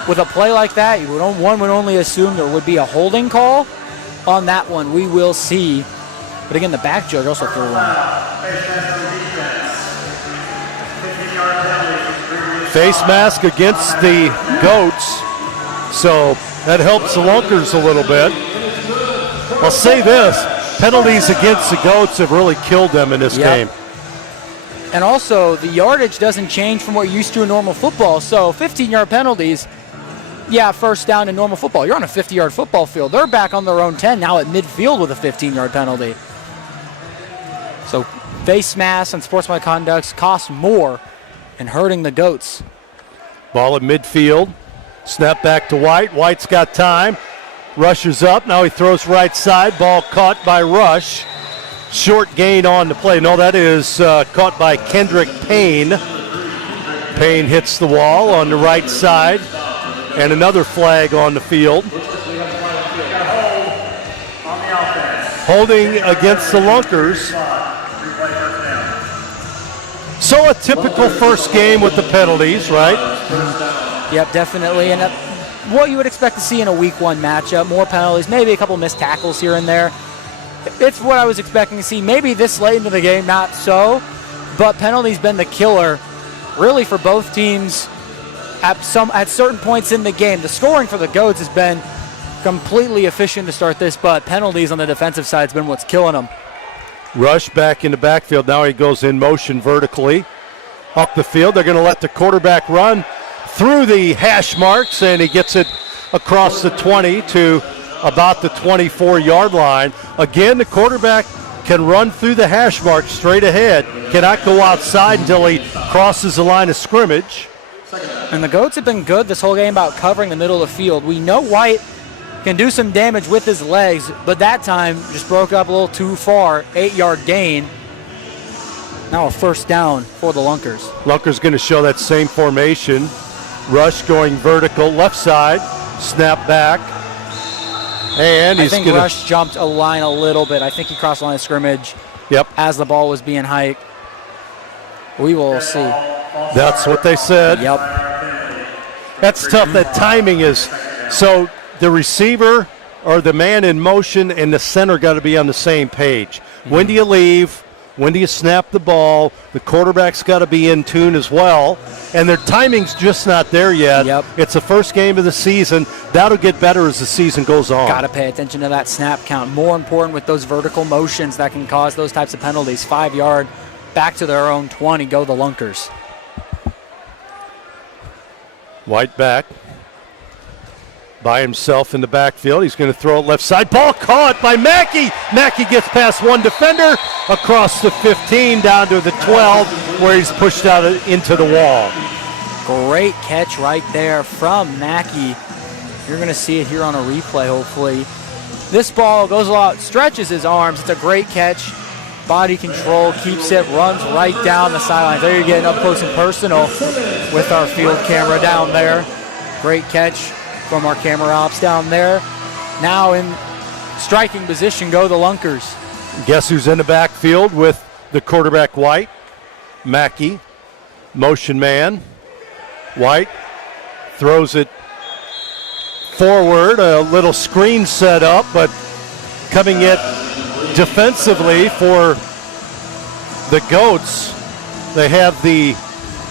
With a play like that, one would only assume there would be a holding call on that one. We will see. But again, the back judge also threw one. Face mask against the Goats, so that helps the Lunkers a little bit. I'll say this, penalties against the Goats have really killed them in this game. And also, the yardage doesn't change from what you're used to in normal football. So 15-yard penalties, yeah, first down in normal football. You're on a 50-yard football field. They're back on their own 10 now at midfield with a 15-yard penalty. So face masks and sportsmanlike conducts cost more and hurting the Goats. Ball at midfield. Snap back to White. White's got time. Rushes up. Now he throws right side. Ball caught by Rush. Short gain on the play. No, that is caught by Kendrick Payne. Payne hits the wall on the right side. And another flag on the field. holding against the Lunkers. So a typical first game with the penalties, right? Yep, definitely. And what you would expect to see in a week 1 matchup, more penalties, maybe a couple missed tackles here and there. It's what I was expecting to see. Maybe this late into the game, not so, but penalties been the killer really for both teams at certain points in the game. The scoring for the Goats has been completely efficient to start this, but penalties on the defensive side has been what's killing them. Rush back in the backfield. Now he goes in motion vertically up the field. They're going to let the quarterback run through the hash marks, and he gets it across the 20 to about the 24-yard line. Again, the quarterback can run through the hash mark straight ahead, cannot go outside until he crosses the line of scrimmage. And the Goats have been good this whole game about covering the middle of the field. We know White can do some damage with his legs, but that time just broke up a little too far. 8-yard gain. Now a first down for the Lunkers. Lunkers going to show that same formation. Rush going vertical, left side, snap back. And I think Rush jumped a line a little bit. I think he crossed the line of scrimmage as the ball was being hiked. We will see. That's what they said. Yep. That's tough. That timing is. So the receiver or the man in motion and the center got to be on the same page. Mm-hmm. When do you leave? When do you snap the ball? The quarterback's got to be in tune as well. And their timing's just not there yet. Yep. It's the first game of the season. That'll get better as the season goes on. Got to pay attention to that snap count. More important with those vertical motions that can cause those types of penalties. 5-yard, back to their own 20. Go the Lunkers. White back by himself in the backfield. He's going to throw it left side. Ball caught by Mackey. Mackey gets past one defender, across the 15, down to the 12, where he's pushed out into the wall. Great catch right there from Mackey. You're going to see it here on a replay, hopefully. This ball goes a lot, stretches his arms. It's a great catch. Body control, keeps it, runs right down the sideline. There you're getting up close and personal with our field camera down there. Great catch from our camera ops down there. Now in striking position go the Lunkers. Guess who's in the backfield with the quarterback White? Mackey, motion man. White throws it forward, a little screen set up, but coming in defensively for the Goats, they have the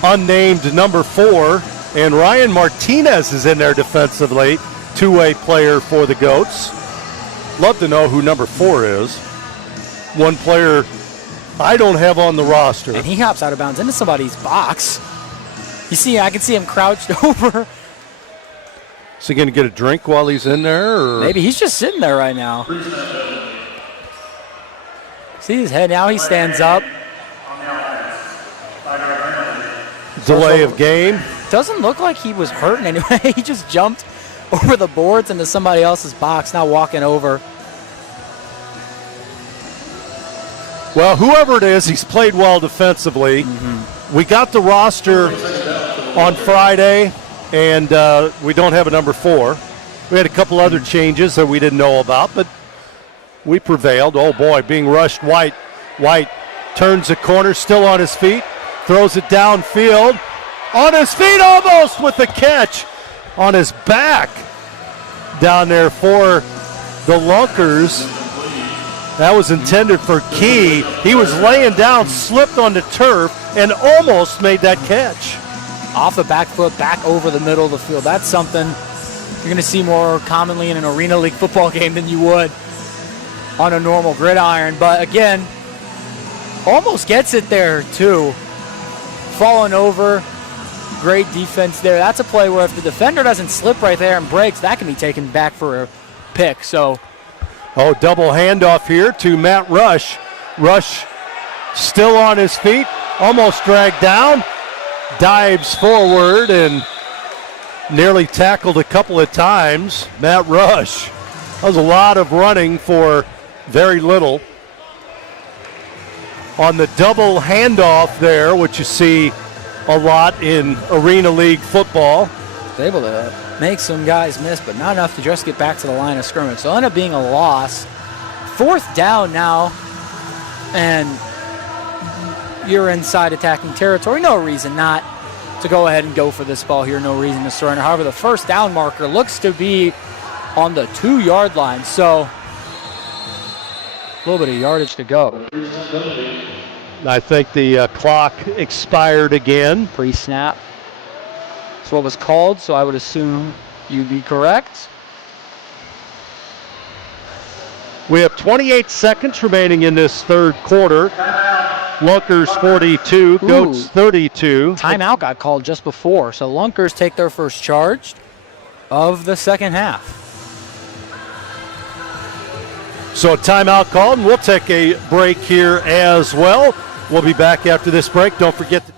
unnamed number 4, and Ryan Martinez is in there defensively, two-way player for the Goats. Love to know who number 4 is. One player I don't have on the roster. And he hops out of bounds into somebody's box. You see, I can see him crouched over. Is he going to get a drink while he's in there? Or? Maybe he's just sitting there right now. See his head now, he stands up. Delay of game. Doesn't look like he was hurt in any way. He just jumped over the boards into somebody else's box, now walking over. Well, whoever it is, he's played well defensively. Mm-hmm. We got the roster on Friday, and we don't have a number 4. We had a couple other changes that we didn't know about, but we prevailed. Oh, boy, being rushed. White turns the corner, still on his feet, throws it downfield. On his feet almost with the catch on his back down there for the Lunkers. That was intended for Key. He was laying down, slipped on the turf, and almost made that catch. Off the back foot, back over the middle of the field. That's something you're going to see more commonly in an Arena League football game than you would on a normal gridiron. But again, almost gets it there too. Falling over, great defense there. That's a play where if the defender doesn't slip right there and breaks, that can be taken back for a pick. So, double handoff here to Matt Rush. Rush still on his feet, almost dragged down, dives forward and nearly tackled a couple of times. Matt Rush. That was a lot of running for very little. On the double handoff there, which you see a lot in Arena League football. Able to make some guys miss, but not enough to just get back to the line of scrimmage. So it'll end up being a loss. 4th down now, and you're inside attacking territory. No reason not to go ahead and go for this ball here. No reason to surrender. However, the 1st down marker looks to be on the 2-yard line. So a little bit of yardage to go. I think the clock expired again. Pre-snap. That's what was called, so I would assume you'd be correct. We have 28 seconds remaining in this 3rd quarter. Lunkers 42, Goats 32. Timeout got called just before, so Lunkers take their first charge of the 2nd half. So a timeout called, and we'll take a break here as well. We'll be back after this break. Don't forget to...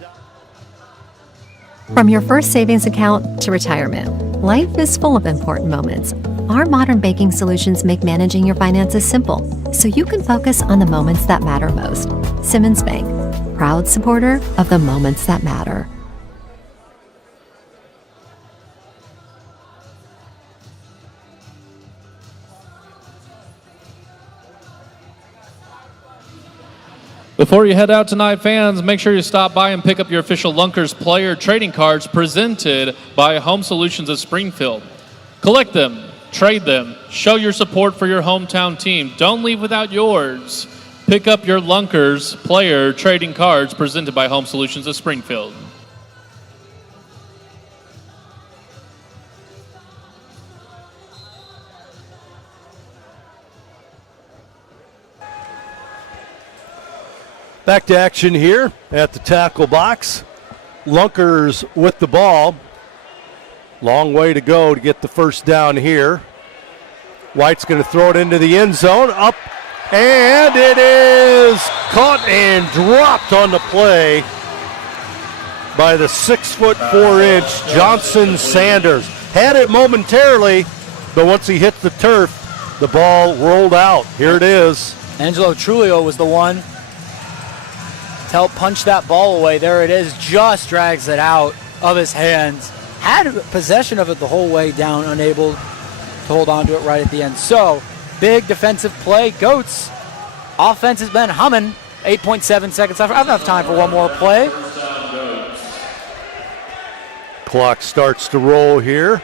From your first savings account to retirement, life is full of important moments. Our modern banking solutions make managing your finances simple, so you can focus on the moments that matter most. Simmons Bank, proud supporter of the moments that matter. Before you head out tonight, fans, make sure you stop by and pick up your official Lunkers player trading cards presented by Home Solutions of Springfield. Collect them, trade them, show your support for your hometown team. Don't leave without yours. Pick up your Lunkers player trading cards presented by Home Solutions of Springfield. Back to action here at the tackle box. Lunkers with the ball. Long way to go to get the 1st down here. White's going to throw it into the end zone. Up, and it is caught and dropped on the play by the 6'4" Johnson Sanders. Had it momentarily, but once he hit the turf, the ball rolled out. Here it is. Angelo Trulio was the one to help punch that ball away. There it is, just drags it out of his hands. Had possession of it the whole way down, unable to hold on to it right at the end. So, big defensive play. Goats, offense has been humming. 8.7 seconds left. I have enough time for one more play. Clock starts to roll here.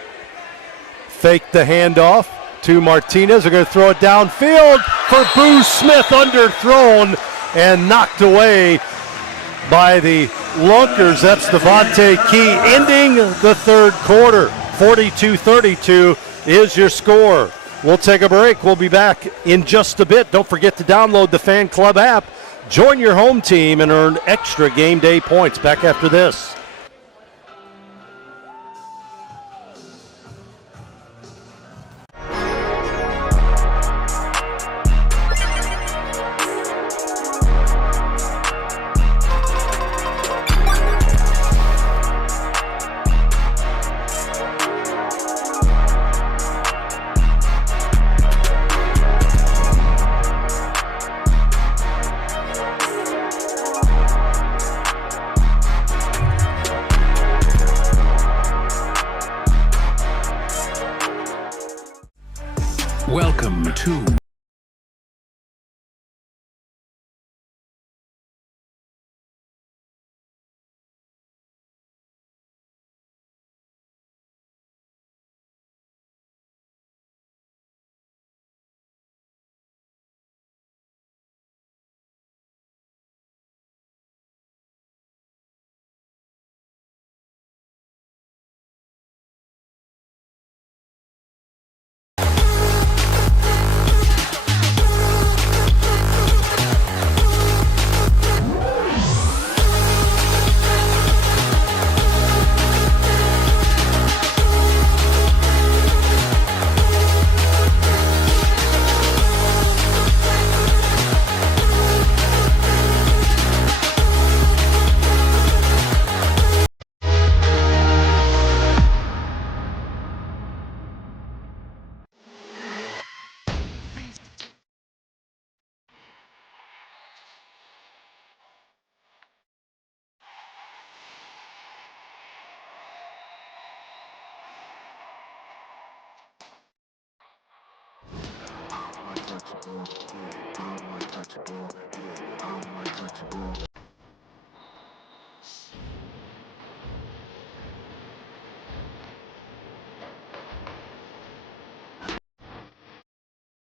Fake the handoff to Martinez. They're going to throw it downfield for Boo Smith, underthrown and knocked away by the Lunkers. That's Devontae Key, ending the 3rd quarter. 42-32 is your score. We'll take a break. We'll be back in just a bit. Don't forget to download the Fan Club app. Join your home team and earn extra game day points. Back after this. Welcome to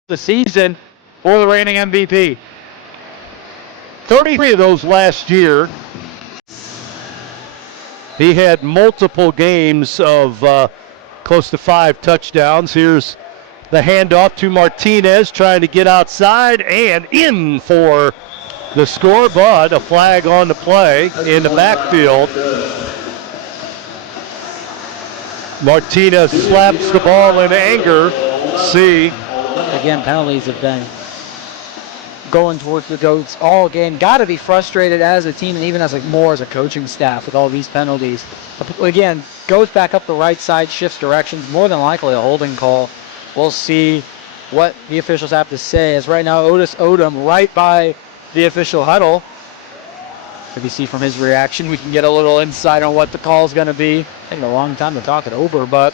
The season for the reigning MVP. 33 of those last year. He had multiple games of close to 5 touchdowns. Here's the handoff to Martinez, trying to get outside and in for the score, but a flag on the play in the backfield. Martinez slaps the ball in anger. See. Again, penalties have been going towards the Goats all game. Got to be frustrated as a team and even as more as a coaching staff with all these penalties. Again, Goats back up the right side, shifts directions, more than likely a holding call. We'll see what the officials have to say, as right now Otis Odom right by the official huddle. If you see from his reaction, we can get a little insight on what the call is going to be. Taking a long time to talk it over, but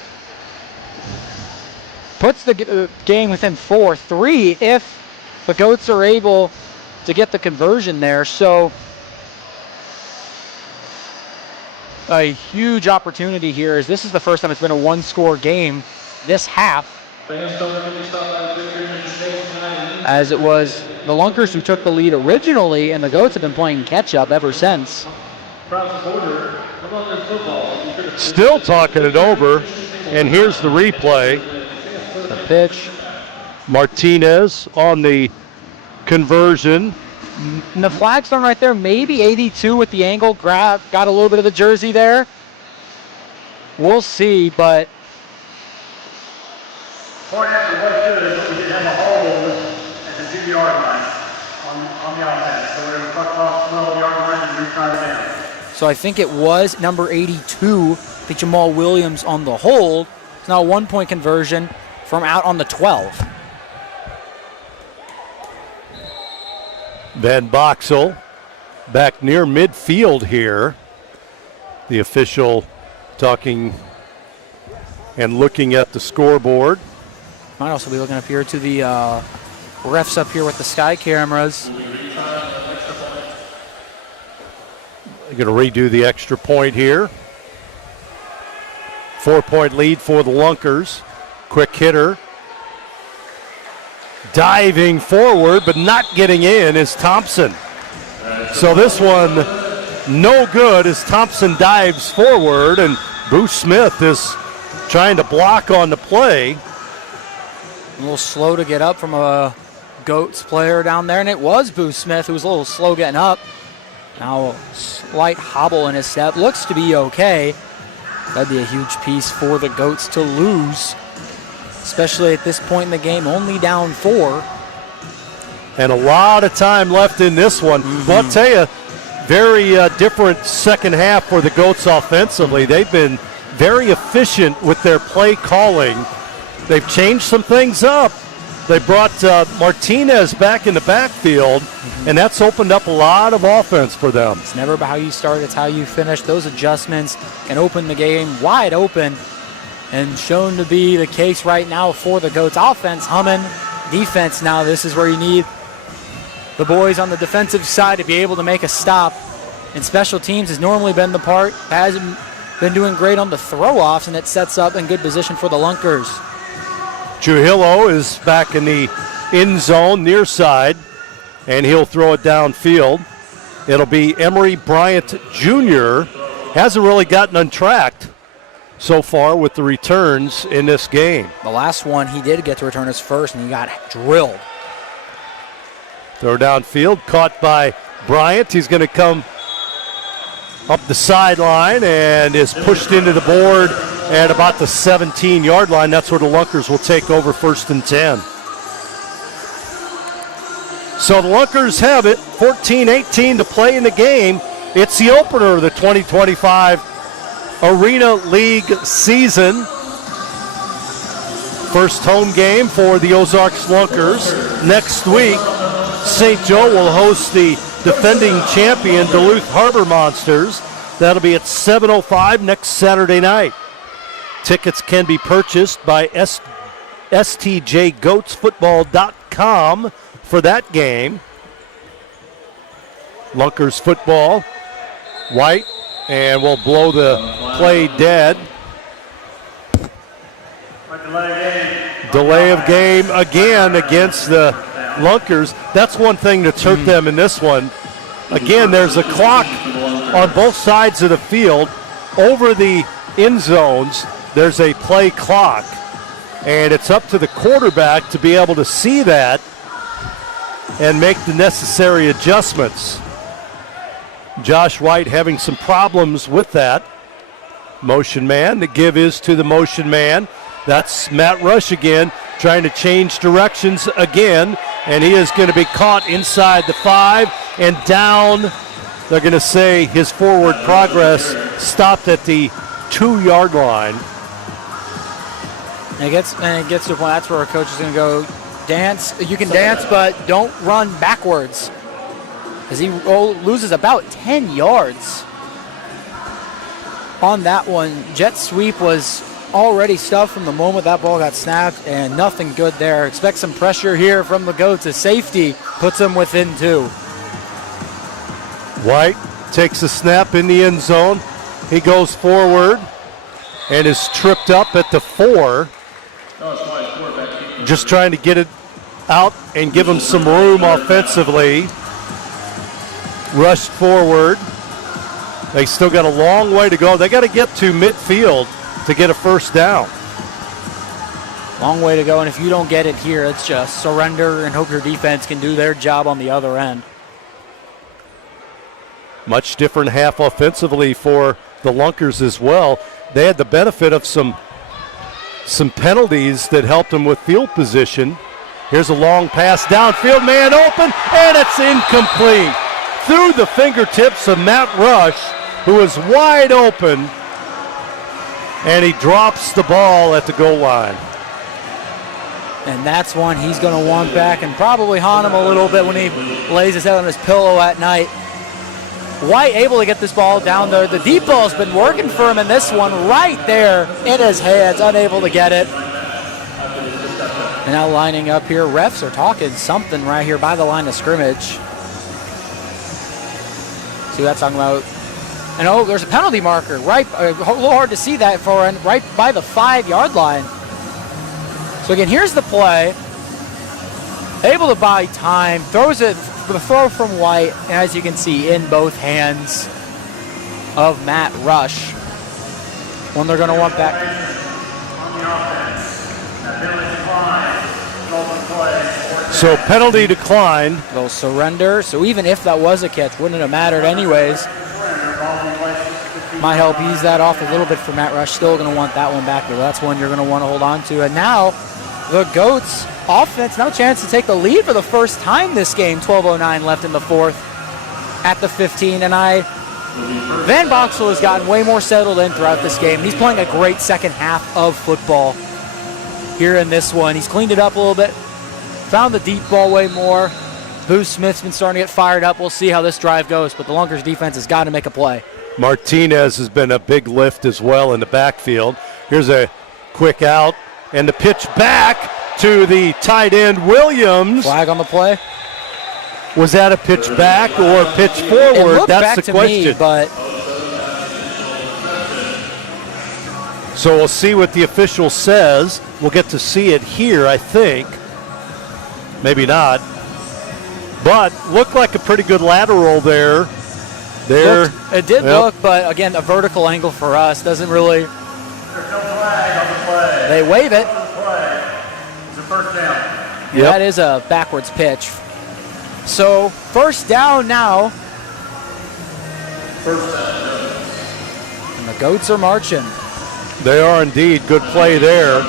puts the game within 4-3 if the Goats are able to get the conversion there. So a huge opportunity here, as this is the first time it's been a one-score game this half, as it was the Lunkers who took the lead originally, and the Goats have been playing catch-up ever since. Still talking it over, and here's the replay. The pitch. Martinez on the conversion. And the flag's thrown right there, maybe 82 with the angle, got a little bit of the jersey there. We'll see, but Point after what good, we did have a hold at the 2-yard line on the offense. So we're going to puck off 12-yard line and retry again. so I think it was number 82, the Jamal Williams on the hold. It's now a 1-point conversion from out on the 12. Van Boxel back near midfield here. The official talking and looking at the scoreboard. Might also be looking up here to the refs up here with the sky cameras. They're going to redo the extra point here. 4-point lead for the Lunkers. Quick hitter. Diving forward, but not getting in is Thompson. So this one, no good as Thompson dives forward, and Bruce Smith is trying to block on the play. A little slow to get up from a Goats player down there, and it was Bruce Smith who was a little slow getting up. Now a slight hobble in his step. Looks to be okay. That'd be a huge piece for the Goats to lose, especially at this point in the game, only down 4. And a lot of time left in this one. Well, I'll tell you, very different second half for the Goats offensively. They've been very efficient with their play calling. They've changed some things up. They brought Martinez back in the backfield, and that's opened up a lot of offense for them. It's never about how you start, it's how you finish. Those adjustments can open the game wide open, and shown to be the case right now for the Goats. Offense humming, defense now. This is where you need the boys on the defensive side to be able to make a stop. And special teams has normally been the part that hasn't been doing great on the throw-offs, and it sets up in good position for the Lunkers. Trujillo is back in the end zone near side, and he'll throw it downfield. It'll be Emery Bryant Jr. Hasn't really gotten untracked so far with the returns in this game. The last one, he did get to return his first, and he got drilled. Throw downfield, caught by Bryant. He's going to come up the sideline and is pushed into the board at about the 17-yard line. That's where the Lunkers will take over 1st and 10. So the Lunkers have it, 14-18 to play in the game. It's the opener of the 2025 Arena League season. First home game for the Ozarks Lunkers. Next week, St. Joe will host the defending champion Duluth Harbor Monsters. That'll be at 7:05 next Saturday night. Tickets can be purchased by STJGoatsFootball.com. calm for that game. Lunkers football. White, and we'll blow the play dead. Delay of game again against the Lunkers. That's one thing that's hurt them in this one. Again, there's a clock on both sides of the field. Over the end zones, there's a play clock. And it's up to the quarterback to be able to see that and make the necessary adjustments. Josh White having some problems with that. Motion man. The give is to the motion man. That's Matt Rush again, trying to change directions again. And he is going to be caught inside the 5 and down. They're going to say his forward progress stopped at the 2-yard line. And it gets to the point, that's where our coach is going to go, dance. You can dance, but don't run backwards. As he loses about 10 yards on that one. Jet sweep was already stuffed from the moment that ball got snapped, and nothing good there. Expect some pressure here from the Goats as safety puts them within 2. White takes a snap in the end zone. He goes forward and is tripped up at the 4. Just trying to get it out and give him some room offensively. Rushed forward. They still got a long way to go. They got to get to midfield to get a first down. Long way to go, and if you don't get it here, it's just surrender and hope your defense can do their job on the other end. Much different half offensively for the Lunkers as well. They had the benefit of some penalties that helped them with field position. Here's a long pass downfield, man open, and it's incomplete. Through the fingertips of Matt Rush, who is wide open, and he drops the ball at the goal line. And that's one he's going to want back and probably haunt him a little bit when he lays his head on his pillow at night. White able to get this ball down there. The deep ball's been working for him in this one, right there in his hands, unable to get it. And now lining up here, refs are talking something right here by the line of scrimmage. See what that's talking about. And oh, there's a penalty marker, right, a little hard to see that for right by the 5-yard line. So again, here's the play. Able to buy time, throws it, the throw from White, and as you can see, in both hands of Matt Rush. One they're going to want back. So penalty decline. They'll surrender. So even if that was a catch, wouldn't have mattered anyways. Might help ease that off a little bit for Matt Rush. Still going to want that one back, but that's one you're going to want to hold on to. And now the Goats offense, now a chance to take the lead for the first time this game. 12:09 left in the 4th at the 15. And Van Boxel has gotten way more settled in throughout this game. He's playing a great second half of football here in this one. He's cleaned it up a little bit, found the deep ball way more. Booth Smith's been starting to get fired up. We'll see how this drive goes, but the Lunkers defense has got to make a play. Martinez has been a big lift as well in the backfield. Here's a quick out and the pitch back to the tight end Williams. Flag on the play. Was that a pitch back or pitch forward? That's the question. Me, but so we'll see what the official says. We'll get to see it here, I think. Maybe not. But looked like a pretty good lateral there. It did look, but again, a vertical angle for us doesn't really. They wave it. Yep. That is a backwards pitch. So first down now. And the Goats are marching. They are indeed. Good play there.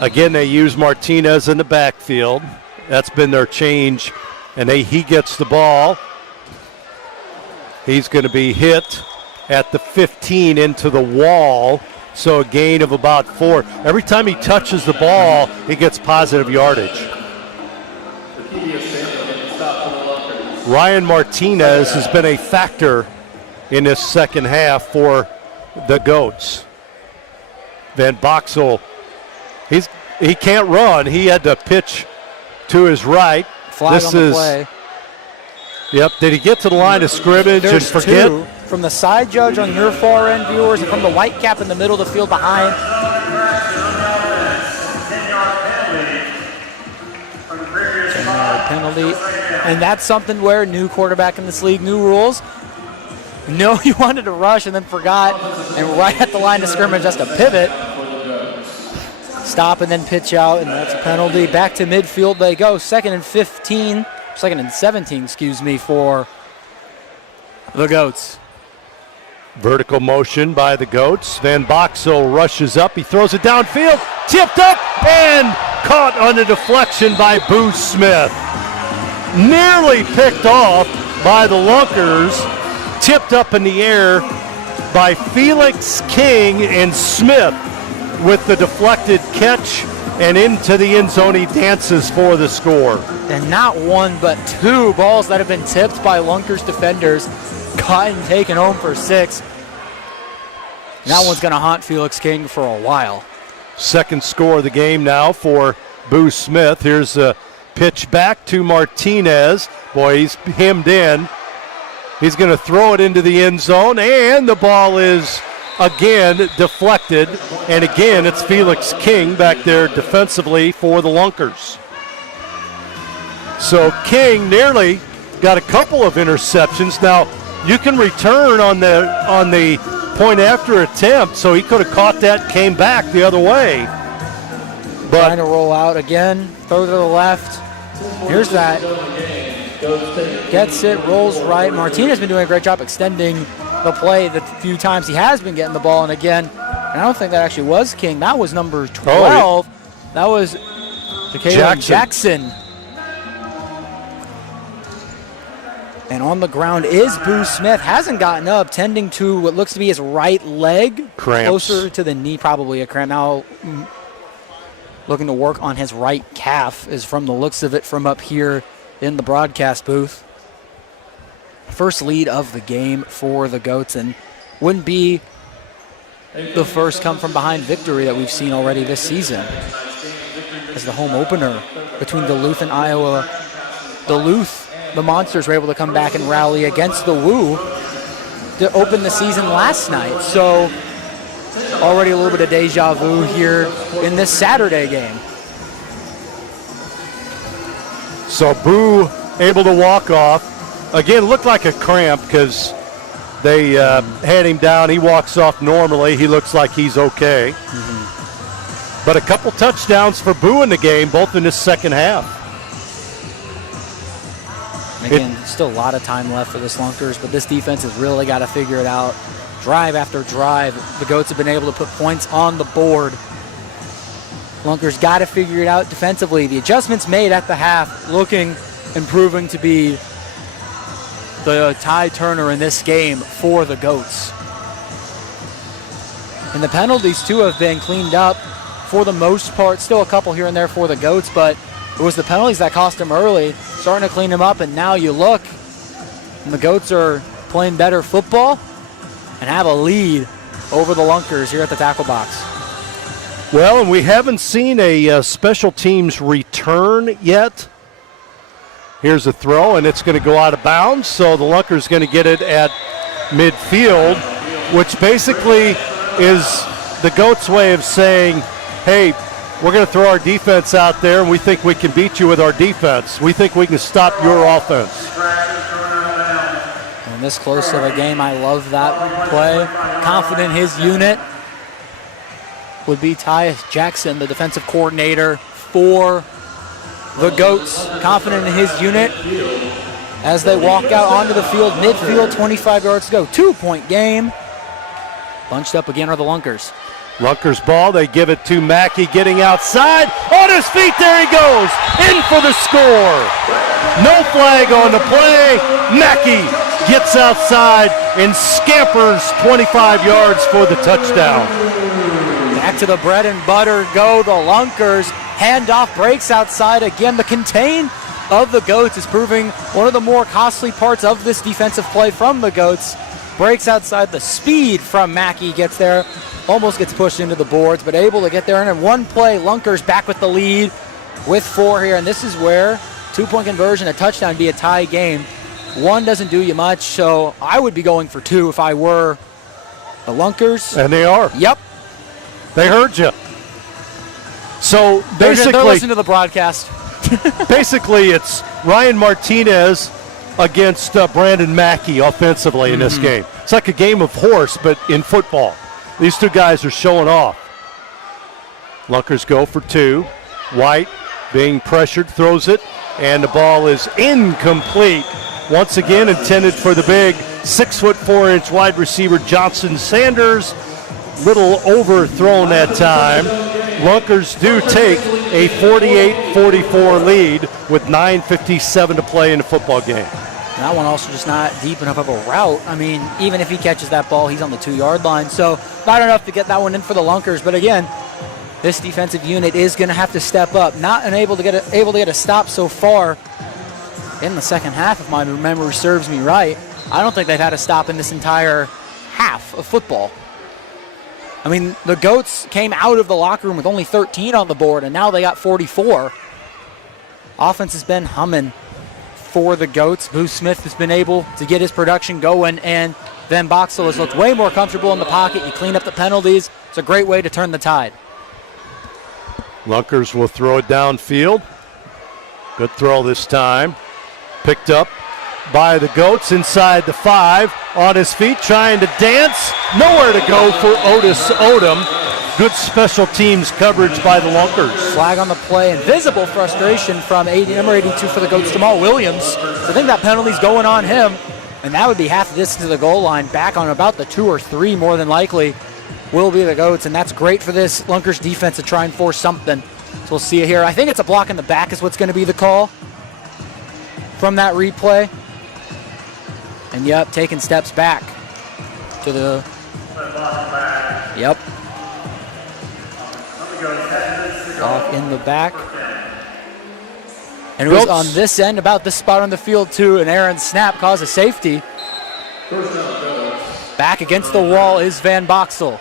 Again, they use Martinez in the backfield. That's been their change. And he gets the ball. He's going to be hit at the 15 into the wall. So a gain of about 4. Every time he touches the ball, he gets positive yardage. Ryan Martinez has been a factor in this second half for the Goats. Van Boxel, he can't run. He had to pitch to his right. Flag on the play. Yep, did he get to the line of scrimmage and forget? Two from the side judge on your far end, viewers, and from the white cap in the middle of the field behind. Penalty. And that's something where new quarterback in this league, new rules. No, he wanted to rush and then forgot, and right at the line of scrimmage, just a pivot. Stop and then pitch out, and that's a penalty. Back to midfield they go. Second and 17, excuse me, for the Goats. Vertical motion by the Goats. Van Boxel rushes up. He throws it downfield. Tipped up and caught on a deflection by Boo Smith. Nearly picked off by the Lunkers. Tipped up in the air by Felix King, and Smith with the deflected catch and into the end zone. He dances for the score. And not one but two balls that have been tipped by Lunkers defenders caught and taken home for 6. And that one's going to haunt Felix King for a while. Second score of the game now for Boo Smith. Here's a pitch back to Martinez. Boy, he's hemmed in. He's going to throw it into the end zone, and the ball is again deflected. And again, it's Felix King back there defensively for the Lunkers. So King nearly got a couple of interceptions. Now, you can return on the point after attempt, so he could have caught that, came back the other way. But trying to roll out again, throw to the left. Here's that. Gets it, rolls right. Martinez has been doing a great job extending the play the few times he has been getting the ball. And again, I don't think that actually was King. That was number 12. That was Jackson. And on the ground is Boo Smith. Hasn't gotten up, tending to what looks to be his right leg. Cramps. Closer to the knee, probably a cramp. Now looking to work on his right calf is from the looks of it from up here in the broadcast booth. First lead of the game for the Goats, and wouldn't be the first come from behind victory that we've seen already this season. As the home opener between Duluth and Iowa, Duluth, the Monsters were able to come back and rally against the Woo to open the season last night. So already a little bit of deja vu here in this Saturday game. so Boo able to walk off. Again, looked like a cramp because they had him down. He walks off normally. He looks like he's okay. Mm-hmm. But a couple touchdowns for Boo in the game, both in the second half. Again, still a lot of time left for the Lunkers, but this defense has really got to figure it out. Drive after drive, the Goats have been able to put points on the board. Lunkers got to figure it out defensively. The adjustments made at the half looking and proving to be the tide turner in this game for the Goats. And the penalties, too, have been cleaned up for the most part. Still a couple here and there for the Goats, but it was the penalties that cost them early. Starting to clean them up, and now you look, and the Goats are playing better football and have a lead over the Lunkers here at the tackle box. Well, and we haven't seen a special teams return yet. Here's a throw, and it's going to go out of bounds, so the Lunkers going to get it at midfield, which basically is the Goats' way of saying, hey, we're going to throw our defense out there, and we think we can beat you with our defense. We think we can stop your offense. And this close of a game, I love that play. Confident his unit would be Tyus Jackson, the defensive coordinator for the Goats. Confident in his unit as they walk out onto the field. Midfield, 25 yards to go. 2-point game. Bunched up again are the Lunkers. Lunkers ball, they give it to Mackey getting outside. On his feet, there he goes. In for the score. No flag on the play. Mackey gets outside and scampers 25 yards for the touchdown. Back to the bread and butter go the Lunkers. Handoff breaks outside again. The contain of the Goats is proving one of the more costly parts of this defensive play from the Goats. Breaks outside. The speed from Mackey gets there. Almost gets pushed into the boards, but able to get there. And in one play, Lunkers back with the lead. with 4 here, and this is where 2-point conversion, a touchdown, be a tie game. 1 doesn't do you much, so I would be going for 2 if I were the Lunkers. And they are. Yep. They heard you. So They're basically, listening to the broadcast. basically, it's Ryan Martinez against Brandon Mackey offensively in this game. It's like a game of horse, but in football. These two guys are showing off. Lunkers go for 2. White being pressured, throws it, and the ball is incomplete. Once again, intended for the big 6'4" wide receiver Johnson Sanders. Little overthrown that time. Lunkers do take a 48-44 lead with 9:57 to play in the football game. That one also just not deep enough of a route. I mean, even if he catches that ball, he's on the 2-yard line. So not enough to get that one in for the Lunkers. But again, this defensive unit is going to have to step up. Not able to get a stop so far in the second half, if my memory serves me right. I don't think they've had a stop in this entire half of football. I mean, the Goats came out of the locker room with only 13 on the board, and now they got 44. Offense has been humming for the Goats. Boo Smith has been able to get his production going, and Van Boxel has looked way more comfortable in the pocket. You clean up the penalties. It's a great way to turn the tide. Lunkers will throw it downfield. Good throw this time. Picked up by the Goats inside the 5. On his feet, trying to dance. Nowhere to go for Otis Odom. Good special teams coverage by the Lunkers. Flag on the play and visible frustration from number 82 for the Goats, Jamal Williams. So I think that penalty's going on him, and that would be half the distance to the goal line. Back on about the 2 or 3 more than likely will be the Goats, and that's great for this Lunkers defense to try and force something. So we'll see it here. I think it's a block in the back is what's going to be the call from that replay. And yep, taking steps back to the. Yep. Block in the back. And it was on this end, about this spot on the field too, and Aaron's snap caused a safety. Back against the wall is Van Boxel.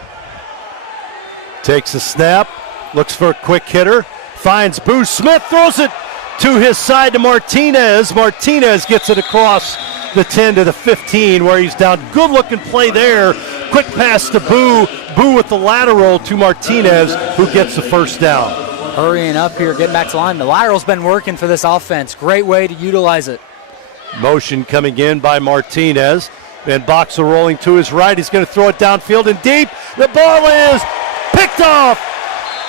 Takes a snap, looks for a quick hitter, finds Boo Smith, throws it to his side to Martinez. Martinez gets it across the 10 to the 15 where he's down. Good looking play there. Quick pass to Boo. Boo with the lateral to Martinez, who gets the first down. Hurrying up here, getting back to line. The lateral's been working for this offense. Great way to utilize it. Motion coming in by Martinez. Van Boxel rolling to his right. He's going to throw it downfield and deep. The ball is picked off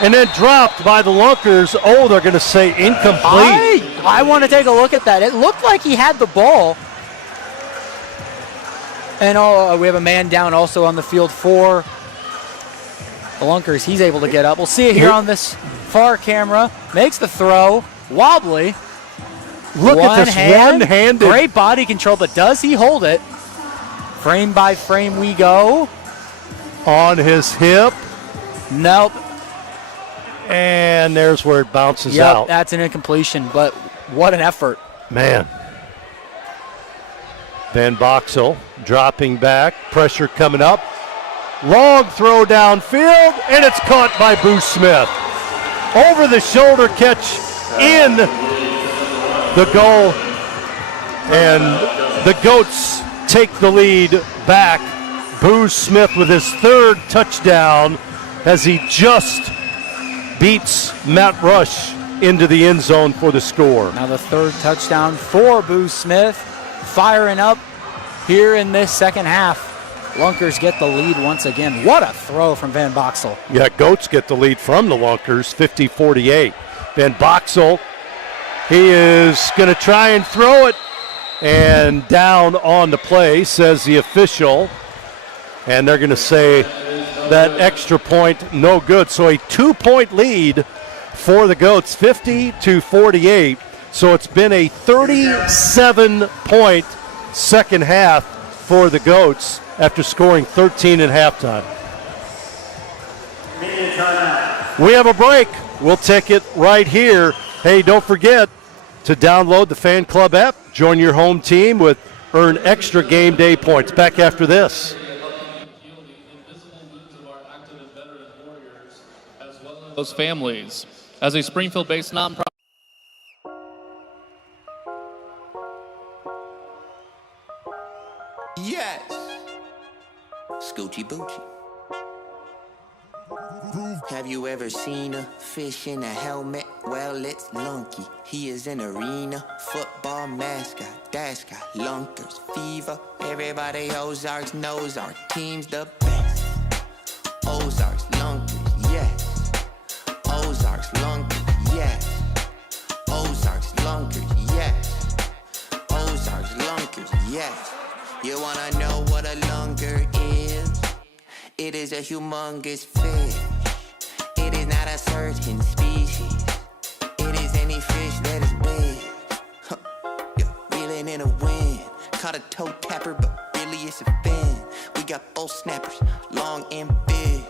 and then dropped by the Lunkers. Oh, they're going to say incomplete. I want to take a look at that. It looked like he had the ball. And we have a man down also on the field for the Lunkers. He's able to get up. We'll see it here on this far camera. Makes the throw. Wobbly. Look at this one-handed. Great body control, but does he hold it? Frame by frame we go. On his hip. Nope. And there's where it bounces out. Yep, that's an incompletion, but what an effort. Man. Van Boxel dropping back. Pressure coming up. Long throw downfield, and it's caught by Boo Smith. Over the shoulder catch in the goal, and the Goats take the lead back. Boo Smith with his 3rd touchdown as he just beats Matt Rush into the end zone for the score. Now the 3rd touchdown for Boo Smith. Firing up here in this second half. Lunkers get the lead once again. What a throw from Van Boxel. Yeah, Goats get the lead from the Lunkers, 50-48. Van Boxel, he is going to try and throw it, and down on the play, says the official. And they're going to say that extra point no good. So a 2-point lead for the Goats, 50-48. So it's been a 37-point second half for the Goats after scoring 13 at halftime. We have a break. We'll take it right here. Hey, don't forget to download the Fan Club app. Join your home team with earn extra game day points. Back after this. Those families. As a Springfield-based nonprofit Boochie. Have you ever seen a fish in a helmet? Well, it's Lunky. He is an arena football mascot. That's got Lunkers fever. Everybody Ozarks knows our team's the best. Ozarks Lunkers, yes. Ozarks Lunkers, yes. Ozarks Lunkers, yes. Ozarks Lunkers, yes. You wanna know what a lunker is? It is a humongous fish. It is not a certain species. It is any fish that is big. Huh. Yeah. Reeling in a wind. Caught a toe tapper, but really it's a fin. We got both snappers, long and fish.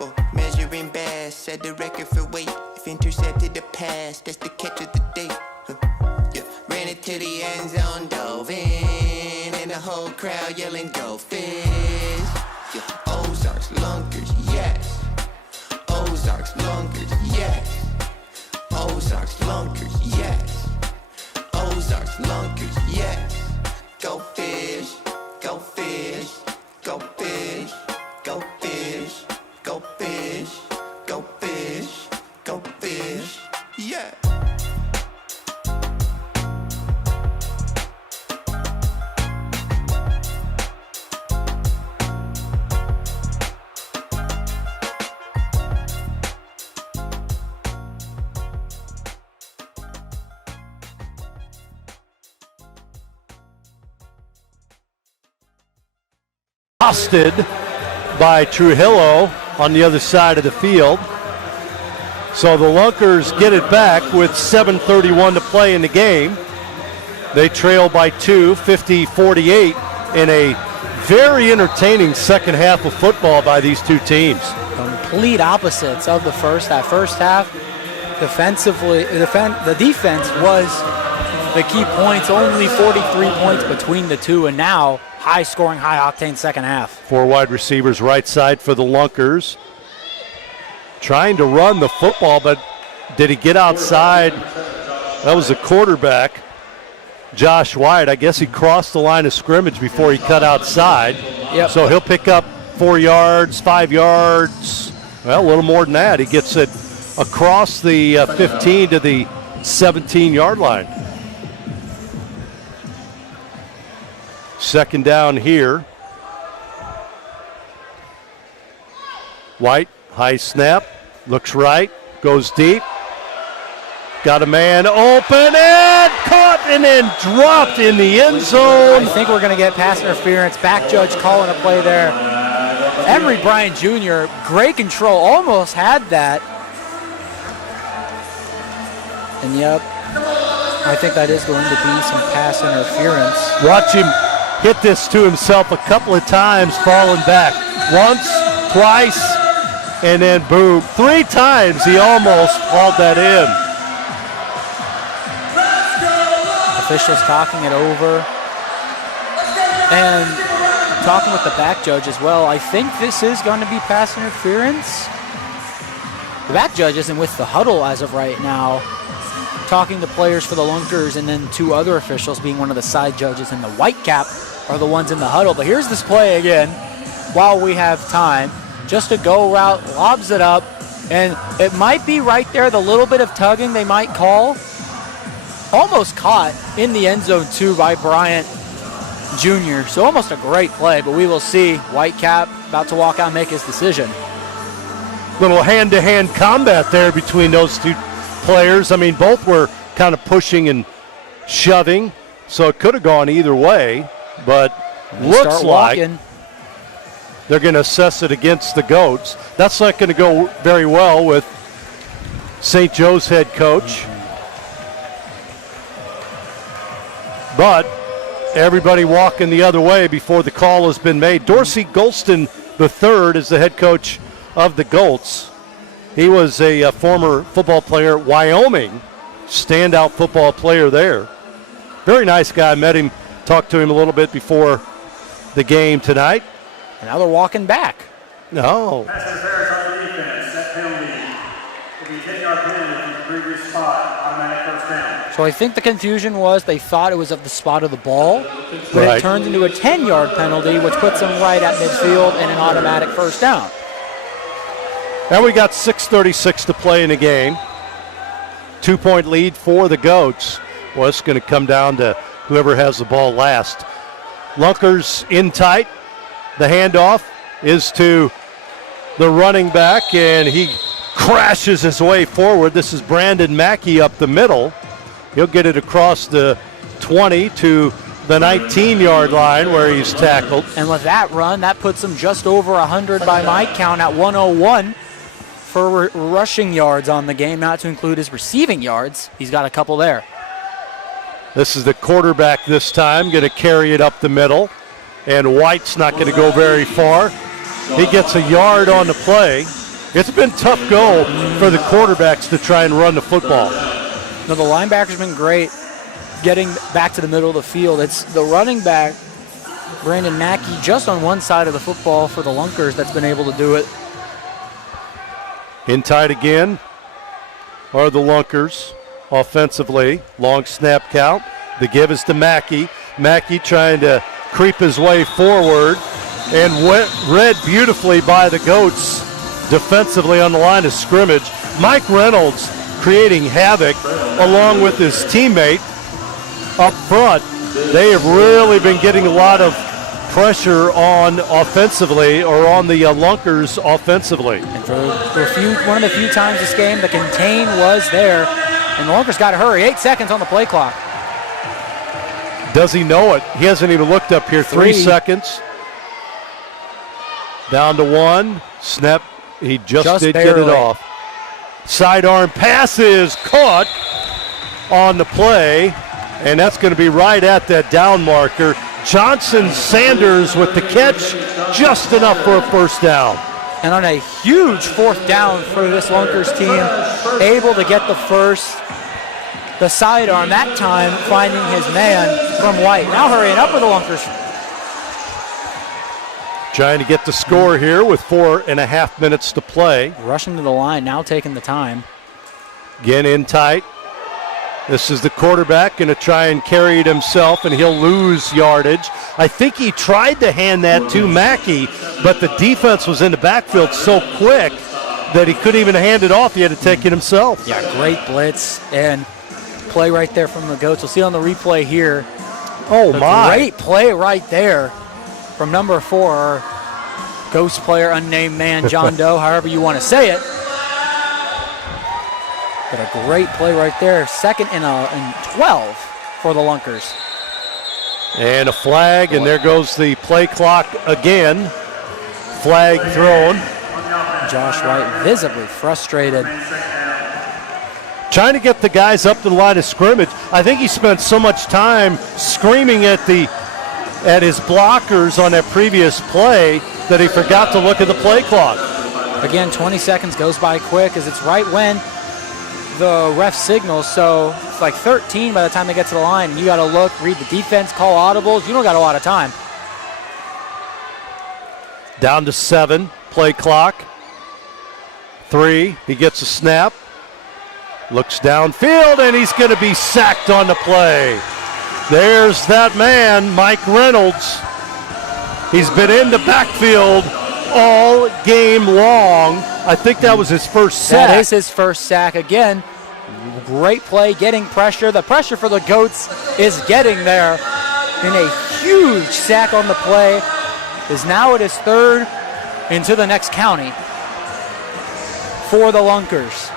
Well, measuring bass, set the record for weight. If intercepted the pass, that's the catch of the day. Huh. Yeah. Ran it to the end zone, dove in, and the whole crowd yelling, go fish. Yeah. Ozarks Lunkers, yes. Ozarks Lunkers, yes. Ozarks Lunkers, yes. Ozarks Lunkers, yes. Go fish, go fish, go fish, go fish, go fish, go fish, go fish, yeah. Busted by Trujillo on the other side of the field. So the Lunkers get it back with 7:31 to play in the game. They trail by 2, 50-48 in a very entertaining second half of football by these two teams. Complete opposites of the first half. First half, defensively, the defense was the key points, only 43 points between the two, and now high-scoring, high-octane second half. 4 wide receivers right side for the Lunkers. Trying to run the football, but did he get outside? That was the quarterback, Josh White. I guess he crossed the line of scrimmage before he cut outside. Yep. So he'll pick up 4 yards, 5 yards. Well, a little more than that. He gets it across the 15 to the 17-yard line. Second down here. White, high snap, looks right, goes deep. Got a man open and caught and then dropped in the end zone. I think we're going to get pass interference. Back judge calling a play there. Emery Bryant Jr., great control, almost had that. And yep, I think that is going to be some pass interference. Watch him hit this to himself a couple of times, falling back. Once, twice, and then boom. 3 times he almost hauled that in. Officials talking it over. And talking with the back judge as well. I think this is going to be pass interference. The back judge isn't with the huddle as of right now. Talking to players for the Lunkers, and then 2 other officials, being one of the side judges and the white cap, are the ones in the huddle. But here's this play again while we have time. Just a go route, lobs it up, and it might be right there, the little bit of tugging they might call. Almost caught in the end zone too by Bryant Jr. So almost a great play, but we will see. White cap about to walk out and make his decision. Little hand-to-hand combat there between those 2 players. I mean, both were kind of pushing and shoving, so it could have gone either way, but looks like they're going to assess it against the Goats. That's not going to go very well with St. Joe's head coach. But everybody walking the other way before the call has been made. Dorsey Golston III is the head coach of the Goats. He was a former football player at Wyoming, standout football player there. Very nice guy. Met him, talked to him a little bit before the game tonight. And now they're walking back. No. Pass interference on the defense. That penalty will be 10-yard penalty from the previous spot. Automatic first down. So I think the confusion was they thought it was of the spot of the ball, but it turns into a 10-yard penalty, which puts them right at midfield and an automatic first down. Now we got 6:36 to play in the game. 2-point lead for the Goats. Well, it's going to come down to whoever has the ball last. Lunkers in tight. The handoff is to the running back, and he crashes his way forward. This is Brandon Mackey up the middle. He'll get it across the 20 to the 19-yard line where he's tackled. And with that run, that puts him just over 100 by my count at 101 for rushing yards on the game, not to include his receiving yards. He's got a couple there. This is the quarterback this time, going to carry it up the middle. And White's not going to go very far. He gets a yard on the play. It's been tough go for the quarterbacks to try and run the football. No, the linebacker's been great getting back to the middle of the field. It's the running back, Brandon Mackey, just on one side of the football for the Lunkers that's been able to do it. In tight again are the Lunkers offensively. Long snap count. The give is to Mackey. Mackey trying to creep his way forward and read beautifully by the Goats defensively on the line of scrimmage. Mike Reynolds creating havoc along with his teammate up front. They have really been getting a lot of pressure on offensively, or on the Lunkers offensively. And for one of the few times this game, the contain was there, and the Lunkers got to hurry. 8 seconds on the play clock. Does he know it? He hasn't even looked up here. 3 seconds. Down to 1. Snap. He just did barely get it off. Sidearm pass is caught on the play, and that's going to be right at that down marker. Johnson Sanders with the catch, just enough for a first down. And on a huge fourth down for this Lunkers team, able to get the first. The sidearm that time finding his man from White. Now hurrying up with the Lunkers. Trying to get the score here with 4.5 minutes to play. Rushing to the line, now taking the time. Again in tight. This is the quarterback going to try and carry it himself, and he'll lose yardage. I think he tried to hand that to Mackey, but the defense was in the backfield so quick that he couldn't even hand it off. He had to take it himself. Yeah, great blitz and play right there from the Goats. We'll see on the replay here. Oh, my. Great play right there from number 4, Ghost player, unnamed man, John Doe, however you want to say it. But a great play right there. 2nd and 12 for the Lunkers. And a flag, and there goes the play clock again. Flag thrown. Josh White visibly frustrated. Trying to get the guys up to the line of scrimmage. I think he spent so much time screaming at his blockers on that previous play that he forgot to look at the play clock. Again, 20 seconds goes by quick as it's right when the ref signals, so it's like 13 by the time they get to the line. You got to look, read the defense, call audibles. You don't got a lot of time. Down to 7, play clock. 3, he gets a snap. Looks downfield, and he's going to be sacked on the play. There's that man, Mike Reynolds. He's been in the backfield all game long. I think that was his first sack. That is his first sack. Again, great play, getting pressure. The pressure for the Goats is getting there. And a huge sack on the play is now at his 3rd into the next county for the Lunkers.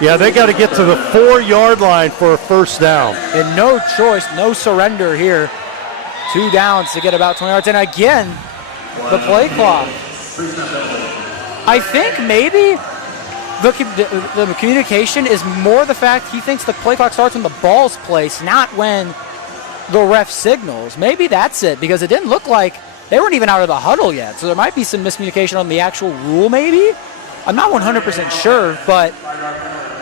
Yeah, they got to get to the 4-yard line for a first down. And no choice, no surrender here. 2 downs to get about 20 yards. And again, the play clock. I think maybe the communication is more the fact he thinks the play clock starts when the ball's placed, not when the ref signals. Maybe that's it, because it didn't look like they weren't even out of the huddle yet. So there might be some miscommunication on the actual rule maybe. I'm not 100% sure, but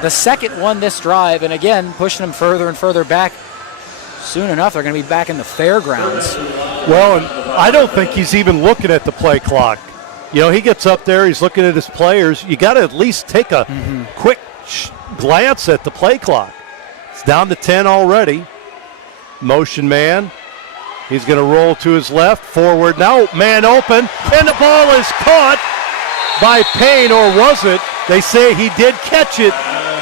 the second one this drive, and again, pushing them further and further back. Soon enough, they're going to be back in the fairgrounds. Well, and I don't think he's even looking at the play clock. You know, he gets up there, he's looking at his players. You got to at least take a quick glance at the play clock. It's down to 10 already. Motion man. He's going to roll to his left. Forward now. Man open. And the ball is caught by Payne, or was it? They say he did catch it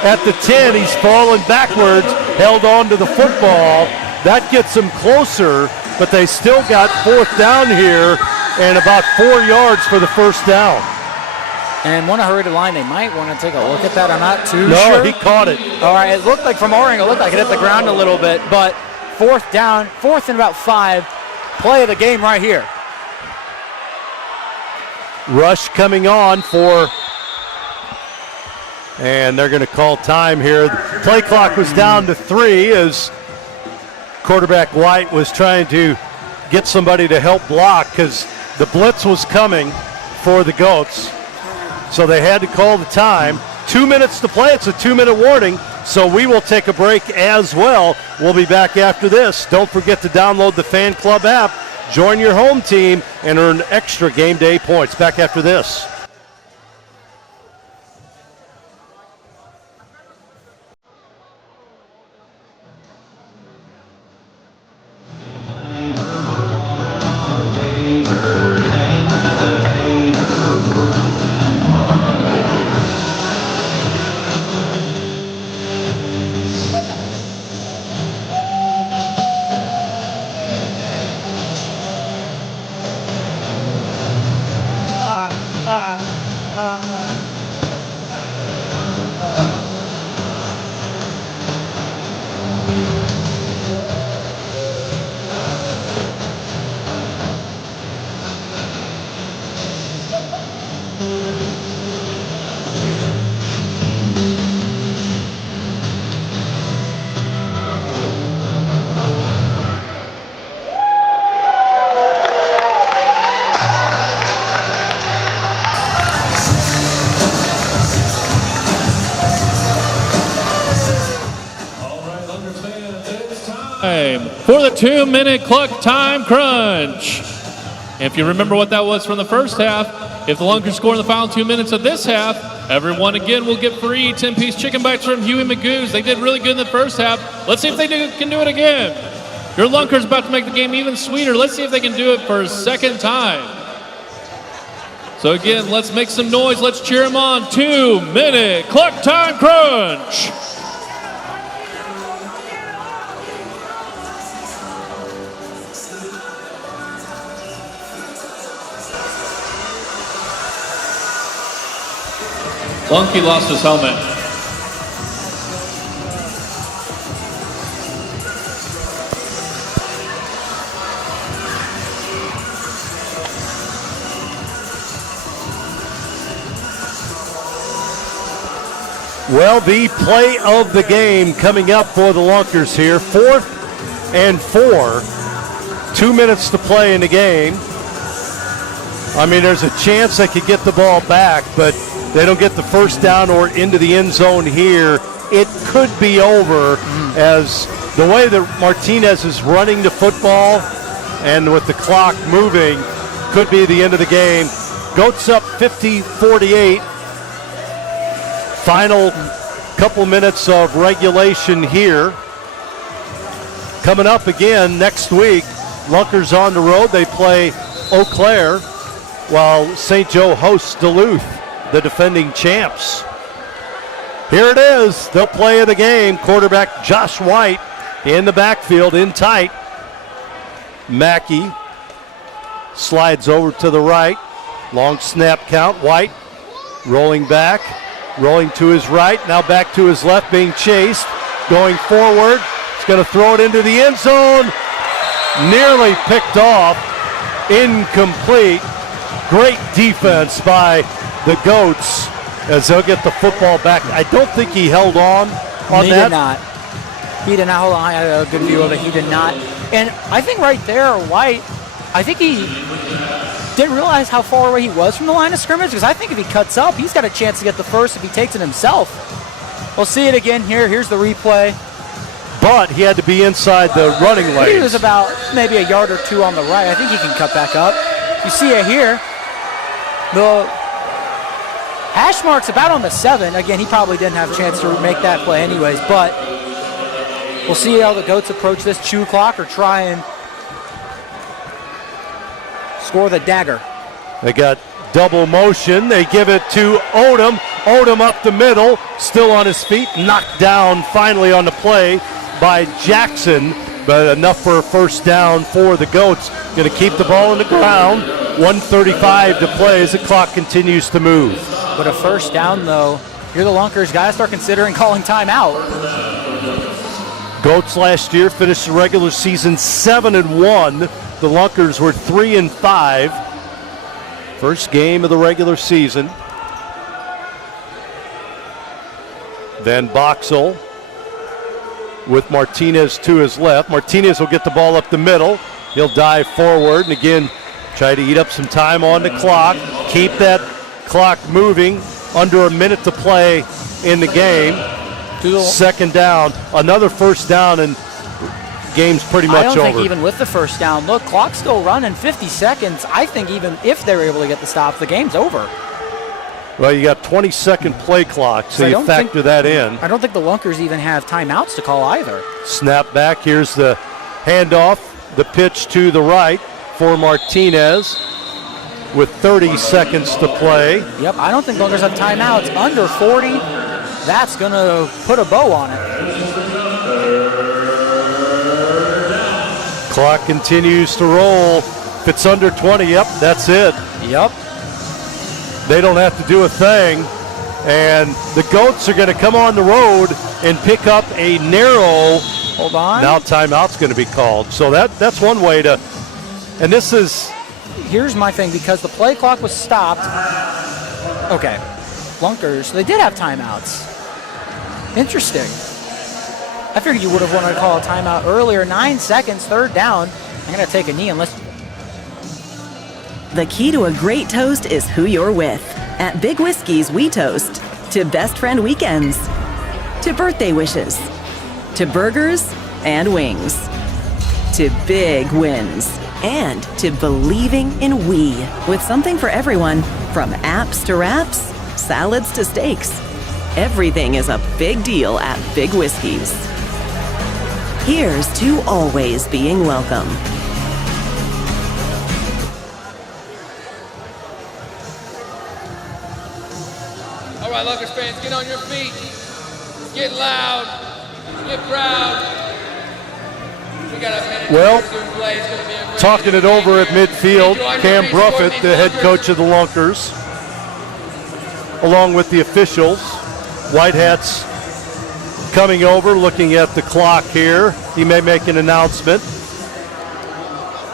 at the 10. He's fallen backwards, held on to the football. That gets him closer, but they still got 4th down here and about 4 yards for the first down. And want to hurry the line. They might want to take a look at that. I'm not too sure. No, he caught it. All right, it looked like from our angle, it looked like it hit the ground a little bit, but 4th down, 4th and about 5. Play of the game right here. Rush coming on for, and they're going to call time here. The play clock was down to 3 as quarterback White was trying to get somebody to help block because the blitz was coming for the Goats. So they had to call the time. 2 minutes to play. It's a 2-minute warning. So we will take a break as well. We'll be back after this. Don't forget to download the Fan Club app, join your home team, and earn extra game day points. Back after this. For the 2-minute clock time crunch. If you remember what that was from the first half, if the Lunkers score in the final 2 minutes of this half, everyone again will get free 10-piece chicken bites from Huey Magoo's. They did really good in the first half. Let's see if they can do it again. Your Lunkers about to make the game even sweeter. Let's see if they can do it for a second time. So again, let's make some noise. Let's cheer them on. 2-minute clock time crunch. Lunky lost his helmet. Well, the play of the game coming up for the Lunkers here. 4th and 4. 2 minutes to play in the game. I mean, there's a chance they could get the ball back, but they don't get the first down or into the end zone here. It could be over as the way that Martinez is running the football and with the clock moving could be the end of the game. Goats up 50-48. Final couple minutes of regulation here. Coming up again next week, Lunkers on the road. They play Eau Claire while St. Joe hosts Duluth, the defending champs. Here it is, the play of the game. Quarterback Josh White in the backfield, in tight. Mackey slides over to the right. Long snap count. White rolling back, rolling to his right. Now back to his left, being chased. Going forward. He's going to throw it into the end zone. Nearly picked off. Incomplete. Great defense by the Goats as they'll get the football back. I don't think he held on that. He did not. He did not hold on. I had a good view of it. He did not. And I think right there, White, I think he didn't realize how far away he was from the line of scrimmage, because I think if he cuts up, he's got a chance to get the first if he takes it himself. We'll see it again here. Here's the replay. But he had to be inside the running lanes. He was about maybe a yard or two on the right. I think he can cut back up. You see it here. The hash mark's about on the 7. Again, he probably didn't have a chance to make that play anyways, but We'll see how the Goats approach this chew clock or try and score the dagger. They got double motion. They give it to Odom. Odom up the middle, still on his feet, knocked down finally on the play by Jackson, but enough for a first down for the Goats. Going to keep the ball on the ground. 1:35 to play as the clock continues to move. But a first down, though, here the Lunkers got to start considering calling timeout. Goats last year finished the regular season 7-1. The Lunkers were 3-5. First game of the regular season. Then Boxall with Martinez to his left. Martinez will get the ball up the middle. He'll dive forward and again try to eat up some time on the clock. Keep that clock moving. Under a minute to play in the game. Second down. Another first down and game's pretty much over. I don't think even with the first down, look, clock's still running, 50 seconds. I think even if they're able to get the stop, the game's over. Well, you got 20-second play clock, so you factor that in. I don't think the Lunkers even have timeouts to call either. Snap back. Here's the handoff. The pitch to the right for Martinez with 30 seconds to play. Yep, I don't think Lunkers have timeouts. Under 40, that's going to put a bow on it. Clock continues to roll. If it's under 20, yep, that's it. Yep. They don't have to do a thing. And the Goats are going to come on the road and pick up a narrow. Hold on. Now timeout's going to be called. So that's one way to, and this is. Here's my thing, because the play clock was stopped. Okay, Lunkers, they did have timeouts. Interesting. I figured you would have wanted to call a timeout earlier. 9 seconds, third down. I'm going to take a knee and let's. The key to a great toast is who you're with. At Big Whiskey's, we toast to best friend weekends, to birthday wishes, to burgers and wings, to big wins, and to believing in we, with something for everyone, from apps to wraps, salads to steaks. Everything is a big deal at Big Whiskey's. Here's to always being welcome. All right, Lunkers fans, get on your feet. Get loud. Get proud. We got a minute. Well, talking it over at midfield, Cam Bruffett, the head coach of the Lunkers, along with the officials. White Hats coming over, looking at the clock here. He may make an announcement.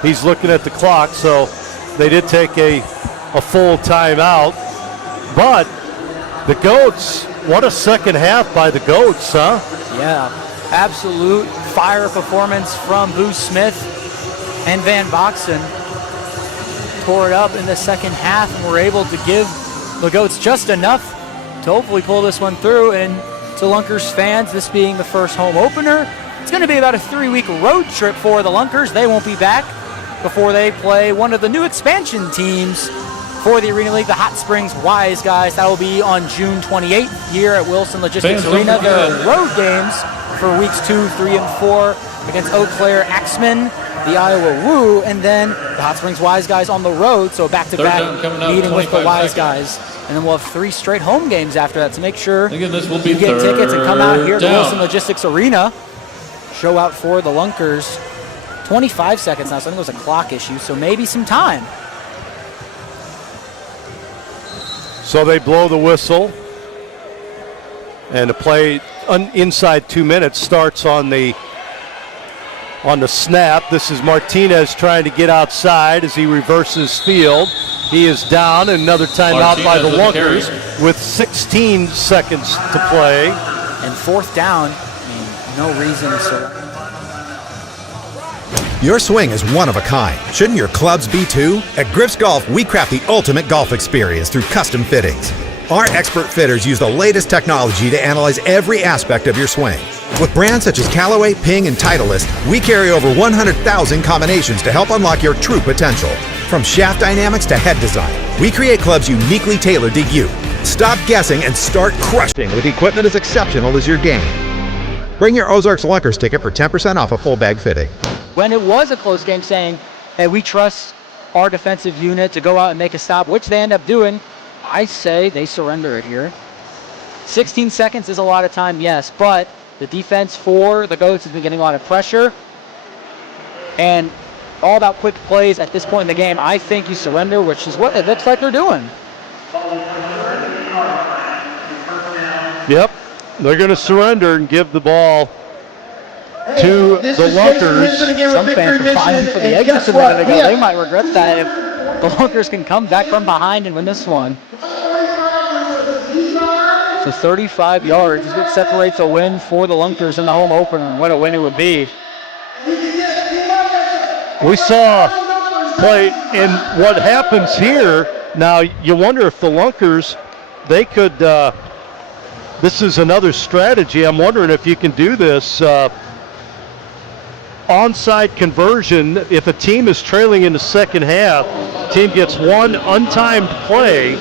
He's looking at the clock, so they did take a full timeout. But the Goats, what a second half by the Goats, huh? Yeah, absolute fire performance from Boo Smith and Van Boxen. Tore it up in the second half and were able to give the Goats just enough to hopefully pull this one through. And to Lunkers fans, this being the first home opener, it's going to be about a 3-week road trip for the Lunkers. They won't be back before they play one of the new expansion teams for the Arena League, the Hot Springs Wise Guys. That will be on June 28th here at Wilson Logistics Arena. There are road games for weeks 2, 3, and 4 against Eau Claire Axemen, the Iowa Woo, and then the Hot Springs Wise Guys on the road. So back-to-back meeting with the Wise Guys. And then we'll have 3 straight home games after that. So make sure you get tickets and come out here to Wilson Logistics Arena. Show out for the Lunkers. 25 seconds now, so I think it was a clock issue, so maybe some time. So they blow the whistle, and the play inside 2 minutes starts on the snap. This is Martinez trying to get outside as he reverses field. He is down, and another timeout by the Lunkers with 16 seconds to play. And fourth down, no reason to. Your swing is one of a kind. Shouldn't your clubs be too? At Griff's Golf, we craft the ultimate golf experience through custom fittings. Our expert fitters use the latest technology to analyze every aspect of your swing. With brands such as Callaway, Ping, and Titleist, we carry over 100,000 combinations to help unlock your true potential. From shaft dynamics to head design, we create clubs uniquely tailored to you. Stop guessing and start crushing with equipment as exceptional as your game. Bring your Ozarks Lunkers ticket for 10% off a full bag fitting. When it was a close game, saying, hey, we trust our defensive unit to go out and make a stop, which they end up doing, I say they surrender it here. 16 seconds is a lot of time, yes, but the defense for the Goats has been getting a lot of pressure. And all about quick plays at this point in the game, I think you surrender, which is what it looks like they're doing. Yep, they're going to surrender and give the ball to the Lunkers. Some fans are fighting for the exits a minute ago. They might regret that if the Lunkers can come back from behind and win this one. So 35 yards is what separates a win for the Lunkers in the home opener. What a win it would be. We saw play in what happens here. Now, you wonder if the Lunkers, they could, this is another strategy. I'm wondering if you can do this. Onside conversion, if a team is trailing in the second half, team gets one untimed play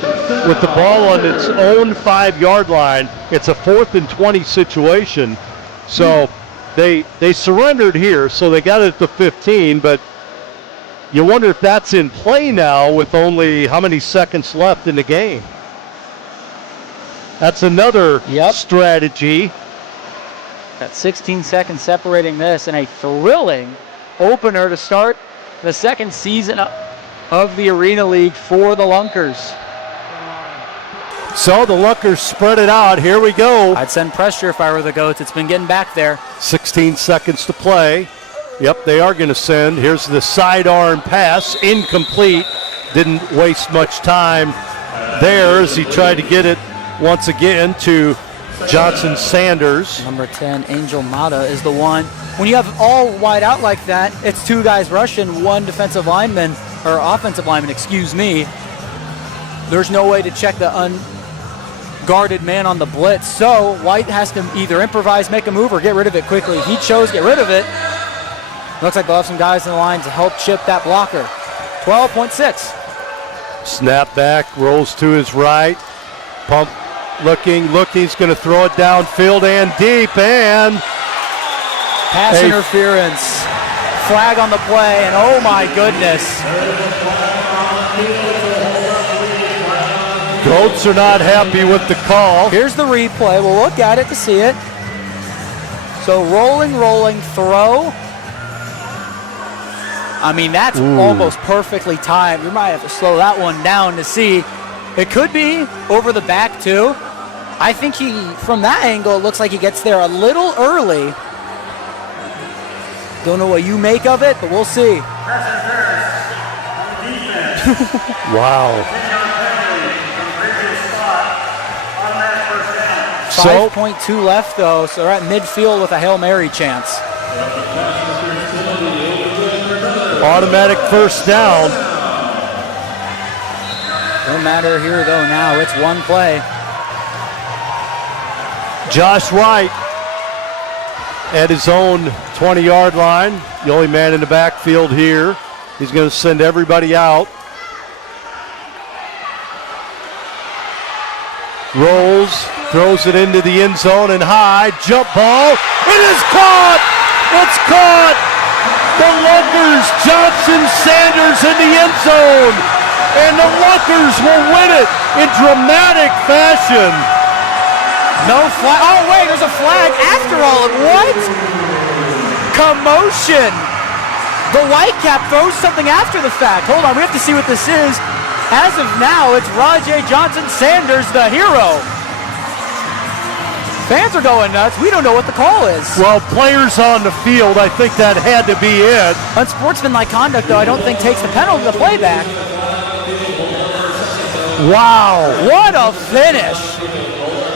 with the ball on its own 5-yard line. It's a 4th and 20 situation. So they surrendered here, so they got it to 15, but you wonder if that's in play now with only how many seconds left in the game. That's another strategy. Got 16 seconds separating this, and a thrilling opener to start the second season of the Arena League for the Lunkers. So the Lunkers spread it out. Here we go. I'd send pressure if I were the Goats. It's been getting back there. 16 seconds to play. Yep, they are going to send. Here's the sidearm pass, incomplete. Didn't waste much time there as he tried to get it once again to Johnson Sanders. Number 10, Angel Mata, is the one. When you have all wide out like that, it's 2 guys rushing, 1 defensive lineman, or offensive lineman, excuse me. There's no way to check the unguarded man on the blitz. So White has to either improvise, make a move, or get rid of it quickly. He chose to get rid of it. Looks like they'll have some guys in the line to help chip that blocker. 12.6. Snap back, rolls to his right. Pump. Looking, he's going to throw it downfield and deep, and pass interference. Flag on the play, and oh my goodness. Goats are not happy with the call. Here's the replay. We'll look at it to see it. So rolling, throw. I mean, that's almost perfectly timed. We might have to slow that one down to see. It could be over the back, too. I think from that angle, it looks like he gets there a little early. Don't know what you make of it, but we'll see. Wow. 5.2 left, though, so they're at midfield with a Hail Mary chance. Automatic first down. No matter here, though, now it's one play. Josh Wright at his own 20-yard line. The only man in the backfield here. He's going to send everybody out. Rolls, throws it into the end zone and high. Jump ball. It is caught! It's caught! The Lunkers, Johnson Sanders in the end zone. And the Lunkers will win it in dramatic fashion. No flag. Oh, wait, there's a flag after all. What? Commotion. The Whitecap throws something after the fact. Hold on, we have to see what this is. As of now, it's Rajay Johnson Sanders, the hero. Fans are going nuts. We don't know what the call is. Well, players on the field, I think that had to be it. Unsportsmanlike conduct, though, I don't think takes the penalty, the playback. Wow. What a finish.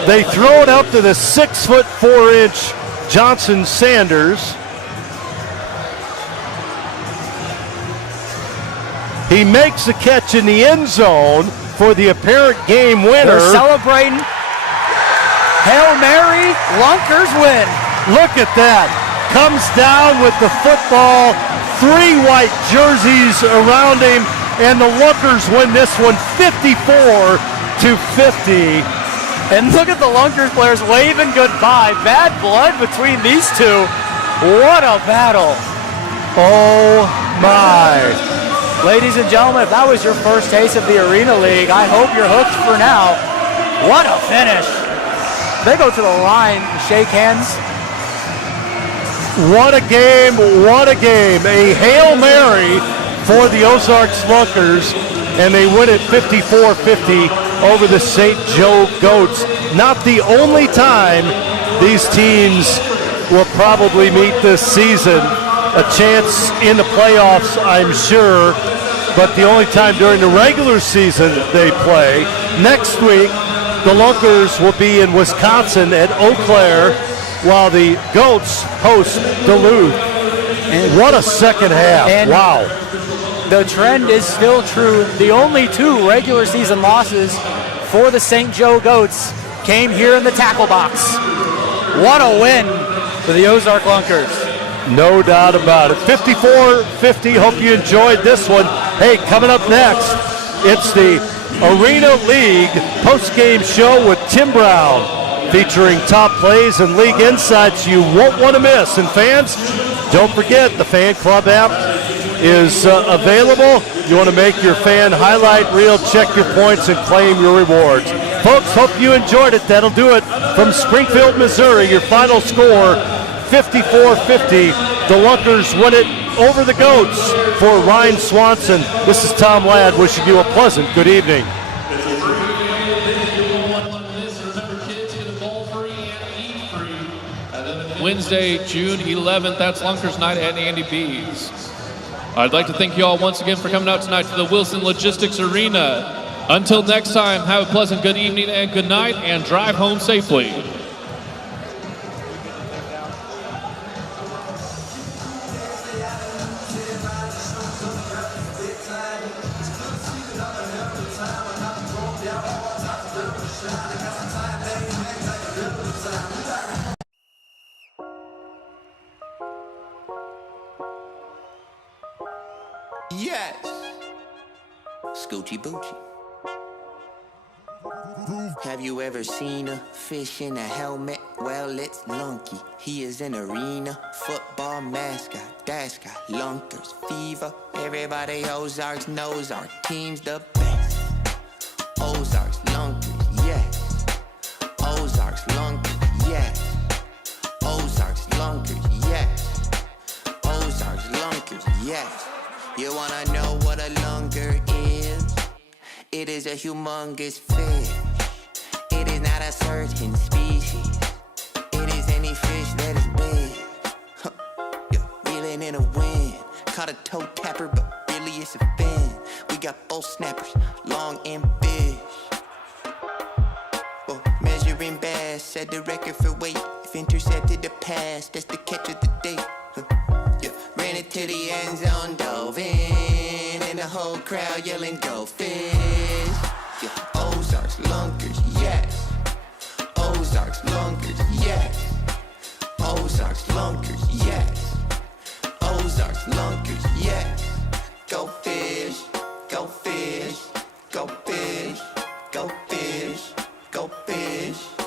They throw it up to the 6'4" Johnson Sanders. He makes the catch in the end zone for the apparent game winner. They're celebrating. Hail Mary, Lunkers win. Look at that. Comes down with the football, 3 white jerseys around him, and the Lunkers win this one 54-50. And look at the Lunkers players waving goodbye. Bad blood between these two. What a battle. Oh my. Ladies and gentlemen, if that was your first taste of the Arena League, I hope you're hooked for now. What a finish. They go to the line and shake hands. What a game, what a game. A Hail Mary for the Ozarks Lunkers, and they win it 54-50 over the St. Joe Goats. Not the only time these teams will probably meet this season. A chance in the playoffs, I'm sure, but the only time during the regular season they play. Next week, the Lunkers will be in Wisconsin at Eau Claire, while the Goats host Duluth. And what a second half. Wow. The trend is still true. The only 2 regular season losses for the St. Joe Goats came here in the tackle box. What a win for the Ozark Lunkers. No doubt about it. 54-50. Hope you enjoyed this one. Hey, coming up next, it's the Arena League post-game show with Tim Brown, featuring top plays and league insights you won't want to miss. And fans, don't forget the Fan Club app is available. You want to make your fan highlight reel, check your points, and claim your rewards. Folks, hope you enjoyed it. That'll do it from Springfield, Missouri. Your final score, 54-50. The Lunkers win it over the Goats. For Ryan Swanson, this is Tom Ladd wishing you a pleasant good evening. Wednesday, June 11th, that's Lunkers Night at Andy B's. I'd like to thank you all once again for coming out tonight to the Wilson Logistics Arena. Until next time, have a pleasant good evening and good night, and drive home safely. Yes. Scoochie Boochie. Have you ever seen a fish in a helmet? Well, it's Lunky. He is an arena football mascot. That's got Lunkers fever. Everybody Ozarks knows our team's the best. Ozarks Lunkers, yes. Ozarks Lunkers, yes. Ozarks Lunkers, yes. Ozarks Lunkers, yes. You wanna know what a lunker is? It is a humongous fish. It is not a certain species. It is any fish that is big. Yeah, reeling in a wind. Caught a toe tapper, but really it's a fin. We got both snappers, long and fish. Well, measuring bass, set the record for weight. If intercepted the pass, that's the catch of the day. Ran it to the end zone, dove in, and the whole crowd yelling, go fish. Yeah, Ozarks Lunkers, yes. Ozarks Lunkers, yes. Ozarks Lunkers, yes. Ozarks Lunkers, yes. Go fish, go fish, go fish, go fish, go fish.